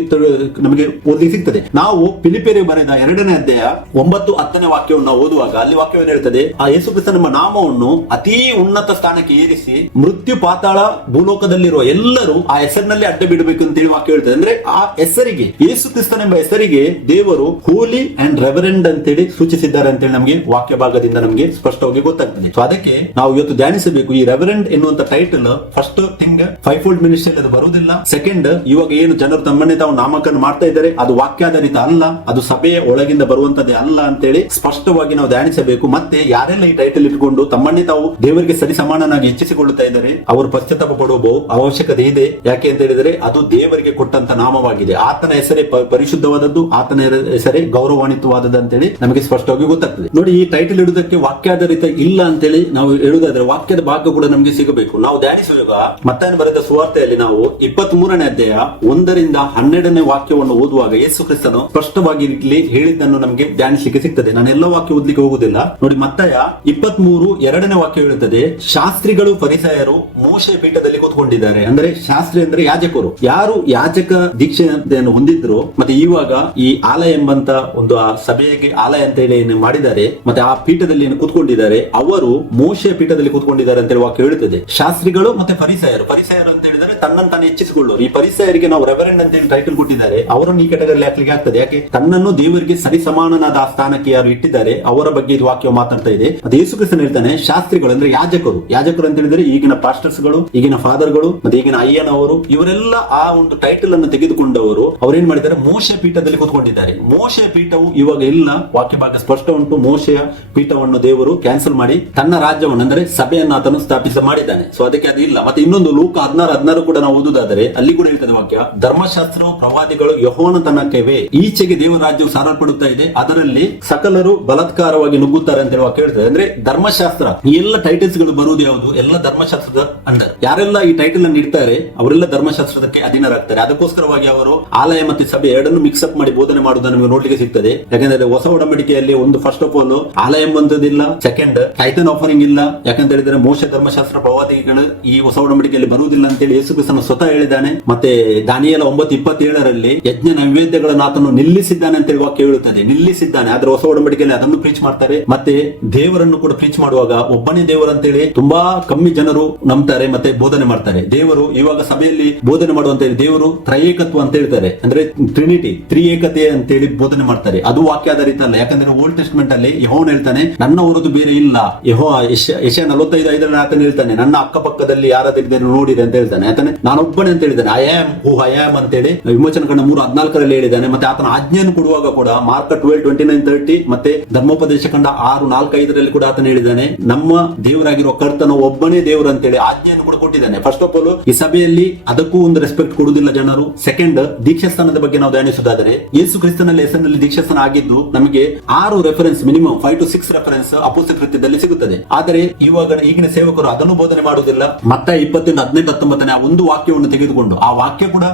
ನಮಗೆ ಓದಲಿಕ್ಕೆ ಸಿಗ್ತದೆ. ನಾವು ಫಿಲಿಪಿಯರಿಗೆ ಬರೆದ 2ನೇ ಅಧ್ಯಾಯ 9 10ನೇ ವಾಕ್ಯವನ್ನು ನಾವು ಓದುವಾಗ ಅಲ್ಲಿ ವಾಕ್ಯವನ್ನು ಹೇಳ್ತದೆ, ಆ ಯೇಸು ಕ್ರಿಸ್ತನ ಎಂಬ ನಾಮವನ್ನು ಅತಿ ಉನ್ನತ ಸ್ಥಾನಕ್ಕೆ ಏರಿಸಿ ಮೃತ್ಯು ಪಾತಾಳ ಭೂಲೋಕದಲ್ಲಿರುವ ಎಲ್ಲರೂ ಆ ಹೆಸರಿನಲ್ಲಿ ಅಡ್ಡ ಬಿಡಬೇಕು ಅಂತೇಳಿ ವಾಕ್ಯ ಹೇಳ್ತದೆ. ಅಂದ್ರೆ ಆ ಹೆಸರಿಗೆ, ಯೇಸು ಕ್ರಿಸ್ತನ ಎಂಬ ಹೆಸರಿಗೆ ದೇವರು ಹೋಲಿ ಅಂಡ್ ರೆವರೆಂಡ್ ಅಂತೇಳಿ ಸೂಚಿಸಿದ್ದಾರೆ ಅಂತೇಳಿ ನಮಗೆ ವಾಕ್ಯ ಭಾಗದಿಂದ ನಮಗೆ ಸ್ಪಷ್ಟವಾಗಿ ಗೊತ್ತಾಗ್ತದೆ. ಸೊ ಅದಕ್ಕೆ ನಾವು ಇವತ್ತು ಧ್ಯಾನಿಸಬೇಕು ಈ ರೆವರೆಂಡ್ ಎನ್ನುವಂತ title. First thing, 5-fold ministry ಅದು ಬರುವುದಿಲ್ಲ. ಸೆಕೆಂಡ್, ಇವಾಗ ಏನು ಜನರು ತಮ್ಮನ್ನೇ ತಾವು ನಾಮಕರಣ ಮಾಡ್ತಾ ಇದ್ದಾರೆ ಅದು ವಾಕ್ಯಾಧಾರಿತ ಅಲ್ಲ, ಅದು ಸಭೆಯ ಒಳಗಿಂದ ಬರುವಂತದ್ದೇ ಅಲ್ಲ ಅಂತೇಳಿ ಸ್ಪಷ್ಟವಾಗಿ ನಾವು ಧ್ಯಾನಿಸಬೇಕು. ಮತ್ತೆ ಯಾರೆಲ್ಲ ಈ ಟೈಟಲ್ ಇಟ್ಕೊಂಡು ತಮ್ಮನ್ನೇ ತಾವು ದೇವರಿಗೆ ಸರಿ ಸಮಾನನಾಗಿ ಹೆಚ್ಚಿಸಿಕೊಳ್ಳುತ್ತಾ ಇದ್ದಾರೆ ಅವರು ಪಶ್ಚಾತ್ತಾಪ ಪಡುವ ಅವಶ್ಯಕತೆ ಇದೆ. ಯಾಕೆ ಅಂತ ಹೇಳಿದರೆ ಅದು ದೇವರಿಗೆ ಕೊಟ್ಟಂತ ನಾಮವಾಗಿದೆ. ಆತನ ಹೆಸರೇ ಪರಿಶುದ್ಧವಾದದ್ದು, ಆತನ ಹೆಸರೇ ಗೌರವಾನ್ವಿತವಾದದ್ದು ಅಂತೇಳಿ ನಮಗೆ ಸ್ಪಷ್ಟವಾಗಿ ಗೊತ್ತಾಗ್ತದೆ. ನೋಡಿ, ಈ ಟೈಟಲ್ ಇಡುವುದಕ್ಕೆ ವಾಕ್ಯಾಧಾರಿತ ಇಲ್ಲ ಅಂತೇಳಿ ನಾವು ಹೇಳುವುದಾದ್ರೆ ವಾಕ್ಯದ ಭಾಗ ಕೂಡ ನಮಗೆ ಸಿಗಬೇಕು. ನಾವು ಧ್ಯಾನಿಸುವಾಗ ಮತ್ತಾಯನ ಬರೆದ ಸುವಾರ್ತೆಯಲ್ಲಿ ನಾವು 23ನೇ ಅಧ್ಯಾಯ 1ರಿಂದ 12ನೇ ವಾಕ್ಯವನ್ನು ಓದುವಾಗ ಯೇಸು ಕ್ರಿಸ್ತನು ಸ್ಪಷ್ಟವಾಗಿ ಇಲ್ಲಿ ಹೇಳಿದ್ದನ್ನು ನಮಗೆ ಧ್ಯಾನಿಸಲಿಕ್ಕೆ ಸಿಗ್ತದೆ. ನಾನು ಎಲ್ಲ ವಾಕ್ಯ ಓದಲಿಕ್ಕೆ ಹೋಗುದಿಲ್ಲ. ನೋಡಿ, ಮತ್ತಾಯ 23:2ನೇ ವಾಕ್ಯ ಹೇಳುತ್ತದೆ, ಶಾಸ್ತ್ರಿಗಳು ಫರಿಸಾಯರು ಮೋಶೆ ಪೀಠದಲ್ಲಿ ಕೂತ್ಕೊಂಡಿದ್ದಾರೆ. ಅಂದ್ರೆ ಶಾಸ್ತ್ರಿ ಅಂದ್ರೆ ಯಾಜಕರು. ಯಾರು ಯಾಜಕ ದೀಕ್ಷೆಯನ್ನು ಹೊಂದಿದ್ರು ಮತ್ತೆ ಇವಾಗ ಈ ಆಲಯ ಎಂಬಂತ ಒಂದು ಆ ಸಭೆಗೆ ಆಲಯ ಅಂತ ಹೇಳಿ ಮಾಡಿದ್ದಾರೆ, ಮತ್ತೆ ಆ ಪೀಠದಲ್ಲಿ ಕೂತ್ಕೊಂಡಿದ್ದಾರೆ, ಅವರು ಮೋಶೆ ಪೀಠದಲ್ಲಿ ಕೂತ್ಕೊಂಡಿದ್ದಾರೆ ಅಂತ ಹೇಳಿ ವಾಕ್ಯ ಹೇಳುತ್ತದೆ. ಶಾಸ್ತ್ರಿಗಳು ಮತ್ತೆ ಫರಿಸಾಯರು ಅಂತ ಹೇಳಿದರೆ ತನ್ನನ್ನು ತಾನು ಹೆಚ್ಚಿಸಿಕೊಳ್ಳೋರು. ಈ ಫರಿಸಾಯರಿಗೆ ನಾವು ರೆವರೆಂಡ್ ಅಂತ ಹೇಳಿ ಟೈಟಲ್ ಕೊಟ್ಟಿದ್ದಾರೆ, ಅವರನ್ನು ಈ ಕೆಟಗರಿ ಹಾಕ್ಲಿಕ್ಕೆ ಆಗ್ತದೆ. ಯಾಕೆ? ತನ್ನನ್ನು ದೇವರಿಗೆ ಸರಿ ಸಮಾನನಾದ ಆ ಸ್ಥಾನಕ್ಕೆ ಯಾರು ಇಟ್ಟಿದ್ದಾರೆ ಅವರ ಬಗ್ಗೆ ಇದು ವಾಕ್ಯ ಮಾತಾಡ್ತಾ ಇದೆ. ಅದು ಯೇಸು ಕ್ರಿಸ್ತನು ಹೇಳ್ತಾನೆ, ಶಾಸ್ತ್ರಿಗಳು ಅಂದ್ರೆ ಯಾಜಕರು ಅಂತ ಹೇಳಿದ್ರೆ ಈಗಿನ ಪಾಸ್ಟರ್ಸ್ಗಳು, ಈಗಿನ ಫಾದರ್ಗಳು, ಮತ್ತೆ ಈಗಿನ ಅಯ್ಯನವರು, ಇವರೆಲ್ಲ ಆ ಒಂದು ಟೈಟಲ್ ಅನ್ನು ತೆಗೆದುಕೊಂಡವರು ಅವರೇನ್ ಮಾಡಿದ್ದಾರೆ? ಮೋಶೆ ಪೀಠದಲ್ಲಿ ಕೂತ್ಕೊಂಡಿದ್ದಾರೆ. ಮೋಶೆ ಪೀಠವು ಇವಾಗ ಇಲ್ಲ, ವಾಕ್ಯ ಭಾಗ ಸ್ಪಷ್ಟ ಉಂಟು. ಮೋಶೆಯ ಪೀಠವನ್ನು ದೇವರು ಕ್ಯಾನ್ಸಲ್ ಮಾಡಿ ತನ್ನ ರಾಜ್ಯವನ್ನು ಅಂದ್ರೆ ಸಭೆಯನ್ನು ಆತನು ಸ್ಥಾಪಿಸ ಮಾಡಿದ್ದಾನೆ. ಸೊ ಅದಕ್ಕೆ ಅದು ಇಲ್ಲ. ಮತ್ತೆ ಇನ್ನೊಂದು ಲೂಕ 16:16 ಕೂಡ ನಾವು ಓದುವುದಾದರೆ ಅಲ್ಲಿ ಕೂಡ ಹೇಳ್ತದೆ ವಾಕ್ಯ, ಧರ್ಮಶಾಸ್ತ್ರವು ಪ್ರವಾದಿಗಳು ಯೆಹೋವನ ತನಕವೇ, ಈಚೆಗೆ ದೇವರ ರಾಜ್ಯವು ಸಾರಲ್ಪಡುತ್ತಾ ಇದೆ, ಅದರಲ್ಲಿ ಸಕಲರು ಬಲಾತ್ಕಾರವಾಗಿ ನುಗ್ಗುತ್ತಾರೆ ಅಂತ ಹೇಳಿ ವಾಕ್ಯ ಹೇಳ್ತದೆ. ಅಂದ್ರೆ ಧರ್ಮಶಾಸ್ತ್ರ, ಈ ಎಲ್ಲ ಟೈಟಲ್ಸ್ ಗಳು ಬರುವುದು ಯಾವುದು? ಎಲ್ಲ ಧರ್ಮಶಾಸ್ತ್ರದ ಅಂಡರ್. ಯಾರೆಲ್ಲ ಈ ಟೈಟಲ್ ಅನ್ನು ಇಡ್ತಾರೆ ಅವರೆಲ್ಲ ಧರ್ಮಶಾಸ್ತ್ರದಕ್ಕೆ ಅಧೀನರಾಗ್ತಾರೆ. ಅದಕ್ಕೋಸ್ಕರವಾಗಿ ಅವರು ಆಲಯ ಮತ್ತು ಸಭೆ ಎರಡನ್ನು ಮಿಕ್ಸ್ ಅಪ್ ಮಾಡಿ ಬೋಧನೆ ಮಾಡುವುದನ್ನು ನಮಗೆ ನೋಡ್ಲಿಕ್ಕೆ ಸಿಗ್ತದೆ. ಯಾಕಂದ್ರೆ ಹೊಸ ಒಡಂಬಡಿಕೆಯಲ್ಲಿ ಒಂದು ಫಸ್ಟ್ ಆಫ್ ಆಲ್ ಆಲಯ ಎಂಬಂತದಿಲ್ಲ, ಸೆಕೆಂಡ್ ಟೈಟನ್ ಆಫರಿಂಗ್ ಇಲ್ಲ. ಯಾಕಂತ ಹೇಳಿದ್ರೆ ಮೋಶೆ ಧರ್ಮಶಾಸ್ತ್ರ ಪ್ರವಾದಿಗಳು ಈ ಹೊಸ ಒಡಂಬಡಿಕೆಯಲ್ಲಿ ಬರುವುದಿಲ್ಲ ಅಂತೇಳಿ ಯೇಸು ಕ್ರಿಸ್ತನು ಸ್ವತಃ ಹೇಳಿದ್ದಾನೆ. ಮತ್ತೆ ದಾನಿಯೇಲ 9:27 ಯಜ್ಞ ನೈವೇದ್ಯಗಳನ್ನು ಆತನು ನಿಲ್ಲಿಸಿದ್ದಾನೆ ಅಂತೇಳಿ ವಾಕ್ಯ ಹೇಳುತ್ತದೆ. ನಿಲ್ಲಿಸಿದ್ದಾನೆ. ಆದ್ರೆ ಹೊಸ ಒಡಂಬಡಿಕೆಯಲ್ಲಿ ಅದನ್ನು ಪ್ರೀಚ್ ಮಾಡ್ತಾರೆ. ಮತ್ತೆ ದೇವರನ್ನು ಕೂಡ ಪ್ರೀಚ್ ಮಾಡುವಾಗ ಒಬ್ಬನೇ ದೇವರು ಅಂತೇಳಿ ತುಂಬಾ ಕಮ್ಮಿ ಜನರು ನಂಬ್ತಾರೆ ಮತ್ತೆ ಬೋಧನೆ ಮಾಡ್ತಾರೆ. ದೇವರು ಇವಾಗ ಸಭೆಯಲ್ಲಿ ಬೋಧನೆ ಮಾಡುವಂತ ದೇವರು ತ್ರಯೇಕತ್ವ ಅಂತ ಹೇಳ್ತಾರೆ, ಅಂದ್ರೆ ಟ್ರಿನಿಟಿ, ತ್ರಿಯೇಕತೆ ಅಂತೇಳಿ ಬೋಧನೆ ಮಾಡ್ತಾರೆ. ಅದು ವಾಕ್ಯಾಧಾರಿತ ಅಲ್ಲ. ಯಾಕಂದ್ರೆ ಓಲ್ಡ್ ಟೆಸ್ಟ್ಮೆಂಟ್ ಅಲ್ಲಿ ಯೆಹೋವನು ಹೇಳ್ತಾನೆ, ನನ್ನ ಹೊರತು ಬೇರೆ ಇಲ್ಲ. ಯೆಶಾಯ 45:5 ಆತನು ಹೇಳ್ತಾನೆ, ನನ್ನ ಅಕ್ಕಪಕ್ಕದಲ್ಲಿ ಯಾರಾದ್ರೂ ನೋಡಿದೆ ಅಂತ ಹೇಳ್ತಾನೆ. ಆತನೇ ನಾನೊಬ್ಬನೇ ಅಂತ ಹೇಳಿದ್ದಾನೆ. ಐ ಆಮ್ ಅಂತೇಳಿ ವಿಮೋಚನ ಕಂಡ 3:14 ಹೇಳಿದ್ದಾನೆ. ಮತ್ತೆ ಆತನ ಆಜ್ಞೆಯನ್ನು ಕೊಡುವಾಗ ಕೂಡ ಮಾರ್ಕ 12:29-30 ಮತ್ತೆ ಧರ್ಮೋಪದೇಶ ಕಂಡ 6:4-5 ಕೂಡ ಆತನು ಹೇಳಿದ್ದಾನೆ, ನಮ್ಮ ದೇವರಾಗಿರುವ ಕರ್ತನು ಒಬ್ಬನೇ ದೇವರು ಅಂತೇಳಿ ಆಜ್ಞೆಯನ್ನು ಕೂಡ ಕೊಟ್ಟಿದ್ದಾನೆ. ಫಸ್ಟ್ ಆಫ್ ಆಲ್ ಈ ಸಭೆಯಲ್ಲಿ ಅದಕ್ಕೂ ಒಂದು ರೆಸ್ಪೆಕ್ಟ್ ಕೊಡುವುದಿಲ್ಲ ಜನರು. ಸೆಕೆಂಡ್, ದೀಕ್ಷಾಸ್ಥಾನದ ಬಗ್ಗೆ ನಾವು ಧ್ಯಾನಿಸುವುದಾದರೆ ಯೇಸು ಕ್ರಿಸ್ತನಲ್ಲಿ ಹೆಸರಿನಲ್ಲಿ ದೀಕ್ಷಾಸ್ಥಾನ ಆಗಿದ್ದು ನಮಗೆ 6 ರೆಫರೆನ್ಸ್, ಮಿನಿಮಮ್ 5 to 6 ರೆಫರೆನ್ಸ್ ಅಪೊಸ್ತಲ ಕೃತ್ಯದಲ್ಲಿ ಸಿಗುತ್ತದೆ. ಆದರೆ ಇವಾಗ ಈಗಿನ ಸೇವಕರು ಅದನ್ನು ಬೋಧನೆ ಮಾಡುವುದಿಲ್ಲ. ಮತ್ತೆ 20:18-19 ಆ ಒಂದು ವಾಕ್ಯವನ್ನು ತೆಗೆದುಕೊಂಡು ಆ ವಾಕ್ಯ ಕೂಡ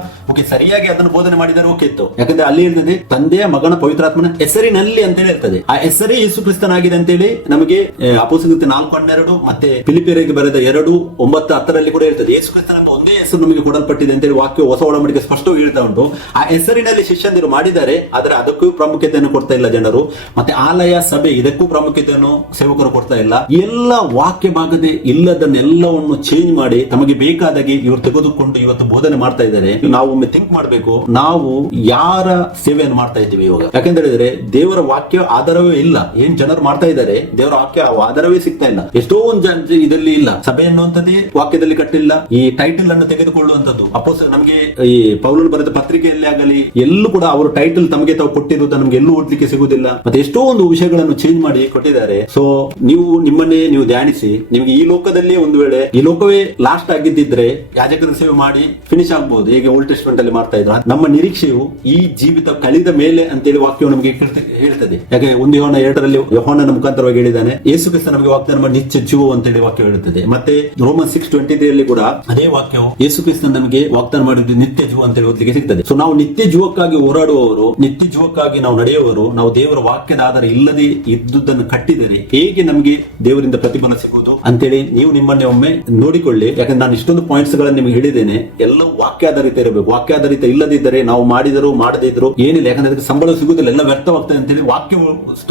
ಸರಿಯಾಗಿ ಅದನ್ನು ಬೋಧನೆ ಮಾಡಿದರೆ ಓಕೆ ಇತ್ತು. ಯಾಕಂದ್ರೆ ಅಲ್ಲಿ ಇರ್ತದೆ ತಂದೆಯ ಮಗನ ಪವಿತ್ರಾತ್ಮನ ಹೆಸರಿನಲ್ಲಿ ಅಂತ ಹೇಳಿ ಇರ್ತದೆ. ಆ ಹೆಸರೇ ಯೇಸು ಕ್ರಿಸ್ತನಾಗಿದೆ ಅಂತೇಳಿ ನಮಗೆ ಅಪೊಸ್ತಲ ಕೃತ್ಯ 4:12 ಮತ್ತೆ ಫಿಲಿಪಿಯರಿಗೆ ಬರೆದ 2:9-10 ಕೂಡ ಇರ್ತದೆ. ಯೇಸು ಕ್ರಿಸ್ತನ ಒಂದೇ ಹೆಸರು ನಮಗೆ ಕೊಡಲ್ಪಟ್ಟಿದೆ ಅಂತೇಳಿ ವಾಕ್ಯ ಹೊಸ ಒಡಂಬಡಿಕೆ ಸ್ಪಷ್ಟವಾಗಿ ಹೇಳ್ತಾ ಉಂಟು. ಆ ಹೆಸರಿನಲ್ಲಿ ಶಿಷ್ಯಂದಿರು ಮಾಡಿದ್ದಾರೆ, ಆದ್ರೆ ಅದಕ್ಕೂ ಪ್ರಾಮುಖ್ಯತೆಯನ್ನು ಕೊಡ್ತಾ ಇಲ್ಲ ಜನರು. ಮತ್ತೆ ಆಲಯ ಸಭೆ ಇದಕ್ಕೂ ಪ್ರಾಮುಖ್ಯತೆಯನ್ನು ಸೇವಕರು ಕೊಡ್ತಾ ಇಲ್ಲ. ಎಲ್ಲ ವಾಕ್ಯ ಭಾಗದೆ ಇಲ್ಲದನ್ನೆಲ್ಲವನ್ನು ಚೇಂಜ್ ಮಾಡಿ ತಮಗೆ ಬೇಕಾದಾಗಿ ಇವರು ತೆಗೆದುಕೊಂಡು ಇವತ್ತು ಬೋಧನೆ ಮಾಡ್ತಾ ಇದ್ದಾರೆ. ನಾವು ಒಮ್ಮೆ ಥಿಂಕ್ ಮಾಡಬೇಕು, ನಾವು ಯಾರ ಸೇವೆಯನ್ನು ಮಾಡ್ತಾ ಇದ್ದೀವಿ ಇವಾಗ. ಯಾಕಂತ ಹೇಳಿದ್ರೆ ದೇವರ ವಾಕ್ಯ ಆಧಾರವೇ ಇಲ್ಲ. ಏನ್ ಜನರು ಮಾಡ್ತಾ ಇದ್ದಾರೆ, ದೇವರ ವಾಕ್ಯ ಆಧಾರವೇ ಸಿಗ್ತಾ ಇಲ್ಲ. ಎಷ್ಟೋ ಒಂದು ಇದರಲ್ಲಿ ಇಲ್ಲ. ಸಭೆ ಅನ್ನುವಂಥದ್ದೇ ವಾಕ್ಯದಲ್ಲಿ ಕಟ್ಟಿಲ್ಲ. ಈ ಟೈಟಲ್ ಅನ್ನು ತೆಗೆದುಕೊಳ್ಳುವಂತದ್ದು ನಮಗೆ ಈ ಪೌಲನು ಬರೆದ ಪತ್ರಿಕೆಯಲ್ಲಿ ಆಗಲಿ ಎಲ್ಲೂ ಕೂಡ ಅವರು ಟೈಟಲ್ ತಮಗೆ ತಾವು ಕೊಟ್ಟಿರುವುದು ನಮ್ಗೆ ಎಲ್ಲೂ ಓದ್ಲಿಕ್ಕೆ ಸಿಗುದಿಲ್ಲ. ಮತ್ತೆ ಎಷ್ಟೋ ಒಂದು ವಿಷಯಗಳನ್ನು ಚೇಂಜ್ ಮಾಡಿ ಕೊಟ್ಟಿದ್ದಾರೆ. ಸೊ ನೀವು ನಿಮ್ಮನ್ನೇ ನೀವು ಧ್ಯಾನಿಸಿ, ನಿಮ್ಗೆ ಈ ಲೋಕದಲ್ಲಿ ಒಂದು ವೇಳೆ ಈ ಲೋಕವೇ ಲಾಸ್ಟ್ ಆಗಿದ್ದಿದ್ರೆ ಯಾಜಕರ ಸೇವೆ ಮಾಡಿ ಫಿನಿಶ್ ಆಗಬಹುದು, ಹೇಗೆ ಓಲ್ಡ್ ಟೆಸ್ಟ್ಮೆಂಟ್ ಅಲ್ಲಿ ಮಾಡ್ತಾ ಇದ್ರು. ನಮ್ಮ ನಿರೀಕ್ಷೆಯು ಈ ಜೀವಿತ ಕಳೆದ ಮೇಲೆ ಅಂತೇಳಿ ವಾಕ್ಯವು ನಮಗೆ ಹೇಳ್ತದೆ. ಯಾಕೆ 1 ಯೋಹನ 2 ಯೋಹಾನನ ಮುಖಾಂತರವಾಗಿ ಹೇಳಿದ್ದಾನೆ, ಯೇಸು ಕ್ರಿಸ್ತ ನಮಗೆ ವಾಗ್ದಾನ ಮಾಡಿ ನಿತ್ಯ ಜೀವ ಅಂತೇಳಿ ವಾಕ್ಯ ಹೇಳುತ್ತದೆ. ಮತ್ತೆ ರೋಮನ್ 6:23 ಕೂಡ ಅದೇ ವಾಕ್ಯವು ಯೇಸು ಕ್ರಿಸ್ತ ನಮಗೆ ವಾಗ್ದಾನ ಮಾಡಿದ್ದು ನಿತ್ಯ ಜೀವ ಅಂತೇಳಿ ಓದಲಿಕ್ಕೆ ಸಿಗ್ತದೆ. ಸೊ ನಾವು ನಿತ್ಯ ಜೀವಕ್ಕಾಗಿ ಹೋರಾಡುವವರು, ನಿತ್ಯ ಜೀವಕ್ಕಾಗಿ ನಾವು ನಡೆಯುವವರು, ನಾವು ದೇವರ ವಾಕ್ಯದ ಆಧಾರ ಇಲ್ಲದೆ ಇದ್ದುದನ್ನು ಕಟ್ಟಿದರೆ ಹೇಗೆ ನಮಗೆ ದೇವರಿಂದ ಪ್ರತಿಫಲ ಸಿಗುವುದು ಅಂತೇಳಿ ನೀವು ನಿಮ್ಮನ್ನೇ ಒಮ್ಮೆ ನೋಡಿಕೊಳ್ಳಿ. ಯಾಕಂದ್ರೆ ನಾನು ಇಷ್ಟೊಂದು ಪಾಯಿಂಟ್ಸ್ ಗಳನ್ನು ನಿಮಗೆ ಹೇಳಿದ್ದೇನೆ, ಎಲ್ಲವೂ ವಾಕ್ಯಾಧಾರಿತ ಇರಬೇಕು. ವಾಕ್ಯಾಧಾರಿತ ಇಲ್ಲದಿದ್ದರೆ ನಾವು ಮಾಡಿದರೂ ಮಾಡದೇ ಇದ್ರು ಏನಿಲ್ಲ, ಯಾಕಂದ್ರೆ ಅದಕ್ಕೆ ಸಂಬಳ ಸಿಗುದಿಲ್ಲ, ಎಲ್ಲ ವ್ಯರ್ಥವಾಗ್ತದೆ ಅಂತೇಳಿ ವಾಕ್ಯ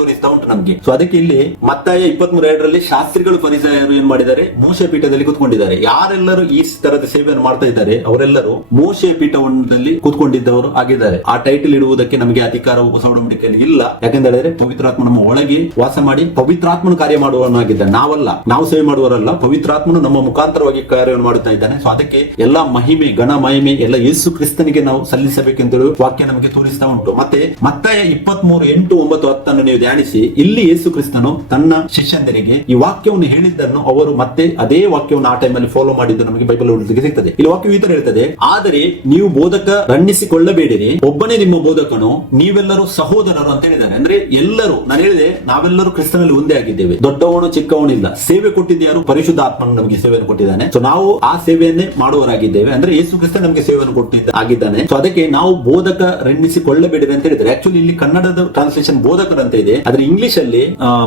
ತೋರಿಸ್ತಾ ಉಂಟು ನಮ್ಗೆ. ಸೊ ಅದಕ್ಕೆ ಇಲ್ಲಿ ಮತ್ತಾಯ 23:2 ಶಾಸ್ತ್ರಿಗಳು ಫರಿಸಾಯರು ಏನ್ ಮಾಡಿದ್ದಾರೆ, ಮೋಶೆ ಪೀಠದಲ್ಲಿ ಕೂತ್ಕೊಂಡಿದ್ದಾರೆ. ಯಾರೆಲ್ಲರೂ ಈ ತರದ ಸೇವೆಯನ್ನು ಮಾಡ್ತಾ ಇದ್ದಾರೆ ಅವರೆಲ್ಲರೂ ಮೋಶೆ ಪೀಠದಲ್ಲಿ ಕೂತ್ಕೊಂಡಿದ್ದವರು ಆಗಿದ್ದಾರೆ. ಆ ಟೈಟಲ್ ಇಡುವುದಕ್ಕೆ ನಮಗೆ ಅಧಿಕಾರ ಹೊಸ ಒಡಂಬಡಿಕೆಯಲ್ಲಿ ಇಲ್ಲ. ಯಾಕಂದ್ರೆ ಹೇಳಿದ್ರೆ ಪವಿತ್ರಾತ್ಮ ನಮ್ಮ ಒಳಗೆ ವಾಸ ಮಾಡಿ ಪವಿತ್ರಾತ್ಮನ ಕಾರ್ಯ ಮಾಡುವವನಾಗಿದ್ದಾನೆ. ನಾವಲ್ಲ, ನಾವು ಸೇವೆ ಮಾಡುವವರಲ್ಲ, ಪವಿತ್ರಾತ್ಮನು ನಮ್ಮ ಮುಖಾಂತರವಾಗಿ ಕಾರ್ಯವನ್ನು ಮಾಡುತ್ತಾ ಇದ್ದಾನೆ. ಸೊ ಅದಕ್ಕೆ ಎಲ್ಲಾ ಮಹಿಮೆ, ಘನ ಮಹಿಮೆ ಎಲ್ಲ ಯೇಸು ಕ್ರಿಸ್ತನಿಗೆ ನಾವು ಸಲ್ಲಿಸಬೇಕೆಂದು ವಾಕ್ಯ ನಮಗೆ ತೋರಿಸ್ತಾ ಉಂಟು. ಮತ್ತೆ ಮತ್ತಾಯ 23:8-9-10 ನೀವು ಧ್ಯಾನಿಸಿ, ಇಲ್ಲಿ ಯೇಸು ಕ್ರಿಸ್ತನು ತನ್ನ ಶಿಷ್ಯಂದರಿಗೆ ಈ ವಾಕ್ಯವನ್ನು ಹೇಳಿದ್ದನ್ನು ಅವರು ಮತ್ತೆ ಅದೇ ವಾಕ್ಯವನ್ನು ಆ ಟೈಮಲ್ಲಿ ಫಾಲೋ ಮಾಡಿದ್ದು ನಮಗೆ ಬೈಬಲ್ ಓದಲಿಕ್ಕೆ ಸಿಗ್ತದೆ. ಇಲ್ಲಿ ವಾಕ್ಯ ಈ ತರ ಹೇಳ್ತದೆ, ಆದರೆ ನೀವು ಬೋಧಕ ರಣ್ಣಿಸಿಕೊಳ್ಳಬೇಡಿರಿ, ಒಬ್ಬನೇ ನಿಮ್ಮ ಬೋಧಕನು, ನೀವೆಲ್ಲರೂ ಸಹೋದರರು ಅಂತ ಹೇಳಿದ್ದಾರೆ. ಅಂದ್ರೆ ಎಲ್ಲರೂ, ನಾನು ಹೇಳಿದೆ ನಾವೆಲ್ಲರೂ ಕ್ರಿಸ್ತನಲ್ಲಿ ಒಂದೇ ಆಗಿದ್ದೇವೆ, ದೊಡ್ಡವನು ಚಿಕ್ಕವನಿಲ್ಲ. ಸೇವೆ ಕೊಟ್ಟಿದ್ದು ಯಾರು? ಪರಿಶುದ್ಧ ಆತ್ಮನು ನಮಗೆ ಸೇವೆಯನ್ನು ಕೊಟ್ಟಿದ್ದಾನೆ. ಸೊ ನಾವು ಆ ಸೇವೆಯನ್ನೇ ಮಾಡುವರಾಗಿದ್ದೇವೆ. ಅಂದ್ರೆ ಯೇಸು ಕ್ರಿಸ್ತ ನಮಗೆ ಸೇವೆಯನ್ನು ಆಗಿದ್ದಾನೆ. ಸೊ ಅದಕ್ಕೆ ನಾವು ಬೋಧಕ ರೆಣ್ಣಿಸಿಕೊಳ್ಳಬೇಡಿರಿ ಅಂತ ಹೇಳಿದ್ರೆ, ಆಕ್ಚುಲಿ ಇಲ್ಲಿ ಕನ್ನಡದ ಟ್ರಾನ್ಸ್ಲೇಷನ್ ಬೋಧಕರು ಅಂತ ಇದೆ, ಆದ್ರೆ ಇಂಗ್ಲಿಷ್ ಅಲ್ಲಿ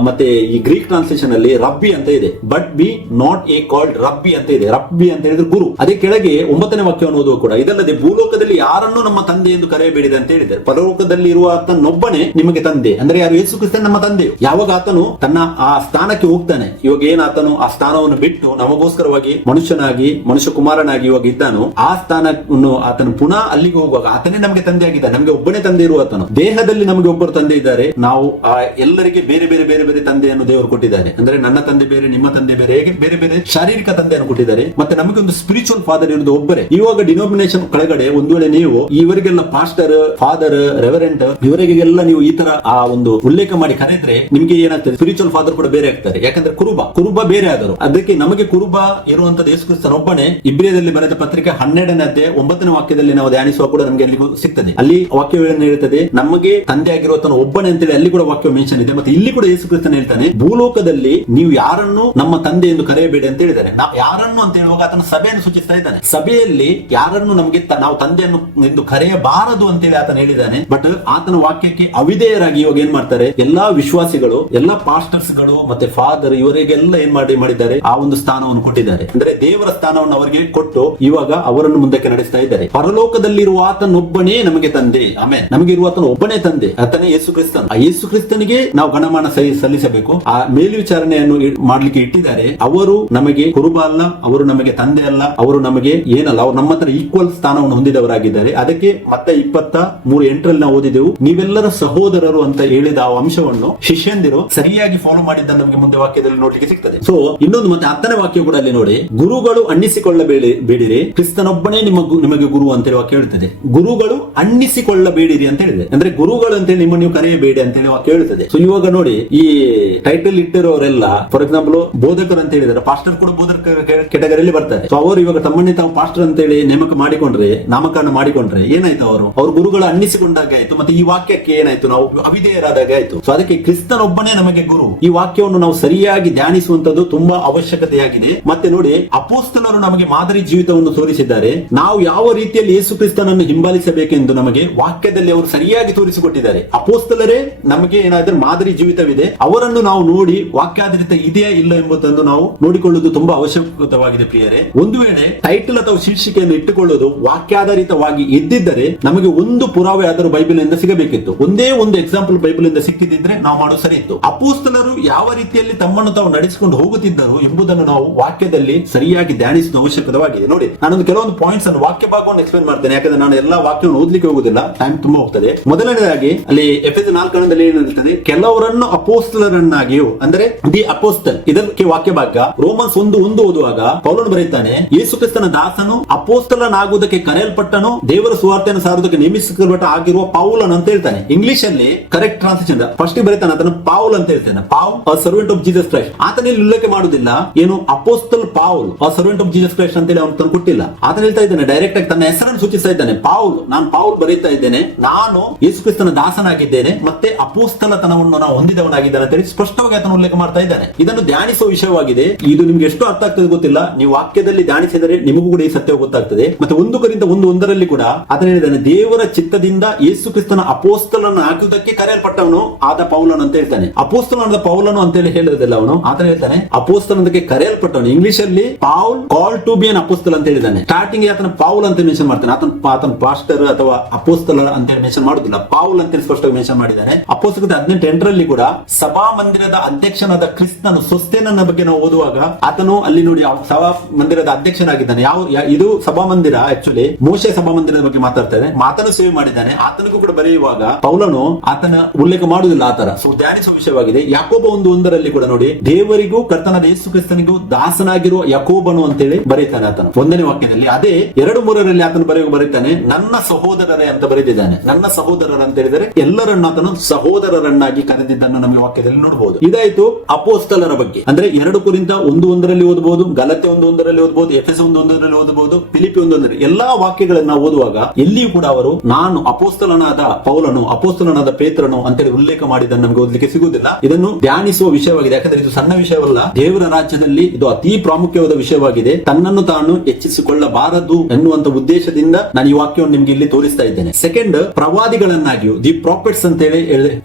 ಮತ್ತೆ ಈ ಗ್ರೀಕ್ ಟ್ರಾನ್ಸ್ಲೇಷನ್ ಅಲ್ಲಿ ರಬ್ಬಿ ಅಂತ ಇದೆ. But be not a called rabbi ಅಂತ ಇದೆ. ರಬ್ಬಿ ಅಂತ ಹೇಳಿದ್ರೆ ಗುರು. ಅದೇ ಕೆಳಗೆ 9ನೇ ವಾಕ್ಯವನ್ನು ಓದುವ ಕೂಡ, ಇದಲ್ಲದೆ ಭೂಲೋಕದಲ್ಲಿ ಯಾರನ್ನು ನಮ್ಮ ತಂದೆ ಎಂದು ಕರೆಯಬೇಡಿದೆ ಅಂತ ಹೇಳಿದ್ದಾರೆ. ಪರಲೋಕದಲ್ಲಿ ಇರುವ ಆತನೊಬ್ಬನೇ ನಿಮಗೆ ತಂದೆ. ಅಂದ್ರೆ ಯಾರು? ಯೇಸು ಕ್ರಿಸ್ತನ್ ನಮ್ಮ ತಂದೆ. ಯಾವಾಗ ಆತನು ತನ್ನ ಆ ಸ್ಥಾನಕ್ಕೆ ಹೋಗ್ತಾನೆ, ಇವಾಗ ಏನ್ ಆತನು ಆ ಸ್ಥಾನವನ್ನು ಬಿಟ್ಟು ನಮಗೋಸ್ಕರವಾಗಿ ಮನುಷ್ಯನಾಗಿ, ಮನುಷ್ಯ ಕುಮಾರನಾಗಿ ಇವಾಗ ಇದ್ದಾನೋ, ಆ ಸ್ಥಾನವನ್ನು ಆತನು ಪುನಃ ಅಲ್ಲಿಗೆ ಹೋಗುವಾಗ ಆತನೇ ನಮಗೆ ತಂದೆ ಆಗಿದ್ದಾನೆ. ನಮಗೆ ಒಬ್ಬನೇ ತಂದೆ ಇರುವ ಆತನು. ದೇಹದಲ್ಲಿ ನಮಗೆ ಒಬ್ಬರು ತಂದೆ ಇದ್ದಾರೆ. ನಾವು ಎಲ್ಲರಿಗೆ ಬೇರೆ ಬೇರೆ ಬೇರೆ ಬೇರೆ ತಂದೆಯನ್ನು ದೇವರು ಕೊಟ್ಟಿದ್ದಾರೆ. ಅಂದ್ರೆ ನನ್ನ ತಂದೆ ಬೇರೆ, ನಿಮ್ಮ ತಂದೆ ಬೇರೆ, ಹೇಗೆ ಬೇರೆ ಬೇರೆ ಶಾರೀರಿಕ ತಂದೆಯನ್ನು ಕೊಟ್ಟಿದ್ದಾರೆ. ಮತ್ತೆ ನಮಗೆ ಒಂದು ಸ್ಪಿರಿಚುವಲ್ ಫಾದರ್ ಇರೋದು ಒಬ್ಬರೇ. ಇವಾಗ ಡಿನೋಮಿನೇಷನ್ ಕೆಳಗಡೆ ಒಂದು ವೇಳೆ ನೀವು ಇವರಿಗೆಲ್ಲ ಪಾಸ್ಟರ್, ಫಾದರ್, ರೆವರೆಂಟ್ ಇವರಿಗೆಲ್ಲ ನೀವು ಈ ತರ ಆ ಒಂದು ಉಲ್ಲೇಖ ಮಾಡಿ ಕರೆದ್ರೆ ನಿಮ್ಗೆ ಏನಾಗ್ತದೆ, ಸ್ಪಿರಿಚುವಲ್ ಫಾದರ್ ಕೂಡ ಬೇರೆ ಆಗ್ತಾರೆ. ಯಾಕಂದ್ರೆ ಕುರುಬ ಬೇರೆ ಆದರು. ಅದಕ್ಕೆ ನಮಗೆ ಕುರುಬ ಇರುವಂತದ್ದು ಯೇಸು ಕ್ರಿಸ್ತನ ಒಬ್ಬನೇ. ಇಬ್ರಿಯದಲ್ಲಿ ಬರೆದ ಪತ್ರಿಕೆ 12ನೇ ಅಧ್ಯಾಯ 9ನೇ ವಾಕ್ಯದಲ್ಲಿ ನಾವು ಧ್ಯಾನಿಸುವ ಕೂಡ ನಮಗೆ ಅಲ್ಲಿಗೂ ಸಿಗ್ತದೆ. ಅಲ್ಲಿ ವಾಕ್ಯಗಳನ್ನು ಹೇಳ್ತದೆ, ನಮಗೆ ತಂದೆ ಆಗಿರುವತನು ಒಬ್ಬನೇ ಅಂತೇಳಿ ಅಲ್ಲಿ ಕೂಡ ವಾಕ್ಯ ಮೆನ್ಷನ್ ಇದೆ. ಮತ್ತೆ ಇಲ್ಲಿ ಕೂಡ ಯೇಸು ಕ್ರಿಸ್ತನ ಹೇಳ್ತಾನೆ, ಭೂಲೋಕದಲ್ಲಿ ನೀವು ಯಾರನ್ನು ನಮ್ಮ ತಂದೆ ಎಂದು ಕರೆಯಬೇಡಿ ಅಂತ ಹೇಳಿದ್ದಾರೆ. ನಾವು ಯಾರನ್ನು ಅಂತ ಹೇಳುವಾಗ ಆತನ ಸಭೆಯನ್ನು ಸೂಚಿಸ್ತಾ ಇದ್ದಾನೆ. ಸಭೆಯಲ್ಲಿ ಯಾರನ್ನು ನಮಗೆ ನಾವು ತಂದೆಯನ್ನು ಎಂದು ಕರೆಯಬಾರದು ಅಂತೇಳಿ ಆತನ ಹೇಳಿದ್ದಾನೆ. ಬಟ್ ಆತನ ವಾಕ್ಯಕ್ಕೆ ಅವಿಧೇಯರಾಗಿ ಇವಾಗ ಏನ್ ಮಾಡ್ತಾರೆ, ಎಲ್ಲಾ ವಿಶ್ವಾಸಿಗಳು, ಎಲ್ಲಾ ಪಾಸ್ಟರ್ಸ್ ಗಳು ಮತ್ತೆ ಫಾದರ್ ಇವರಿಗೆಲ್ಲ ಏನ್ ಮಾಡಿದ್ದಾರೆ, ಆ ಒಂದು ಸ್ಥಾನವನ್ನು ಕೊಟ್ಟಿದ್ದಾರೆ. ಅಂದ್ರೆ ದೇವರ ಸ್ಥಾನವನ್ನು ಅವರಿಗೆ ಕೊಟ್ಟು ಇವಾಗ ಅವರನ್ನು ಮುಂದಕ್ಕೆ ನಡೆಸ್ತಾ ಇದ್ದಾರೆ. ಪರಲೋಕದಲ್ಲಿರುವ ಆತನೊಬ್ಬನೇ ನಮಗೆ ತಂದೆ. ಆಮೇಲೆ ನಮಗೆ ಇರುವ ಆತನ ಒಬ್ಬನೇ ತಂದೆ, ಆತನೇ ಯೇಸು ಕ್ರಿಸ್ತನ್. ಆ ಯೇಸು ಕ್ರಿಸ್ತನಿಗೆ ನಾವು ಗಣಮಾನ ಸಲ್ಲಿಸಬೇಕು. ಆ ಮೇಲ್ವಿಚಾರಣೆಯನ್ನು ಮಾಡ್ಲಿಕ್ಕೆ ಇಟ್ಟಿದ್ದಾರೆ. ಅವರು ನಮಗೆ ಕುರುಬ ಅಲ್ಲ, ಅವರು ನಮಗೆ ತಂದೆ ಅಲ್ಲ, ಅವರು ನಮಗೆ ಏನಲ್ಲ, ಅವರು ನಮ್ಮ ಹತ್ರ ಈಕ್ವಲ್ ಸ್ಥಾನವನ್ನು ಹೊಂದಿದವರಾಗಿದ್ದಾರೆ. ಅದಕ್ಕೆ ಮತ್ತೆ 23:8 ನಾವು ಓದಿದೆವು, ನೀವೆಲ್ಲರ ಸಹೋದರರು ಅಂತ ಹೇಳಿದ ಆ ಅಂಶವನ್ನು ಶಿಷ್ಯಂದಿರು ಸರಿಯಾಗಿ ಫಾಲೋ ಮಾಡಿದ್ದನ್ನು ನಮಗೆ ಮುಂದೆ ವಾಕ್ಯದಲ್ಲಿ ನೋಡ್ಲಿಕ್ಕೆ ಸಿಗ್ತದೆ. ಸೊ ಇನ್ನೊಂದು ಮತ್ತೆ 10ನೇ ವಾಕ್ಯ ಕೂಡ ಅಲ್ಲಿ ನೋಡಿ, ಗುರುಗಳು ಅನ್ನಿಸಿಕೊಳ್ಳಬೇಡಿರಿ, ಕ್ರಿಸ್ತನೊಬ್ಬನೇ ನಿಮಗೆ ಗುರು ಅಂತ ಹೇಳಿ ವಾಕ್ಯ ಹೇಳ್ತದೆ. ಗುರುಗಳು ಅನ್ನಿಸಿಕೊಳ್ಳಬೇಡಿರಿ ಅಂತ ಹೇಳಿದೆ. ಅಂದ್ರೆ ಗುರುಗಳು ಅಂತೇಳಿ ನಿಮ್ಮ ನೀವು ಕರೆಯಬೇಡಿ ಅಂತ ಹೇಳಿ ವಾಕ್ಯ ಹೇಳ್ತದೆ. ಸೊ ಇವಾಗ ನೋಡಿ, ಈ ಟೈಟಲ್ ಇಟ್ಟಿರೋರೆಲ್ಲ ಫಾರ್ ಎಕ್ಸಾಂಪಲ್ ಬೋಧಕರು ಅಂತ ಹೇಳಿದ್ರೆ, ಪಾಸ್ಟರ್ ಕೂಡ ಬೋಧಕ ಕೆಟಗರಿಯಲ್ಲಿ ಬರ್ತಾರೆ. ಸೊ ಅವರು ಇವಾಗ ತಮ್ಮನ್ನೇ ತಾವು ಪಾಸ್ಟರ್ ಅಂತ ಹೇಳಿ ನೇಮಕ ಮಾಡಿಕೊಂಡ್ರೆ, ನಾಮಕರಣ ಮಾಡಿಕೊಂಡ್ರೆ ಏನಾಯ್ತು, ಅವರು ಗುರುಗಳು ಅನ್ನಿಸಿಕೊಂಡಾಗ ಆಯ್ತು. ಮತ್ತೆ ಈ ವಾಕ್ಯಕ್ಕೆ ಏನಾಯ್ತು, ನಾವು ಅವಿಧೇಯರಾದಾಗ ಆಯ್ತು. ಸೊ ಅದಕ್ಕೆ ಕ್ರಿಸ್ತನೊಬ್ಬನೇ ನಮಗೆ ಗುರು. ಈ ವಾಕ್ಯವನ್ನು ನಾವು ಸರಿಯಾಗಿ ಧ್ಯಾನಿಸುವಂತದ್ದು ತುಂಬಾ ಅವಶ್ಯಕತೆಯಾಗಿದೆ. ಮತ್ತೆ ನೋಡಿ, ಅಪೋಸ್ತಲರು ನಮಗೆ ಮಾದರಿ ಜೀವಿತವನ್ನು ತೋರಿಸಿದ್ದಾರೆ. ನಾವು ಯಾವ ರೀತಿಯಲ್ಲಿ ಯೇಸು ಕ್ರಿಸ್ತನನ್ನು ಹಿಂಬಾಲಿಸಬೇಕೆಂದು ನಮಗೆ ವಾಕ್ಯದಲ್ಲಿ ಅವರು ಸರಿಯಾಗಿ ತೋರಿಸಿಕೊಟ್ಟಿದ್ದಾರೆ. ಅಪೋಸ್ತಲರೇ ನಮಗೆ ಏನಾದ್ರೂ ಮಾದರಿ ಜೀವಿತವಿದೆ, ಅವರನ್ನು ನಾವು ನೋಡಿ ವಾಕ್ಯಾಧಾರಿತ ಇದೆಯಾ ಇಲ್ಲ ಎಂಬುದನ್ನು ನಾವು ನೋಡಿಕೊಳ್ಳುವುದು ತುಂಬಾ ಅವಶ್ಯಕವಾಗಿದೆ ಪ್ರಿಯರೇ. ಒಂದು ವೇಳೆ ಟೈಟಲ್ ಅಥವಾ ಶೀರ್ಷಿಕೆಯನ್ನು ಇಟ್ಟುಕೊಳ್ಳುವುದು ವಾಕ್ಯಾಧಾರಿತವಾಗಿ ಇದ್ದಿದ್ದರೆ ನಮಗೆ ಒಂದು ಪುರಾವೆ ಆದರೂ ಬೈಬಲ್ ಇಂದ ಸಿಗಬೇಕಿತ್ತು. ಒಂದೇ ಒಂದು ಎಕ್ಸಾಂಪಲ್ ಬೈಬಲ್ ಇಂದ ಸಿಕ್ಕಿದ್ರೆ ನಾವು ಮಾಡೋದು ಸರಿ ಇತ್ತು. ಅಪೋಸ್ತಲರು ಯಾವ ರೀತಿಯಲ್ಲಿ ತಮ್ಮನ್ನು ತಾವು ನಡೆಸಿಕೊಂಡು ಹೋಗುತ್ತಿದ್ದರು ಎಂಬುದನ್ನು ನಾವು ವಾಕ್ಯದಲ್ಲಿ ಸರಿಯಾಗಿ ಧ್ಯಾನಿಸುವ ಅವಶ್ಯಕತೆ ಹಾಸ್ಯಾಸ್ಪದವಾಗಿದೆ. ನೋಡಿ, ನಾನೊಂದು ಕೆಲವೊಂದು ಪಾಯಿಂಟ್ಸ್ ಅನ್ನು ವಾಕ್ಯ ಭಾಗವನ್ನು ಎಕ್ಸ್ಪ್ಲೇನ್ ಮಾಡ್ತೇನೆ, ಯಾಕಂದ್ರೆ ನಾನು ಎಲ್ಲಾ ವಾಕ್ಯವನ್ನು ಓದ್ಲಿಕ್ಕೆ ಹೋಗುದಿಲ್ಲ, ಟೈಮ್ ತುಂಬಾ ಹೋಗ್ತದೆ. ಮೊದಲನೇದಾಗಿ ಅಲ್ಲಿ ಎಫೆಸ 4 ಏನಿರ್ತದೆ, ಕೆಲವರನ್ನು ಅಪೋಸ್ತಲರನ್ನಾಗಿಯೂ, ಅಂದ್ರೆ ದಿ ಅಪೋಸ್ತಲ್, ಇದಕ್ಕೆ ವಾಕ್ಯ ಭಾಗ ರೋಮನ್ಸ್ 1:1 ಓದುವಾಗ ಪೌಲನು ಬರೆಯುತ್ತಾನೆ, ಯೇಸು ಕ್ರಿಸ್ತನ ದಾಸನು ಅಪೋಸ್ತಲನಾಗುವುದಕ್ಕೆ ಕರೆಯಲ್ಪಟ್ಟನು, ದೇವರ ಸುವಾರ್ತೆಯನ್ನು ಸಾರುವುದಕ್ಕೆ ನೇಮಿಸಲ್ಪಟ್ಟ ಆಗಿರುವ ಪೌಲನ್ ಅಂತ ಹೇಳ್ತಾನೆ. ಇಂಗ್ಲಿಷ್ ಅಲ್ಲಿ ಕರೆಕ್ಟ್ ಟ್ರಾನ್ಸ್ಲೇಷನ್ ಫಸ್ಟ್ ಬರೀತಾನೆ, ಅದನ್ನು ಪೌಲ್ ಅಂತ ಹೇಳ್ತಾನೆ. Paul a servant of Jesus Christ. ಆತನಲ್ಲಿ ಉಲ್ಲೇಖ ಮಾಡುದಿಲ್ಲ ಏನು apostle Paul a servant of Jesus Christ ಅಂತೇಳಿ ಅವನು ಕೊಟ್ಟಿಲ್ಲ. ಆತನ ಹೇಳ್ತಾ ಇದ್ದಾನೆ ಡೈರೆಕ್ಟ್ ಆಗಿ ತನ್ನ ಹೆಸರನ್ನು ಸೂಚಿಸ್ತಾ ಇದ್ದಾನೆ, ಪೌಲ್, ನಾನು ಪೌಲ್ ಬರೀತಾ ಇದ್ದೇನೆ, ನಾನು ಯೇಸು ಕ್ರಿಸ್ತನ ದಾಸನಾಗಿದ್ದೇನೆ, ಮತ್ತೆ ಅಪೋಸ್ತಲತನವನ್ನು ನಾವು ಹೊಂದಿದವನಾಗಿದ್ದೇನೆ ಅಂತ ಹೇಳಿ ಸ್ಪಷ್ಟವಾಗಿ ಆತನ ಉಲ್ಲೇಖ ಮಾಡ್ತಾ ಇದ್ದಾನೆ. ಇದನ್ನು ಧ್ಯಾನಿಸುವ ವಿಷಯವಾಗಿದೆ. ಇದು ನಿಮ್ಗೆ ಎಷ್ಟು ಅರ್ಥ ಆಗ್ತದೆ ಗೊತ್ತಿಲ್ಲ, ನೀವು ವಾಕ್ಯದಲ್ಲಿ ಧ್ಯಾನಿಸಿದರೆ ನಿಮಗೂ ಕೂಡ ಈ ಸತ್ಯ ಗೊತ್ತಾಗ್ತದೆ. ಮತ್ತೆ 1 ಕೂಡ ಆತನ ಹೇಳಿದ್ದಾನೆ, ದೇವರ ಚಿತ್ತದಿಂದ ಯೇಸು ಕ್ರಿಸ್ತನ ಅಪೋಸ್ತಲನ್ನು ಹಾಕುವುದಕ್ಕೆ ಕರೆಯಲ್ಪಟ್ಟವನು ಆದ ಪೌಲನು ಅಂತ ಹೇಳ್ತಾನೆ. ಅಪೋಸ್ತಲನಾದ ಪೌಲನು ಅಂತ ಹೇಳಿ ಹೇಳೋದಿಲ್ಲ ಅವನು, ಆತನ ಹೇಳ್ತಾನೆ ಅಪೋಸ್ತಲನಕ್ಕೆ ಕರೆಯಲ್ಪಟ್ಟವನು. ಇಂಗ್ಲಿಷ್ ಅಲ್ಲಿ Paul call to be an apostle ಅಂತ ಹೇಳಿದ್ದಾನೆ. ಸ್ಟಾರ್ಟಿಂಗ್ ಆತನ ಪೌಲ್ ಅಂತ ಮೆನ್ಷನ್ ಮಾಡ್ತಾನೆ, ಆತನ ಪಾಸ್ಟರ್ ಅಥವಾ ಅಪೋಸ್ತಲ ಅಂತ ಹೇಳಿ ಮೆನ್ಷನ್ ಮಾಡುದಿಲ್ಲ, ಪೌಲ್ ಅಂತ ಹೇಳಿ ಸ್ಪಷ್ಟವಾಗಿ ಮೆನ್ಷನ್ ಮಾಡಿದ್ದಾನೆ. ಅಪೋಸ್ತಲದ 18:8 ಕೂಡ ಸಭಾ ಮಂದಿರದ ಅಧ್ಯಕ್ಷನಾದ ಕ್ರಿಸ್ತನು ಸೊಸ್ತೇನನ ಬಗ್ಗೆ ನಾವು ಓದುವಾಗ ಆತನು ಅಲ್ಲಿ ನೋಡಿ ಸಭಾ ಮಂದಿರದ ಅಧ್ಯಕ್ಷನಾಗಿದ್ದಾನೆ. ಇದು ಸಭಾ ಮಂದಿರ ಆಕ್ಚುಲಿ ಮೋಶೆ ಸಭಾ ಮಂದಿರದ ಬಗ್ಗೆ ಮಾತಾಡ್ತಾ ಇದೆ. ಆತನು ಸೇವೆ ಮಾಡಿದ್ದಾನೆ, ಆತನಿಗೂ ಕೂಡ ಬರೆಯುವಾಗ ಪೌಲನು ಆತನ ಉಲ್ಲೇಖ ಮಾಡುವುದಿಲ್ಲ ಆತರ. ಸೊ ಧ್ಯಾನಿಸುವ ವಿಷಯವಾಗಿದೆ. ಯಾಕೋಬ 1:1 ಕೂಡ ನೋಡಿ, ದೇವರಿಗೂ ಕರ್ತನಾದ ಯೇಸು ಕ್ರಿಸ್ತನಿಗೂ ದಾಸನಾಗಿರುವ ಯಾಕೋಬನು ಅಂತೇಳಿ ಬರೀತಾನೆ ಆತನು 1ನೇ ವಾಕ್ಯದಲ್ಲಿ. ಅದೇ 2:3 ಆತನು ಬರೀತಾನೆ, ನನ್ನ ಸಹೋದರರೇ ಅಂತ ಬರೆದಿದ್ದಾನೆ. ನನ್ನ ಸಹೋದರರ ಅಂತ ಹೇಳಿದರೆ ಎಲ್ಲರನ್ನು ಆತನು ಸಹೋದರರನ್ನಾಗಿ ಕರೆದಿದ್ದನ್ನು ನಮಗೆ ವಾಕ್ಯದಲ್ಲಿ ನೋಡಬಹುದು. ಇದಾಯ್ತು ಅಪೋಸ್ತಲರ ಬಗ್ಗೆ. ಅಂದ್ರೆ 2 ಕೊರಿಂಥ 1:1 ಓದಬಹುದು, ಗಲಾತ್ಯ 1:1 ಓದಬಹುದು, ಎಫೆಸ 1:1 ಓದಬಹುದು, ಫಿಲಿಪ್ಪಿ 1:1 ಎಲ್ಲಾ ವಾಕ್ಯಗಳನ್ನ ಓದುವಾಗ ಎಲ್ಲಿಯೂ ಕೂಡ ಅವರು ನಾನು ಅಪೋಸ್ತಲನಾದ ಪೌಲನು, ಅಪೋಸ್ತಲನಾದ ಪೇತ್ರನು ಅಂತೇಳಿ ಉಲ್ಲೇಖ ಮಾಡಿದ್ದನ್ನು ನಮಗೆ ಓದಲಿಕ್ಕೆ ಸಿಗುವುದಿಲ್ಲ. ಇದನ್ನು ಧ್ಯಾನಿಸುವ ವಿಷಯವಾಗಿದೆ, ಯಾಕಂದ್ರೆ ಇದು ಸಣ್ಣ ವಿಷಯವಲ್ಲ. ದೇವರ ರಾಜ್ಯದಲ್ಲಿ ಇದು ಅತಿ ಪ್ರಾಮುಖ್ಯವಾದ ವಿಷಯವಾಗಿದೆ. ತನ್ನನ್ನು ತಾನು ಹೆಚ್ಚಿಸಿಕೊಳ್ಳಬಾರದು ಎನ್ನುವಂತ ಉದ್ದೇಶದಿಂದ ನಾನು ಈ ವಾಕ್ಯವನ್ನು ನಿಮ್ಗೆ ಇಲ್ಲಿ ತೋರಿಸ್ತಾ ಇದ್ದೇನೆ. ಸೆಕೆಂಡ್, ಪ್ರವಾದಿಗಳನ್ನಾಗಿಯೂ ದಿ ಪ್ರಾಫಿಟ್ಸ್ ಅಂತೇಳಿ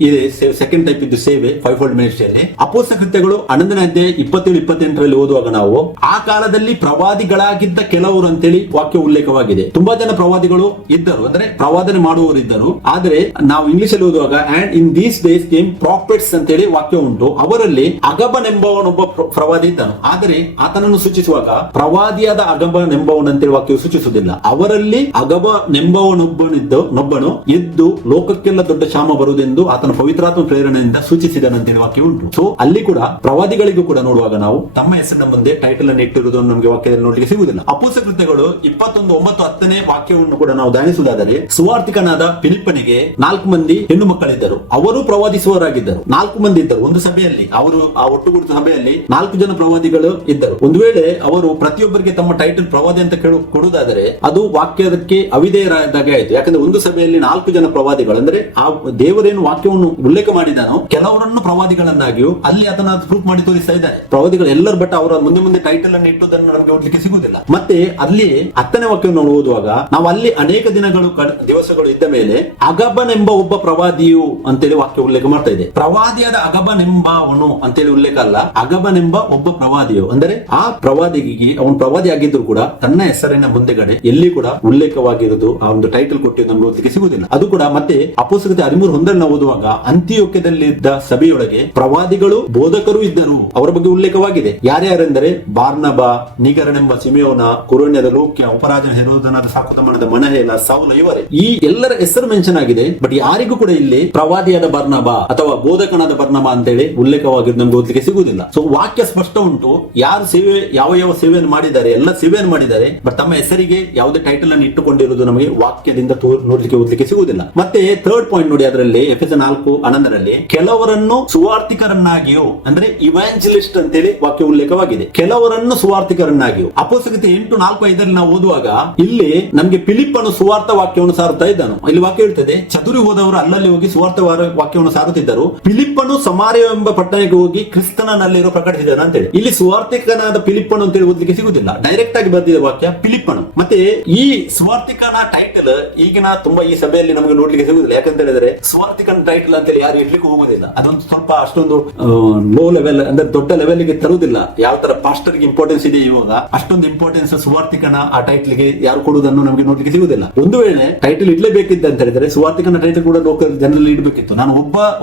ಇದೆ ಸೆಕೆಂಡ್ ಟೈಪ್ ಇದ್ದು ಸೇವೆ 5-fold ಮಿನಿಸ್ಟ್ರಿಯಲ್ಲಿ. ಅಪೊಸ್ತಲ ಕೃತ್ಯಗಳು 11ನೇ ಅಧ್ಯಾಯ 27-28 ಓದುವಾಗ ನಾವು ಆ ಕಾಲದಲ್ಲಿ ಪ್ರವಾದಿಗಳಾಗಿದ್ದ ಕೆಲವರು ಅಂತೇಳಿ ವಾಕ್ಯ ಉಲ್ಲೇಖವಾಗಿದೆ. ತುಂಬಾ ಜನ ಪ್ರವಾದಿಗಳು ಇದ್ದರು, ಅಂದ್ರೆ ಪ್ರವಾದನೆ ಮಾಡುವವರು ಇದ್ದರು. ಆದ್ರೆ ನಾವು ಇಂಗ್ಲಿಷ್ ಅಲ್ಲಿ ಓದುವಾಗ and in these days came profits ಅಂತೇಳಿ ವಾಕ್ಯ ಉಂಟು. ಅವರಲ್ಲಿ ಅಗಬನೆಂಬವನೊಬ್ಬ ಪ್ರವಾದಿ ಇದ್ದನು. ಆದರೆ ಆತನನ್ನು ಸೂಚಿಸುವಾಗ ಪ್ರವಾದಿಯಾದ ಅಗಬನೆಂಬವನಂತೇಳಿ ವಾಕ್ಯವು ಸೂಚಿಸುವುದಿಲ್ಲ. ಅವರಲ್ಲಿ ಅಗಬನೆಂಬವನೊಬ್ಬನು ಎದ್ದು ಲೋಕಕ್ಕೆಲ್ಲ ದೊಡ್ಡ ಕ್ಷಾಮ ಬರುವುದೆಂದು ಆತನ ಪವಿತ್ರಾತ್ಮ ಪ್ರೇರಣೆಯಿಂದ ಸೂಚಿಸಿದನಂತೇಳಿ ವಾಕ್ಯ ಉಂಟು. ಸೊ ಅಲ್ಲಿ ಕೂಡ ಪ್ರವಾದಿಗಳಿಗೂ ಕೂಡ ನೋಡುವಾಗ ನಾವು ತಮ್ಮ ಹೆಸರಿನ ಮುಂದೆ ಟೈಟಲ್ ಅನ್ನು ಇಟ್ಟಿರುವುದನ್ನು ನಮಗೆ ವಾಕ್ಯದಲ್ಲಿ ನೋಡಲಿಕ್ಕೆ ಸಿಗುವುದಿಲ್ಲ. ಅಪೊಸ್ತಲ ಕೃತ್ಯಗಳು 21:9-10ನೇ ವಾಕ್ಯವನ್ನು ಕೂಡ ನಾವು ಧ್ಯಾನಿಸುವುದಾದರೆ, ಸುವಾರ್ತಿಕನಾದ ಫಿಲಿಪ್ಪನಿಗೆ 4 ಮಂದಿ ಹೆಣ್ಣು ಮಕ್ಕಳಿದ್ದರು. ಅವರು ಪ್ರವಾದಿಸುವವರಾಗಿದ್ದರು. 4 ಮಂದಿ ಇದ್ದರು ಒಂದು ಸಭೆಯಲ್ಲಿ. ಅವರು ಆ ಒಟ್ಟುಗೂಡಿದ ಸಭೆಯಲ್ಲಿ 4 ಜನ ಪ್ರವಾದಿಗಳು ಇದ್ದರು. ಒಂದು ವೇಳೆ ಅವರು ಪ್ರತಿಯೊಬ್ಬರಿಗೆ ತಮ್ಮ ಟೈಟಲ್ ಪ್ರವಾದಿ ಅಂತ ಕೊಡುವುದಾದರೆ ಅದು ವಾಕ್ಯದಕ್ಕೆ ಅವಿಧೇಯರಾದಾಗೆ ಆಯಿತು. ಯಾಕಂದ್ರೆ ಒಂದು ಸಭೆಯಲ್ಲಿ 4 ಜನ ಪ್ರವಾದಿಗಳು, ಅಂದ್ರೆ ಆ ದೇವರೇನು ವಾಕ್ಯವನ್ನು ಉಲ್ಲೇಖ ಮಾಡಿದಾನೋ ಕೆಲವರನ್ನು ಪ್ರವಾದಿಗಳನ್ನಾಗಿಯೂ ಅಲ್ಲಿ ಅದನ್ನ ಪ್ರೂಫ್ ಮಾಡಿ ತೋರಿಸ್ತಾ ಇದ್ದಾರೆ. ಪ್ರವಾದಿಗಳು ಎಲ್ಲರೂ, ಬಟ್ ಅವರ ಮುಂದೆ ಟೈಟಲ್ ಅನ್ನು ಇಟ್ಟುದನ್ನು ನಮಗೆ ಓದಲಿಕ್ಕೆ ಸಿಗುವುದಿಲ್ಲ. ಮತ್ತೆ ಅಲ್ಲಿ 10ನೇ ವಾಕ್ಯವನ್ನು ಓದುವಾಗ ನಾವು ಅಲ್ಲಿ ಅನೇಕ ದಿವಸಗಳು ಇದ್ದ ಮೇಲೆ ಅಗಬನೆಂಬ ಒಬ್ಬ ಪ್ರವಾದಿಯು ಅಂತೇಳಿ ವಾಕ್ಯ ಉಲ್ಲೇಖ ಮಾಡ್ತಾ ಇದೆ. ಪ್ರವಾದಿಯಾದ ಅಗಬನೆಂಬವನು ಅಂತೇಳಿ ಉಲ್ಲೇಖ ಅಲ್ಲ, ಅಗಬನೆಂಬ ಒಬ್ಬ ಪ್ರವಾದಿಯು. ಅಂದರೆ ಆ ಪ್ರವಾದಿಗೆ ಅವನು ಪ್ರವಾದಿ ಆಗಿದ್ರು ಕೂಡ ತನ್ನ ಹೆಸರಿನ ಮುಂದೆಗಡೆ ಎಲ್ಲಿ ಕೂಡ ಉಲ್ಲೇಖವಾಗಿರುವುದು ಆ ಒಂದು ಟೈಟಲ್ ಕೊಟ್ಟು ನಮ್ಗೆ ಓದಲಿಕ್ಕೆ ಸಿಗುವುದಿಲ್ಲ. ಅದು ಕೂಡ ಮತ್ತೆ ಅಪೊಸ್ತಲ 13:1 ಓದುವಾಗ ಅಂತಿಯೋಕ್ಯದಲ್ಲಿದ್ದ ಸಭೆಯೊಳಗೆ ಪ್ರವಾದಿಗಳು ಬೋಧಕರು ಇದ್ದರು, ಅವರ ಬಗ್ಗೆ ಉಲ್ಲೇಖವಾಗಿದೆ. ಯಾರ್ಯಾರೆಂದರೆ ಬಾರ್ನಬಾ, ನಿಗರನೆಂಬ ಸಿಮೆಯೋನ, ಕುರೇನ್ಯದ ಲೂಕ್ಯ, ಉಪರಾಜನ ಹೆರೋದನಾದ ಸಾಕುತಮ್ಮನದ ಮನಹೇಲ, ಸೌಲ, ಇವರೇ ಈ ಎಲ್ಲರ ಹೆಸರು ಮೆನ್ಷನ್ ಆಗಿದೆ. ಬಟ್ ಯಾರಿಗೂ ಕೂಡ ಇಲ್ಲಿ ಪ್ರವಾದಿಯಾದ ಬರ್ನಬಾ ಅಥವಾ ಬೋಧಕನಾದ ಬರ್ನಬಾ ಅಂತೇಳಿ ಉಲ್ಲೇಖವಾಗಿದ್ದು ನಮ್ಗೆ ಓದಲಿಕ್ಕೆ ಸಿಗುವುದಿಲ್ಲ. ಸೊ ವಾಕ್ಯ ಸ್ಪಷ್ಟ ಉಂಟು, ಯಾರು ಸೇವೆ ಯಾವ ಸೇವೆಯನ್ನು ಮಾಡಿದ್ದಾರೆ, ಎಲ್ಲ ಸೇವೆಯನ್ನು ಮಾಡಿದ್ದಾರೆ. ಬಟ್ ತಮ್ಮ ಹೆಸರಿಗೆ ಯಾವುದೇ ಟೈಟಲ್ ಅನ್ನು ಇಟ್ಟುಕೊಂಡಿರುವುದು ನಮಗೆ ವಾಕ್ಯದಿಂದ ನೋಡ್ಲಿಕ್ಕೆ ಓದಲಿಕ್ಕೆ ಸಿಗುವುದಿಲ್ಲ. ಮತ್ತೆ ಥರ್ಡ್ ಪಾಯಿಂಟ್ ನೋಡಿ, ಅದರಲ್ಲಿ ಎಫೆಸ 4:11 ಕೆಲವರನ್ನು ಸುವಾರ್ತಿಕರನ್ನಾಗಿಯೂ, ಅಂದ್ರೆ ಇವಾಂಜಲಿಸ್ಟ್ ಅಂತೇಳಿ ವಾಕ್ಯ ಉಲ್ಲೇಖವಾಗಿದೆ. ಕೆಲವರನ್ನು ಸುವಾರ್ತಿಕರನ್ನಾಗಿಯೂ. ಅಪೊಸ್ತಲ 8:4-5 ನಾವು ಓದುವಾಗ ಇಲ್ಲಿ ನಮ್ಗೆ ಫಿಲಿಪ್ಪನು ಸುವಾರ್ಥ ವಾಕ್ಯವನ್ನು ಸಾರುತ್ತಾ ಇದ್ದಾನು. ಇಲ್ಲಿ ವಾಕ್ಯ ಹೇಳ್ತದೆ, ಚದುರಿ ಹೋದವರು ಅಲ್ಲಲ್ಲಿ ಹೋಗಿ ಸುವಾರ್ಥ ವಾಕ್ಯವನ್ನು ಸಾರುತ್ತಿದ್ದರು. ಫಿಲಿಪ್ಪನು ಸಮಾರ್ಯ ಎಂಬ ಪಟ್ಟಣಕ್ಕೆ ಹೋಗಿ ಕ್ರಿಸ್ತನಲ್ಲಿರೋ ಪ್ರಕಟಿಸಿದನು ಅಂತೇಳಿ. ಇಲ್ಲಿ ಸುವಾರ್ತಿಕನಾದ ಫಿಲಿಪ್ಪನು ಅಂತೇಳಿ ಓದಲಿಕ್ಕೆ ಸಿಗುವುದಿಲ್ಲ, ಡೈರೆಕ್ಟ್ ಆಗಿ ಬರ್ತಿದೆ ವಾಕ್ಯ ಫಿಲಿಪ್ಪನು. ಮತ್ತೆ ಈ ಸುವಾರ್ತಿಕನ ಟೈಟಲ್ ಈಗಿನ ತುಂಬಾ ಈ ಸಭೆಯಲ್ಲಿ ನಮಗೆ ನೋಡ್ಲಿಕ್ಕೆ ಸಿಗುವುದಿಲ್ಲ. ಯಾಕಂತ ಹೇಳಿದ್ರೆ ಸುವಾರ್ತಿಕನ ಟೈಟಲ್ ಅಂತೇಳಿ ಯಾರು ಇಡ್ಲಿಕ್ಕೆ ಹೋಗುದಿಲ್ಲ. ಅದೊಂದು ಸ್ವಲ್ಪ ಅಷ್ಟೊಂದು ಲೋ ಲೆವೆಲ್, ಅಂದ್ರೆ ದೊಡ್ಡ ಲೆವೆಲ್ ಗೆ ತರುವುದಿಲ್ಲ. ಯಾವ ತರ ಪಾಸ್ಟರ್ ಗೆ ಇಂಪಾರ್ಟೆನ್ಸ್ ಇದೆ ಇವಾಗ, ಅಷ್ಟೊಂದು ಇಂಪಾರ್ಟೆನ್ಸ್ ಸುವಾರ್ತಿಕನ ಆ ಟೈಟಲ್ ಗೆ ಯಾರು ಕೊಡುವುದನ್ನು ನಮಗೆ ನೋಡ್ಲಿಕ್ಕೆ ಸಿಗುವುದಿಲ್ಲ. ಒಂದು ವೇಳೆ ಟೈಟಲ್ ಇಡ್ಲೇಬೇಕಿತ್ತು ಅಂತ ಹೇಳಿದ್ರೆ ಸುವಾರ್ತಿಕನ ಟೈಟಲ್ ಕೂಡ ಲೋಕಲ್ ಜನರಲ್ಲಿ ಇಡಬೇಕಿತ್ತು. ನಾನು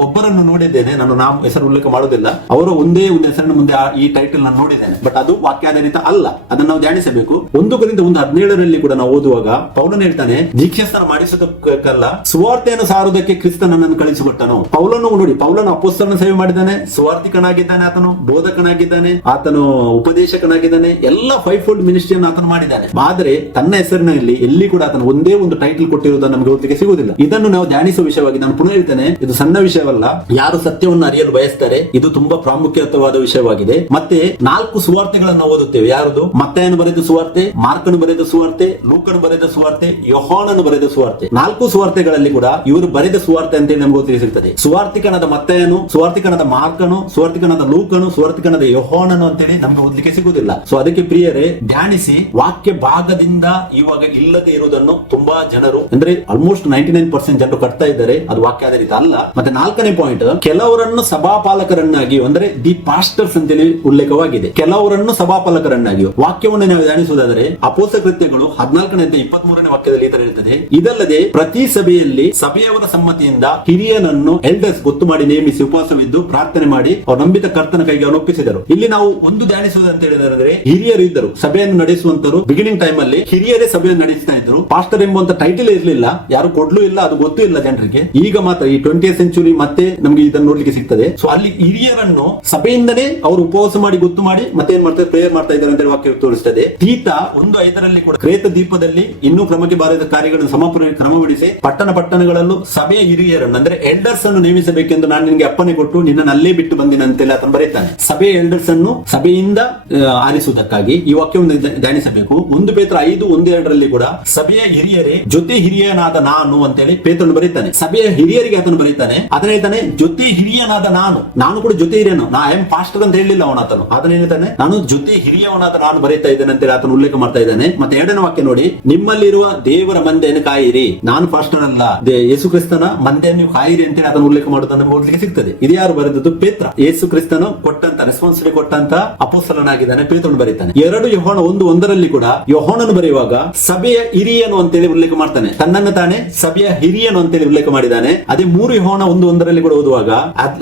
ಒಬ್ಬರನ್ನು ನೋಡಿದ್ದೇನೆ, ನಾನು ಹೆಸರು ಉಲ್ಲೇಖ ಮಾಡುವುದಿಲ್ಲ, ಅವರ ಒಂದೇ ಒಂದು ಹೆಸರಿನ ಮುಂದೆ ಈ ಟೈಟಲ್ ನಾನು ನೋಡಿದ್ದೇನೆ. ಬಟ್ ಅದು ವಾಕ್ಯಾಧಾರಿತ ಅಲ್ಲ, ಅದನ್ನ ನಾವು ಧ್ಯಾನಿಸಬೇಕು. 1 ಕೊರಿಂಥ 1:17 ಕೂಡ ನಾವು ಓದುವಾಗ ಪೌಲನು ಹೇಳ್ತಾನೆ, ದೀಕ್ಷಾಸ್ನಾನ ಮಾಡಿಸೋದಕ್ಕಲ್ಲ ಸುವಾರ್ತೆಯನ್ನು ಸಾರುವುದಕ್ಕೆ ಕ್ರಿಸ್ತ ನನ್ನನ್ನು ಕಳಿಸಿಕೊಟ್ಟನು. ಪೌಲನು ನೋಡಿ, ಪೌಲನು ಅಪೊಸ್ತಲನ ಸೇವೆ ಮಾಡಿದ್ದಾನೆ, ಸುವಾರ್ತಿಕನಾಗಿದ್ದಾನೆ, ಆತನು ಬೋಧಕನಾಗಿದ್ದಾನೆ, ಆತನು ಉಪದೇಶಕನಾಗಿದ್ದಾನೆ, ಎಲ್ಲ 5-fold ಮಿನಿಸ್ಟ್ರಿಯನ್ನು ಆತನು ಮಾಡಿದ್ದಾನೆ. ಆದರೆ ತನ್ನ ಹೆಸರಿನಲ್ಲಿ ಎಲ್ಲಿ ಕೂಡ ಆತನು ಒಂದೇ ಒಂದು ಟೈಟಲ್ ಕೊಟ್ಟಿರುವುದನ್ನು ನಮಗೆ ಓದಲಿಕ್ಕೆ ಸಿಗುವುದಿಲ್ಲ. ಇದನ್ನು ನಾವು ಧ್ಯಾನಿಸುವ ವಿಷಯವಾಗಿ ನಾನು ಪುನಃ ಹೇಳ್ತೇನೆ, ಇದು ಸಣ್ಣ ವಿಷಯವಲ್ಲ. ಯಾರು ಸತ್ಯವನ್ನು ಅರಿಯಲು ಬಯಸ್ತಾರೆ, ಇದು ತುಂಬಾ ಪ್ರಾಮುಖ್ಯವಾದ ವಿಷಯವಾಗಿದೆ. ಮತ್ತೆ 4 ಸುವಾರ್ತೆಗಳನ್ನು ಓದುತ್ತೇವೆ. ಯಾರದು? ಮತ್ತಾಯನು ಬರೆದ ಸುವಾರ್ತೆ, ಮಾರ್ಕನು ಬರೆದ ಸುವಾರ್ತೆ, ಲೂಕನು ಬರೆದ ಸುವಾರ್ತೆ, ಯೋಹಾನನು ಬರೆದ ಸುವಾರ್ತೆ. 4 ಸುವಾರ್ತೆಗಳಲ್ಲಿ ಕೂಡ ಇವರು ಬರೆದ ಸುವಾರ್ತೆ ಅಂತೇಳಿ ನಮಗೆ ಗೊತ್ತಿರುತ್ತದೆ. ಸುವಾರ್ತಿಕನಾದ ಮತ್ತಾಯನು, ಸುವಾರ್ತಿಕನಾದ ಮಾರ್ಕನು, ಸುವಾರ್ತಿಕನಾದ ಲೂಕನು, ಸುವಾರ್ತಿಕನಾದ ಯೋಹಾನನು ಅಂತೇಳಿ ನಮಗೆ ಓದಲಿಕ್ಕೆ ಸಿಗುವುದಿಲ್ಲ. ಸೊ ಅದಕ್ಕೆ ಪ್ರಿಯರೇ, ಧ್ಯಾನಿಸಿ. ವಾಕ್ಯ ಭಾಗದಿಂದ ಇವಾಗ ಇಲ್ಲದೆ ಇರುವುದನ್ನು ತುಂಬಾ ಜನರು, ಅಂದ್ರೆ ಆಲ್ಮೋಸ್ಟ್ 99% ಜನರು ಕಟ್ತಾ ಇದ್ದಾರೆ. ಅದು ವಾಕ್ಯ ಆಧಾರಿತ ಅಲ್ಲ. ಮತ್ತೆ 4ನೇ ಪಾಯಿಂಟ್, ಕೆಲವರನ್ನು ಸಭಾಪಾಲಕರನ್ನಾಗಿ, ಅಂದ್ರೆ ದಿ ಪಾಸ್ಟರ್ಸ್ ಅಂತೇಳಿ ಉಲ್ಲೇಖವಾಗಿದೆ. ಕೆಲವರನ್ನು ಸಭಾಪಾಲಕರನ್ನಾಗಿ. ವಾಕ್ಯವನ್ನು ನಾವು ಧ್ಯಾನಿಸುವುದಾದರೆ ಅಪೊಸ್ತಲ ಕೃತ್ಯಗಳು 14ನೇ 23ನೇ ವಾಕ್ಯದಲ್ಲಿ ಈ ತರ ಇರುತ್ತದೆ, ಇದಲ್ಲದೆ ಪ್ರತಿ ಸಭೆಯಲ್ಲಿ ಸಭೆಯವರ ಸಮ್ಮತಿಯಿಂದ ಹಿರಿಯನನ್ನು ಎಲ್ಡರ್ಸ್ ಗೊತ್ತು ಮಾಡಿ ನೇಮಿಸಿ ಉಪವಾಸವಿದ್ದು ಪ್ರಾರ್ಥನೆ ಮಾಡಿ ಅವ್ರ ನಂಬಿತ ಕರ್ತನ ಕೈಗೆ ಅವನು ಒಪ್ಪಿಸಿದರು. ಇಲ್ಲಿ ನಾವು ಒಂದು ಧ್ಯಾನಿಸುವುದು ಅಂತ ಹೇಳಿದರೆ, ಹಿರಿಯರು ಇದ್ದರು, ಸಭೆಯನ್ನು ನಡೆಸುವಂತರು. ಬಿಗಿನಿಂಗ್ ಟೈಮ್ ಅಲ್ಲಿ ಹಿರಿಯರೇ ಸಭೆಯನ್ನು ನಡೆಸ್ತಾ ಇದ್ರು. ಪಾಸ್ಟರ್ ಎಂಬುವಂತ ಟೈಟಲ್ ಇರಲಿಲ್ಲ, ಯಾರು ಕೊಡ್ಲೂ ಇಲ್ಲ, ಅದು ಗೊತ್ತೂ ಇಲ್ಲ ಜನರಿಗೆ. ಈಗ ಮಾತ್ರ ಈ 20th ಸೆಂಚುರಿ ಮತ್ತೆ ನಮಗೆ ಇದನ್ನು ನೋಡ್ಲಿಕ್ಕೆ ಸಿಗ್ತದೆ. ಸೊ ಅಲ್ಲಿ ಹಿರಿಯರನ್ನು ಸಭೆಯಿಂದನೇ ಅವರು ಉಪವಾಸ ಮಾಡಿ ಗೊತ್ತು ಮಾಡಿ ಮತ್ತೆ ಏನ್ ಮಾಡ್ತಾರೆ, ಪ್ರೇಯರ್ ಮಾಡ್ತಾ ಇದ್ದಾರೆ ಅಂತ ವಾಕ್ಯ ತೋರಿಸ್ತದೆ. ತೀತ 1:5 ಕೂಡ ಕ್ರೇತ ದ್ವೀಪದಲ್ಲಿ ಇನ್ನೂ ಕ್ರಮಕ್ಕೆ ಬಾರದ ಕಾರ್ಯಗಳನ್ನು ಕ್ರಮಪಡಿಸಿ ಪಟ್ಟಣಗಳಲ್ಲೂ ಸಭೆಯ ಹಿರಿಯರನ್ನು, ಅಂದ್ರೆ ಎಲ್ಡರ್ಸ್ ಅನ್ನು ನೇಮಿಸಬೇಕೆಂದು ನಾನು ನಿನಗೆ ಅಪ್ಪಣೆ ಕೊಟ್ಟು ನಿನ್ನನ್ನು ಅಲ್ಲೇ ಬಿಟ್ಟು ಬಂದಿನ ಅಂತೇಳಿ ಆತನು ಬರೀತಾನೆ. ಸಭೆಯ ಎಲ್ಡರ್ಸ್ ಅನ್ನು ಸಭೆಯಿಂದ ಆರಿಸುವುದಕ್ಕಾಗಿ ಈ ವಾಕ್ಯವನ್ನು ಧ್ಯಾನಿಸಬೇಕು. 1 ಪೇತ್ರ 5:1-2 ಕೂಡ ಸಭೆಯ ಹಿರಿಯರೇ ಜೊತೆ ಹಿರಿಯನಾದ ನಾನು ಅಂತೇಳಿ ಪೇತ್ರನು ಬರೀತಾನೆ. ಸಭೆಯ ಹಿರಿಯರಿಗೆ ಆತನು ಬರೀತಾನೆ. ಅದನ್ನ ಹೇಳ್ತಾನೆ, ಜೊತೆ ಹಿರಿಯನಾದ ನಾನು ಕೂಡ ಜೊತೆ ಹಿರಿಯನು. ನಾ ಎಂ ಪಾಸ್ಟರ್ ಅಂತ ಹೇಳಿಲ್ಲ ಅವನಾತನು. ಅದನ್ನ ಹೇಳ್ತಾನೆ, ನಾನು ಜೊತೆ ಹಿರಿಯವನಾದ ನಾನು ಬರೀತಾ ಇದ್ದೇನೆ ಅಂತೇಳಿ ಆತನು ಉಲ್ಲೇಖ ಮಾಡ್ತಾ ಇದ್ದಾನೆ. ಮತ್ತೆ 2ನೇ ವಾಕ್ಯ ನೋಡಿ, ನಿಮ್ಮಲ್ಲಿರುವ ದೇವರ ಮಂದೆಯನ್ನು ಕಾಯಿರಿ. ನಾನು ಪಾಸ್ಟರ್ ಅಲ್ಲ, ಯೇಸು ಕ್ರಿಸ್ತನ ಮಂದೆಯನ್ನು ನೀವು ಕಾಯಿರಿ ಅಂತೇಳಿ ಅದನ್ನು ಉಲ್ಲೇಖ ಮಾಡೋದನ್ನು ಓದಲಿಕ್ಕೆ ಸಿಗ್ತದೆ. ಇದು ಯಾರು ಬರೆದದ್ದು? ಪೇತ್ರ. ಯೇಸು ಕ್ರಿಸ್ತನು ಕೊಟ್ಟಂತ ರೆಸ್ಪಾನ್ಸಿಬಿಲಿಟಿ ಕೊಟ್ಟಂತ ಅಪೊಸ್ತಲನಾಗಿದ್ದಾನೆ, ಪೇತ್ರನು ಬರೀತಾನೆ. 2 ಯೋಹಾನ 1:1 ಕೂಡ ಯೋಹಾನನು ಬರೆಯುವಾಗ ಸಭೆಯ ಹಿರಿಯನು ಅಂತೇಳಿ ಉಲ್ಲೇಖ ಮಾಡ್ತಾನೆ. ತನ್ನನ್ನು ತಾನೇ ಸಭೆಯ ಹಿರಿಯನು ಅಂತೇಳಿ ಉಲ್ಲೇಖ ಮಾಡಿದ್ದಾನೆ. ಅದೇ 3 ಯೋಹಾನ 1:1 ಕೂಡ ಓದುವಾಗ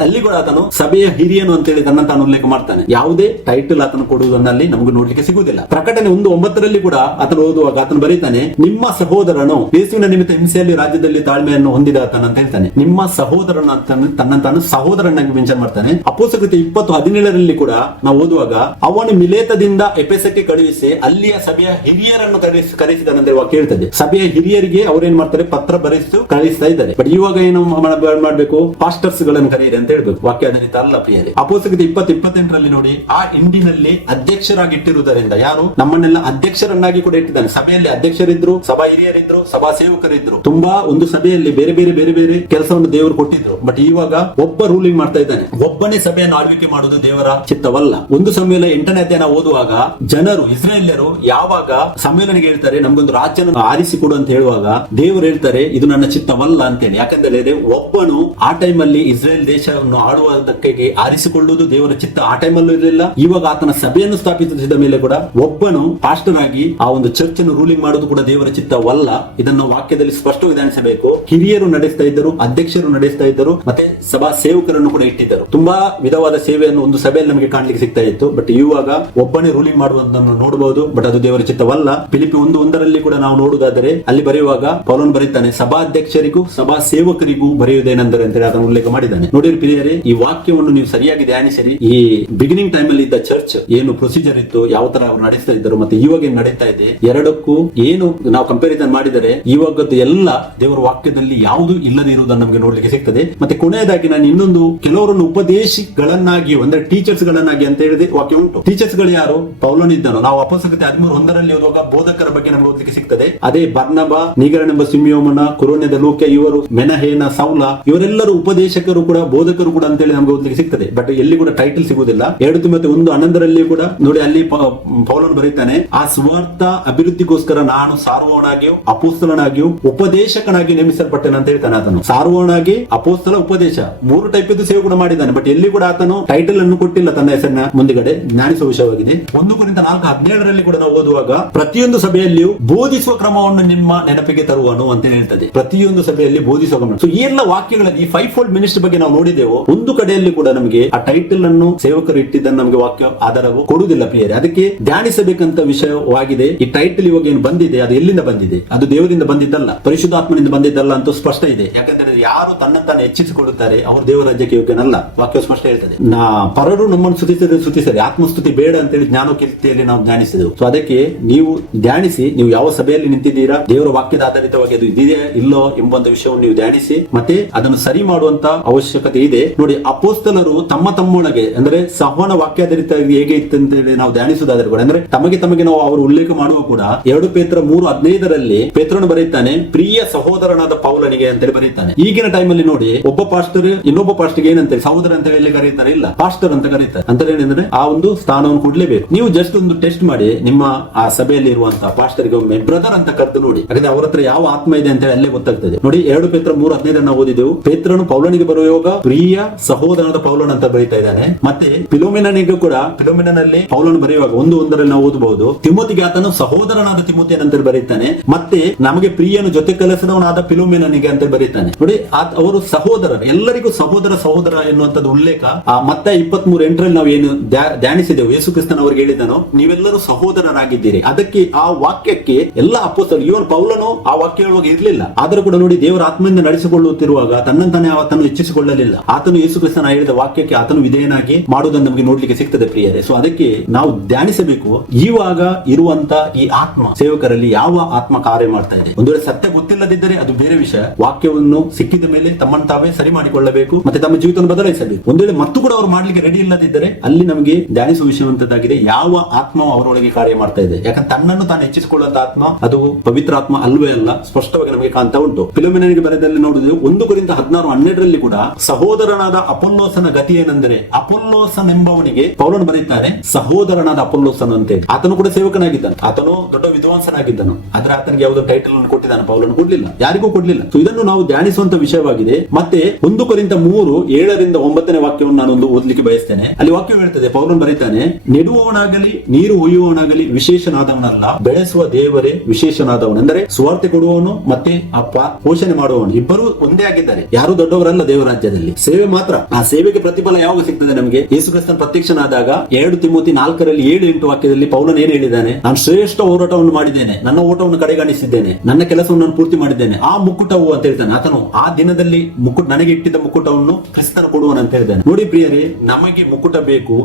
ಅಲ್ಲಿ ಕೂಡ ಆತನು ಸಭೆಯ ಹಿರಿಯನು ಅಂತೇಳಿ ತನ್ನ ತಾನು ಉಲ್ಲೇಖ ಮಾಡ್ತಾನೆ. ಯಾವುದೇ ಟೈಟಲ್ ಆತನು ಕೊಡುವುದನ್ನಲ್ಲಿ ನಮಗೆ ನೋಡ್ಲಿಕ್ಕೆ ಸಿಗುವುದಿಲ್ಲ. ಪ್ರಕಟಣೆ 1:9 ಕೂಡ ಆತನು ಓದುವಾಗ ಆತನು ಬರೀತಾನೆ, ನಿಮ್ಮ ಸಹೋದರನು ಯೇಸುವಿನ ನಿಮಿತ್ತ ಹಿಂಸೆಯಲ್ಲಿ ರಾಜ್ಯದಲ್ಲಿ ತಾಳ್ಮೆಯನ್ನು ಹೊಂದಿದ ಆತನ ಅಂತ ಹೇಳ್ತಾನೆ. ನಿಮ್ಮ ಸಹೋದರನ ತನ್ನ ತಾನು ಸಹೋದರನಾಗಿ ಮೆನ್ಷನ್ ಮಾಡ್ತಾನೆ. ಅಪೊಸ್ತಲ ಕೃತ್ಯ 20:17 ಕೂಡ ನಾವು ಓದುವಾಗ, ಅವನು ಮಿಲೇತದಿಂದ ಎಫೆಸಕ್ಕೆ ಕಳುಹಿಸಿ ಅಲ್ಲಿಯ ಸಭೆಯ ಹಿರಿಯರನ್ನು ಕರೆಸಿದನಂತೆ ವಾಕ್ಯ ಹೇಳ್ತದೆ. ಸಭೆಯ ಹಿರಿಯರಿಗೆ ಅವ್ರೇನ್ ಮಾಡ್ತಾರೆ, ಪತ್ರ ಬರೆಸಿ ಕಳಿಸ್ತಾ ಇದ್ದಾರೆ. ಬಟ್ ಇವಾಗ ಏನು ಮಾಡ್ಬೇಕು, ಪಾಸ್ಟರ್ಸ್ ಗಳನ್ನು ಕರೆಯಿರಿ ಅಂತ ಹೇಳ್ಬೇಕು. ವಾಕ್ಯ ಆಧಾರಿತ ಅಲ್ಲ ಪ್ರಿಯರೇ. ಅಪೊಸ್ತಲ ಕೃತ್ಯ 20:28 ನೋಡಿ, ಆ ಇಂಡಿನಲ್ಲಿ ಅಧ್ಯಕ್ಷರಾಗಿ ಇಟ್ಟಿರುವುದರಿಂದ, ಯಾರು ನಮ್ಮನ್ನೆಲ್ಲ ಅಧ್ಯಕ್ಷರನ್ನಾಗಿ ಕೂಡ ಇಟ್ಟಿದ್ದಾನೆ. ಸಭೆಯಲ್ಲಿ ಅಧ್ಯಕ್ಷರಿದ್ರು, ಸಭಾ ಹಿರಿಯರಿದ್ರು, ಸಭಾ ಸೇವಕರಿದ್ರು. ತುಂಬಾ ಒಂದು ಸಭೆಯಲ್ಲಿ ಬೇರೆ ಬೇರೆ ಕೆಲಸವನ್ನು ದೇವರು ಕೊಟ್ಟಿದ್ರು. ಬಟ್ ಇವಾಗ ಒಬ್ಬ ರೂಲಿಂಗ್ ಮಾಡ್ತಾ ಇದ್ದಾನೆ. ಒಬ್ಬನೇ ಸಭೆಯನ್ನು ಆಳ್ವಿಕೆ ಮಾಡುವುದು ದೇವರ ಚಿತ್ತವಲ್ಲ. 1 ಸಮುವೇಲ 8ನೇ ಅಧ್ಯಾಯ ಓದುವಾಗ ಜನರು, ಇಸ್ರಾಯೇಲ್ಯರು ಯಾವಾಗ ಸಮ್ಮೇಳನಿಗೆ ಹೇಳ್ತಾರೆ, ನಮಗೊಂದು ರಾಜ್ಯವನ್ನು ಆರಿಸಿಕೊಡು ಅಂತ ಹೇಳುವಾಗ ದೇವರು ಹೇಳ್ತಾರೆ, ಇದು ನನ್ನ ಚಿತ್ತವಲ್ಲ ಅಂತೇಳಿ. ಯಾಕಂದ್ರೆ ಒಬ್ಬನು ಆ ಟೈಮ್ ಅಲ್ಲಿ ಇಸ್ರೇಲ್ ದೇಶವನ್ನು ಆಳುವುದಕ್ಕೆ ಆರಿಸಿಕೊಳ್ಳುವುದು ದೇವರ ಚಿತ್ತ ಆ ಟೈಮ್ ಅಲ್ಲೂ ಇರಲಿಲ್ಲ. ಇವಾಗ ಆತನ ಸಭೆಯನ್ನು ಸ್ಥಾಪಿಸಿದ ಮೇಲೆ ಕೂಡ ಒಬ್ಬನು ಪಾಸ್ಟರ್ ಆಗಿ ಆ ಒಂದು ಚರ್ಚ್ ಅನ್ನು ರೂಲಿಂಗ್ ಮಾಡುವುದು ಕೂಡ ದೇವರ ಚಿತ್ತವಲ್ಲ. ಇದನ್ನು ವಾಕ್ಯದಲ್ಲಿ ಸ್ಪಷ್ಟವಾಗಿ ಧ್ಯಾನಿಸಬೇಕು. ಹಿರಿಯರು ನಡೆಸ್ತಾ ಇದ್ದರು, ಅಧ್ಯಕ್ಷರು ನಡೆಸ್ತಾ ಇದ್ದರು, ಮತ್ತೆ ಸಭಾ ಸೇವಕರನ್ನು ಕೂಡ ಇಟ್ಟಿದ್ದರು. ತುಂಬಾ ವಿಧವಾದ ಸೇವೆಯನ್ನು ಒಂದು ಸಭೆಯಲ್ಲಿ ನಮಗೆ ಕಾಣಲಿಕ್ಕೆ ಸಿಗ್ತಾ ಇತ್ತು. ಬಟ್ ಇವಾಗ ಒಬ್ಬನೇ ರೂಲಿಂಗ್ ಮಾಡುವುದನ್ನು ನೋಡಬಹುದು. ಬಟ್ ಅದು ದೇವರ ಚಿತ್ತವಲ್ಲ. ಫಿಲಿಪ್ಪಿ 1:1 ಕೂಡ ನಾವು ನೋಡುವುದಾದರೆ ಅಲ್ಲಿ ಬರೆಯುವಾಗ ಪೌಲನು ಬರೀತಾನೆ, ಸಭಾಧ್ಯಕ್ಷರಿಗೂ ಸಭಾ ಸೇವಕರಿಗೂ ಬರೆಯುವುದೇನೆಂದರೆ ಅಂತೇಳಿ ಅದನ್ನು ಉಲ್ಲೇಖ ಮಾಡಿದ್ದಾನೆ. ನೋಡಿ ಪ್ರಿಯರೇ, ಈ ವಾಕ್ಯವನ್ನು ನೀವು ಸರಿಯಾಗಿ ಧ್ಯಾನಿಸಿರಿ. ಈ ಬಿಗಿನಿಂಗ್ ಟೈಮ್ ಅಲ್ಲಿ ಇದ್ದ ಚರ್ಚ್ ಏನು ಪ್ರೊಸೀಜರ್ ಇತ್ತು, ಯಾವ ತರ ಅವರು ನಡೆಸ್ತಾ ಇದ್ದರು, ಮತ್ತೆ ಇವಾಗ ಏನ್ ನಡೀತಾ ಇದೆ, ಎರಡಕ್ಕೂ ಏನು ನಾವು ಕಂಪ್ಯಾರಿಸನ್ ಮಾಡಿದರೆ ಇವಾಗದ್ದು ಎಲ್ಲ ದೇವರ ವಾಕ್ಯದಲ್ಲಿ ಯಾವುದು ಇಲ್ಲದೆ ಇರುವುದನ್ನು ನಮಗೆ ನೋಡ್ಲಿಕ್ಕೆ ಸಿಗ್ತದೆ. ಮತ್ತೆ ಕೊನೆಯದಾಗಿ ನಾನು ಇನ್ನೊಂದು, ಕೆಲವರನ್ನು ಉಪದೇಶಿಗಳನ್ನಾಗಿ, ಅಂದ್ರೆ ಟೀಚರ್ಸ್ ಗಳನ್ನಾಗಿ ಅಂತ ಹೇಳಿದೆ ವಾಕ್ಯ ಉಂಟು. ಟೀಚರ್ಸ್ ಗಳು ಯಾರು? ಪೌಲನಿದ್ದನು. ನಾವು ಅಪೊಸ್ತಲ ಕೃತ್ಯ 13:1 ಓದುವಾಗ ಬೋಧಕರ ಬಗ್ಗೆ ನಮಗೆ ಓದಲಿಕ್ಕೆ ಸಿಗ್ತದೆ. ಅದೇ ಬರ್ನಬ, ನೀಗರನೆಂಬ ಸಿಮಿಯೋಮನ, ಕುರೋನ್ಯದ ಲೂಕ, ಇವರು ಮೆನಹೇನ, ಸೌಲ, ಇವರೆಲ್ಲರೂ ಉಪದೇಶಕರು ಕೂಡ ಬೋಧಕರು ಕೂಡ ಅಂತೇಳಿ ನಮಗೆ ಓದಲಿಕ್ಕೆ ಸಿಗ್ತದೆ. ಬಟ್ ಎಲ್ಲಿ ಕೂಡ ಟೈಟಲ್ ಸಿಗುವುದಿಲ್ಲ. 2 ತಿಮೋಥೆ 1:11 ಕೂಡ ನೋಡಿ, ಅಲ್ಲಿ ಪೌಲನು ಬರೀತಾನೆ, ಆ ಸುವಾರ್ಥ ಅಭಿವೃದ್ಧಿಗೋಸ್ಕರ ನಾನು ಸಾರುವವನಾಗಿಯೂ ಅಪೊಸ್ತಲನಾಗಿಯೂ ಉಪದೇಶಕನಾಗಿ ನೇಮಿಸಲ್ಪಟ್ಟೆನ ಅಂತ ಹೇಳ್ತಾನೆ. ಆತನು ಸಾರುವವನಾಗಿ, ಅಪೊಸ್ತಲ, ಉಪದೇಶ 3 ಟೈಪ್ ಇದ್ದು ಸೇವೆ ಕೂಡ ಮಾಡಿದ್ದಾನೆ. ಬಟ್ ಎಲ್ಲಿ ಕೂಡ ಆತನು ಟೈಟಲ್ ಅನ್ನು ಕೊಟ್ಟಿಲ್ಲ ತನ್ನ ಹೆಸರಿನ ಮುಂದಿಗಡೆ. ಜ್ಞಾನಿಸುವ ವಿಷಯವಾಗಿದೆ. 1 ಕೊರಿಂಥ 4:17 ಕೂಡ ನಾವು ಓದುವಾಗ, ಪ್ರತಿಯೊಂದು ಸಭೆಯಲ್ಲಿಯೂ ಬೋಧಿಸುವ ಕ್ರಮವನ್ನು ನಿಮ್ಮ ನೆನಪಿಗೆ ತರುವನು ಅಂತ ಹೇಳ್ತದೆ. ಪ್ರತಿಯೊಂದು ಸಭೆಯಲ್ಲಿ ಬೋಧಿಸುವ ಕ್ರಮ. ಸೊ ಈ ಎಲ್ಲ ವಾಕ್ಯಗಳಲ್ಲಿ 5-fold ಮಿನಿಸ್ಟ್ರಿ ಬಗ್ಗೆ ನಾವು ನೋಡಿದೆವು. ಒಂದು ಕಡೆಯಲ್ಲಿ ಕೂಡ ನಮಗೆ ಆ ಟೈಟಲ್ ಅನ್ನು ಸೇವಕರು ಇಟ್ಟಿದ್ದನ್ನು ನಮಗೆ ವಾಕ್ಯ ಆಧಾರವು ಕೊಡುವುದಿಲ್ಲ ಪ್ರಿಯರೇ. ಅದಕ್ಕೆ ಧ್ಯಾನಿಸಬೇಕಂತ ವಿಷಯವಾಗಿದೆ. ಈ ಟೈಟಲ್ ಇವಾಗ ಏನು ಬಂದಿದೆ ಅದು ಎಲ್ಲಿಂದ ಬಂದಿದೆ? ಅದು ದೇವರಿಂದ ಬಂದಿದ್ದಲ್ಲ, ಪರಿಶುದ್ಧಾತ್ಮನಿಂದ ಬಂದಿದ್ದಲ್ಲ ಅಂತ ಸ್ಪಷ್ಟ ಇದೆ. ಯಾಕಂದ್ರೆ ಯಾರು ತನ್ನನ್ನು ಹೆಚ್ಚಿಸಿಕೊಳ್ಳುತ್ತಾರೆ ಅವರು ದೇವರ ರಾಜ್ಯಕ್ಕೆ ಯೋಗ್ಯನಲ್ಲ. ವಾಕ್ಯ ಸ್ಪಷ್ಟ ಹೇಳ್ತದೆ. ಪರರು ನಮ್ಮನ್ನು ಸ್ತುತಿಸದೆ ಆತ್ಮಸ್ತುತಿ ಬೇಡ ಅಂತೇಳಿ ಜ್ಞಾನೋಕ್ತಿಯಲ್ಲಿ ನಾವು ಧ್ಯಾನಿಸಿದೆವು. ಸೊ ಅದಕ್ಕೆ ನೀವು ಧ್ಯಾನಿಸಿ, ನೀವು ಯಾವ ಸಭೆಯಲ್ಲಿ ನಿಂತಿದ್ದೀರಾ, ದೇವರ ವಾಕ್ಯದ ಆಧಾರಿತವಾಗಿ ಅದು ಇದೆಯಾ ಇಲ್ಲೋ ಎಂಬಂತ ವಿಷಯವನ್ನು ನೀವು ಧ್ಯಾನಿಸಿ, ಮತ್ತೆ ಅದನ್ನು ಸರಿ ಮಾಡುವಂತ ಅವಶ್ಯಕತೆ ಇದೆ. ನೋಡಿ, ಅಪೋಸ್ತಲರು ತಮ್ಮೊಳಗೆ ಅಂದ್ರೆ ಸಂವಹನ ವಾಕ್ಯಾಧಾರಿತವಾಗಿ ಹೇಗೆ ಇತ್ತು ಅಂತೇಳಿ ನಾವು ಧ್ಯಾನಿಸುವುದಾದ್ರೆ ಕೂಡ, ಅಂದ್ರೆ ತಮಗೆ ನಾವು ಅವರು ಉಲ್ಲೇಖ ಮಾಡುವ ಕೂಡ 2 ಪೇತ್ರ 3:15 ಪೇತ್ರನು ಬರೀತಾನೆ, ಪ್ರಿಯ ಸಹೋದರನಾದ ಪೌಲನಿಗೆ ಅಂತೇಳಿ ಬರೀತಾನೆ. ಈಗಿನ ಟೈಮಲ್ಲಿ ನೋಡಿ, ಒಬ್ಬ ಪಾಸ್ಟರ್ ಇನ್ನೊಬ್ಬ ಪಾಸ್ಟರ್ಗೆ ಏನಂತೇಳಿ ಸಹೋದರ ಅಂತ ಹೇಳಿ ಕರೀತಾರೆ, ಇಲ್ಲ ಪಾಸ್ಟರ್ ಅಂತ ಕರೀತಾರೆ. ಅಂತ ಏನಂದ್ರೆ ಆ ಒಂದು ಸ್ಥಾನವನ್ನು ಕೊಡ್ಲೇಬೇಕು. ನೀವು ಜಸ್ಟ್ ಒಂದು ಟೆಸ್ಟ್ ಮಾಡಿ, ನಿಮ್ಮ ಆ ಸಭೆಯಲ್ಲಿ ಇರುವಂತಹ ಪಾಸ್ಟರ್ಗೆ ಒಮ್ಮೆ ಬ್ರದರ್ ಅಂತ ಕರೆದು ನೋಡಿ, ಯಾಕಂದ್ರೆ ಅವ್ರ ಹತ್ರ ಯಾವ ಆತ್ಮ ಇದೆ ಅಂತ ಹೇಳಿ ಅಲ್ಲೇ ಗೊತ್ತಾಗ್ತದೆ. ನೋಡಿ, 2 ಪೇತ್ರ 3:15 ನಾವು ಓದಿದೆವು. ಪೇತ್ರನು ಪೌಲನಿಗೆ ಬರುವಾಗ ಪ್ರಿಯ ಸಹೋದರನಾದ ಪೌಲನ್ ಅಂತ ಬರೀತಾ ಇದ್ದಾನೆ. ಮತ್ತೆ ಫಿಲೋಮಿನನಿಗೂ ಕೂಡ, ಫಿಲೋಮಿನಲ್ಲಿ ಪೌಲನ್ ಬರೆಯುವಾಗ 1:1 ನಾವು ಓದಬಹುದು, ತಿಮೋತಿಗೆ ಆತನು ಸಹೋದರನಾದ ತಿಮೋತಿಯನ್ ಅಂತ ಬರೀತಾನೆ. ಮತ್ತೆ ನಮಗೆ ಪ್ರಿಯನು ಜೊತೆ ಕೆಲಸದವನಾದ ಫಿಲೋಮಿನನಿಗೆ ಅಂತ ಬರೀತಾನೆ. ನೋಡಿ, ಅವರು ಸಹೋದರರು, ಎಲ್ಲರಿಗೂ ಸಹೋದರ ಎನ್ನುವಂತದ್ದು ಉಲ್ಲೇಖ ಮತ್ತೆ 23:8 ನಾವು ಏನು ಧ್ಯಾನಿಸಿದೆವು. ಯೇಸು ಕ್ರಿಸ್ತನ್ ಅವರಿಗೆ ಹೇಳಿದನು, ನೀವೆಲ್ಲರೂ ಸಹೋದರರಾಗಿದ್ದೀರಿ. ಅದಕ್ಕೆ ಆ ವಾಕ್ಯಕ್ಕೆ ಎಲ್ಲ ಅಪೊಸ್ತಲರು, ಇವನ್ ಪೌಲನು ಆ ವಾಕ್ಯ ಹೇಳುವಾಗ ಇರಲಿಲ್ಲ, ಆದರೂ ಕೂಡ ನೋಡಿ, ದೇವರ ಆತ್ಮದಿಂದ ನಡೆಸಿಕೊಳ್ಳುತ್ತಿರುವಾಗ ತನ್ನಂತಾನೆ ಆತನು ಹೆಚ್ಚಿಸಿಕೊಳ್ಳಲಿಲ್ಲ. ಆತನು ಯೇಸು ಕ್ರಿಸ್ತನ ಹೇಳಿದ ವಾಕ್ಯಕ್ಕೆ ಆತನು ವಿಧೇಯನಾಗಿ ಮಾಡುವುದನ್ನು ನಮಗೆ ನೋಡ್ಲಿಕ್ಕೆ ಸಿಗ್ತದೆ ಪ್ರಿಯರೇ. ಸೊ ಅದಕ್ಕೆ ನಾವು ಧ್ಯಾನಿಸಬೇಕು, ಇವಾಗ ಇರುವಂತ ಈ ಆತ್ಮ ಸೇವಕರಲ್ಲಿ ಯಾವ ಆತ್ಮ ಕಾರ್ಯ ಮಾಡ್ತಾ ಇದೆ. ಒಂದು ವೇಳೆ ಸತ್ಯ ಗೊತ್ತಿಲ್ಲದಿದ್ದರೆ ಅದು ಬೇರೆ ವಿಷಯ. ವಾಕ್ಯವನ್ನು ಸಿಕ್ಕಿದ ಮೇಲೆ ತಮ್ಮನ್ನು ತಾವೇ ಸರಿ ಮಾಡಿಕೊಳ್ಳಬೇಕು, ಮತ್ತೆ ತಮ್ಮ ಜೀವಿತವನ್ನು ಬದಲಾಯಿಸಬೇಕು. ಒಂದು ವೇಳೆ ಮತ್ತು ಕೂಡ ಅವರು ಮಾಡ್ಲಿಕ್ಕೆ ರೆಡಿ ಇಲ್ಲದಿದ್ದರೆ ಅಲ್ಲಿ ನಮಗೆ ಧ್ಯಾನಿಸುವ ವಿಷಯವಂತದ್ದಾಗಿದೆ, ಯಾವ ಆತ್ಮ ಅವರೊಳಗೆ ಕಾರ್ಯ ಮಾಡ್ತಾ ಇದೆ. ಯಾಕಂದ್ರೆ ತನ್ನನ್ನು ತಾನು ಹೆಚ್ಚಿಸಿಕೊಳ್ಳುವಂತ ಆತ್ಮ ಅದು ಪವಿತ್ರ ಆತ್ಮ ಅಲ್ವೇ ಅಲ್ಲ, ಸ್ಪಷ್ಟವಾಗಿ ನಮಗೆ ಕಾಣ್ತಾ ಉಂಟು. ಫಿಲೋಮಿನನಿಗೆ ಬರೆದಲ್ಲಿ ನೋಡಿದ್ರೆ 1 ಕೊರಿಂಥ 16:12 ಕೂಡ ಸಹೋದರನಾದ ಅಪೊಲ್ಲೋಸನ ಗತಿ ಏನೆಂದರೆ, ಅಪೊಲ್ಲೋಸನ್ ಎಂಬವನಿಗೆ ಪೌಲನು ಬರೀತಾನೆ ಸಹೋದರನಾದ ಅಪೊಲ್ಲೋಸನ್ ಅಂತ. ಆತನು ಕೂಡ ಸೇವಕನಾಗಿದ್ದಾನೆ, ಆತನು ದೊಡ್ಡ ವಿದ್ವಾಂಸನಾಗಿದ್ದನು, ಆದ್ರೆ ಆತನಿಗೆ ಯಾವುದೋ ಟೈಟಲ್ ಅನ್ನು ಕೊಟ್ಟಿದ್ದಾನೆ, ಪೌಲನು ಕೊಡ್ಲಿಲ್ಲ, ಯಾರಿಗೂ ಕೊಡ್ಲಿಲ್ಲ. ಸೊ ಇದನ್ನು ನಾವು ಧ್ಯಾನಿಸುವಂತ ವಿಷಯವಾಗಿದೆ. ಮತ್ತೆ 1 ಕೊರಿಂಥ 3:7-9 ವಾಕ್ಯವನ್ನು ನಾನೊಂದು ಓದ್ಲಿಕ್ಕೆ ಬಯಸ್ತೇನೆ. ಅಲ್ಲಿ ವಾಕ್ಯ ಹೇಳ್ತದೆ, ಪೌಲನು ಬರೀತಾನೆ, ನೆಡುವವನಾಗಲಿ ನೀರು ಒಯ್ಯುವವನಾಗಲಿ ವಿಶೇಷನಾದವನಲ್ಲ, ಬೆಳೆಸುವ ದೇವರೇ ವಿಶೇಷನಾದವನು. ಅಂದರೆ ಸುವಾರ್ತೆ ಕೊಡುವವನು ಮತ್ತೆ ಪೋಷಣೆ ಮಾಡುವವನು ಇಬ್ಬರು ಒಂದೇ ಆಗಿದ್ದಾರೆ, ಯಾರು ದೊಡ್ಡವರಲ್ಲ ದೇವರ ರಾಜ್ಯದಲ್ಲಿ. ಸೇವೆ ಮಾತ್ರ, ಆ ಸೇವೆಗೆ ಪ್ರತಿಫಲ ಯಾವಾಗ ಸಿಗ್ತದೆ ನಮಗೆ? ಯೇಸು ಕ್ರಿಸ್ತನ ಪ್ರತ್ಯಕ್ಷನಾದಾಗ 2 ತಿಮೋತಿ 4:7-8 ವಾಕ್ಯದಲ್ಲಿ ಪೌಲನು ಏನ್ ಹೇಳಿದ್ದಾನೆ? ನಾನು ಶ್ರೇಷ್ಠ ಹೋರಾಟವನ್ನು ಮಾಡಿದ್ದೇನೆ, ನನ್ನ ಓಟವನ್ನು ಕಡೆಗಣಿಸಿದ್ದೇನೆ, ನನ್ನ ಕೆಲಸವನ್ನು ನಾನು ಪೂರ್ತಿ ಮಾಡಿದ್ದೇನೆ, ಆ ಮುಕ್ಕುಟವು ಅಂತ ಹೇಳ್ತಾನೆ. ಆತನು ಆ ದಿನದಲ್ಲಿ ನನಗೆ ಇಟ್ಟಿದ್ದ ಮುಕ್ಕುಟವನ್ನು ಕ್ರಿಸ್ತನ ಕೊಡುವನು ಅಂತ ಹೇಳಿದ್ದಾನೆ. ನೋಡಿ ಪ್ರಿಯರೇ, ನಮಗೆ ಮುಕ್ಕುಟ ಬೇಕು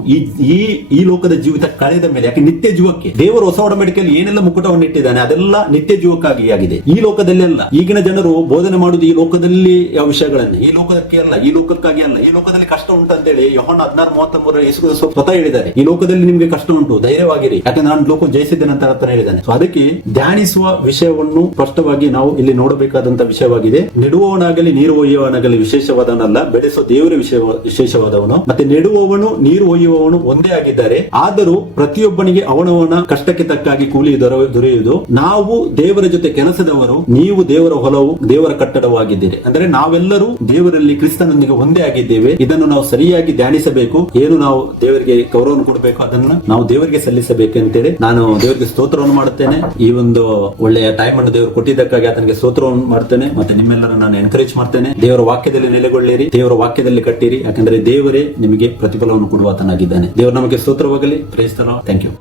ಈ ಲೋಕದ ಜೀವಿತ ಕಳೆದ ಮೇಲೆ. ಯಾಕೆ ನಿತ್ಯ ಜೀವಕ್ಕೆ ದೇವರು ಹೊಸ ಒಡಂಬಡಿಕೆಯಲ್ಲಿ ಏನೆಲ್ಲ ಮುಕ್ಕುಟವನ್ನು ಇಟ್ಟಿದ್ದಾನೆ ಅದೆಲ್ಲ ನಿತ್ಯ ಜೀವಕ್ಕಾಗಿ ಆಗಿದೆ. ಈ ಲೋಕದಲ್ಲಿ ಅಲ್ಲ. ಈಗಿನ ಜನರು ಬೋಧನೆ ಮಾಡುವುದು ಈ ಲೋಕದಲ್ಲಿ ಯಾವ ವಿಷಯಗಳನ್ನ, ಈ ಲೋಕಕ್ಕೆ ಅಲ್ಲ, ಈ ಲೋಕಕ್ಕಾಗಿ ಅಲ್ಲ. ಈ ಲೋಕದಲ್ಲಿ ಕಷ್ಟ ಉಂಟು ಅಂತೇಳಿ ಯೋಹಾನ 16:33 ಯೇಸು ಸ್ವತಃ ಹೇಳಿದ್ದಾರೆ, ಈ ಲೋಕದಲ್ಲಿ ನಿಮಗೆ ಕಷ್ಟ ಉಂಟು, ಧೈರ್ಯವಾಗಿರಿ, ಯಾಕಂದ್ರೆ ನಾನು ಲೋಕ ಜಯಿಸಿದ್ದೇನೆ ಅಂತ ಆತನು ಹೇಳಿದ್ದಾನೆ. ಸೊ ಅದಕ್ಕೆ ಧ್ಯಾನಿಸುವ ವಿಷಯವನ್ನು ಸ್ಪಷ್ಟವಾಗಿ ನಾವು ಇಲ್ಲಿ ನೋಡಬೇಕಾದಂತ ವಿಷಯವಾಗಿದೆ. ನೆಡುವವನಾಗಲಿ ನೀರು ಒಯ್ಯುವವನಾಗಲಿ ವಿಶೇಷವಾದವನಲ್ಲ, ಬೆಳೆಸುವ ದೇವರ ವಿಶೇಷವಾದವನು. ಮತ್ತೆ ನೆಡುವವನು ನೀರು ಒಯ್ಯುವವನು ಒಂದೇ ಆಗಿದ್ದಾರೆ, ಆದರೂ ಪ್ರತಿಯೊಬ್ಬನಿಗೆ ಅವನವನ ಕಷ್ಟಕ್ಕೆ ತಕ್ಕಾಗಿ ಕೂಲಿ ದೊರೆಯುವುದು. ನಾವು ದೇವರ ಜೊತೆ ಕೆಲಸದವರು, ನೀವು ದೇವರ ಹೊಲವು, ದೇವರ ಕಟ್ಟಡವಾಗಿದ್ದೀರಿ. ಅಂದ್ರೆ ನಾವೆಲ್ಲರೂ ದೇವರಲ್ಲಿ ಕ್ರಿಸ್ತನೊಂದಿಗೆ ಒಂದೇ ಆಗಿದ್ದೇವೆ. ಇದನ್ನು ನಾವು ಸರಿಯಾಗಿ ಧ್ಯಾನಿಸಬೇಕು. ಏನು ನಾವು ದೇವರಿಗೆ ಗೌರವವನ್ನು ಕೊಡಬೇಕು ಅದನ್ನು ನಾವು ದೇವರಿಗೆ ಸಲ್ಲಿಸಬೇಕು ಅಂತೇಳಿ ನಾನು ದೇವರಿಗೆ ಸ್ತೋತ್ರವನ್ನು ಮಾಡುತ್ತೇನೆ. ಈ ಒಂದು ಒಳ್ಳೆಯ ಟೈಮ್ ಅನ್ನು ದೇವರು ಕೊಟ್ಟಿದ್ದಕ್ಕಾಗಿ ಆತನಿಗೆ ಸ್ತೋತ್ರವನ್ನು ಮಾಡ್ತೇನೆ. ಮತ್ತೆ ನಿಮ್ಮೆಲ್ಲರೂ ನಾನು ಎನ್ಕರೇಜ್ ಮಾಡ್ತೇನೆ, ದೇವರ ವಾಕ್ಯದಲ್ಲಿ ನೆಲೆಗೊಳ್ಳಿರಿ, ದೇವರ ವಾಕ್ಯದಲ್ಲಿ ಕಟ್ಟಿರಿ. ಯಾಕಂದ್ರೆ ದೇವರೇ ನಿಮಗೆ ಪ್ರತಿಫಲವನ್ನು ಕೊಡುವ ಆತನಾಗಿದ್ದಾನೆ. ದೇವರು ನಮಗೆ ಸ್ತೋತ್ರವಾಗಲಿ. Praise the Lord. Thank you.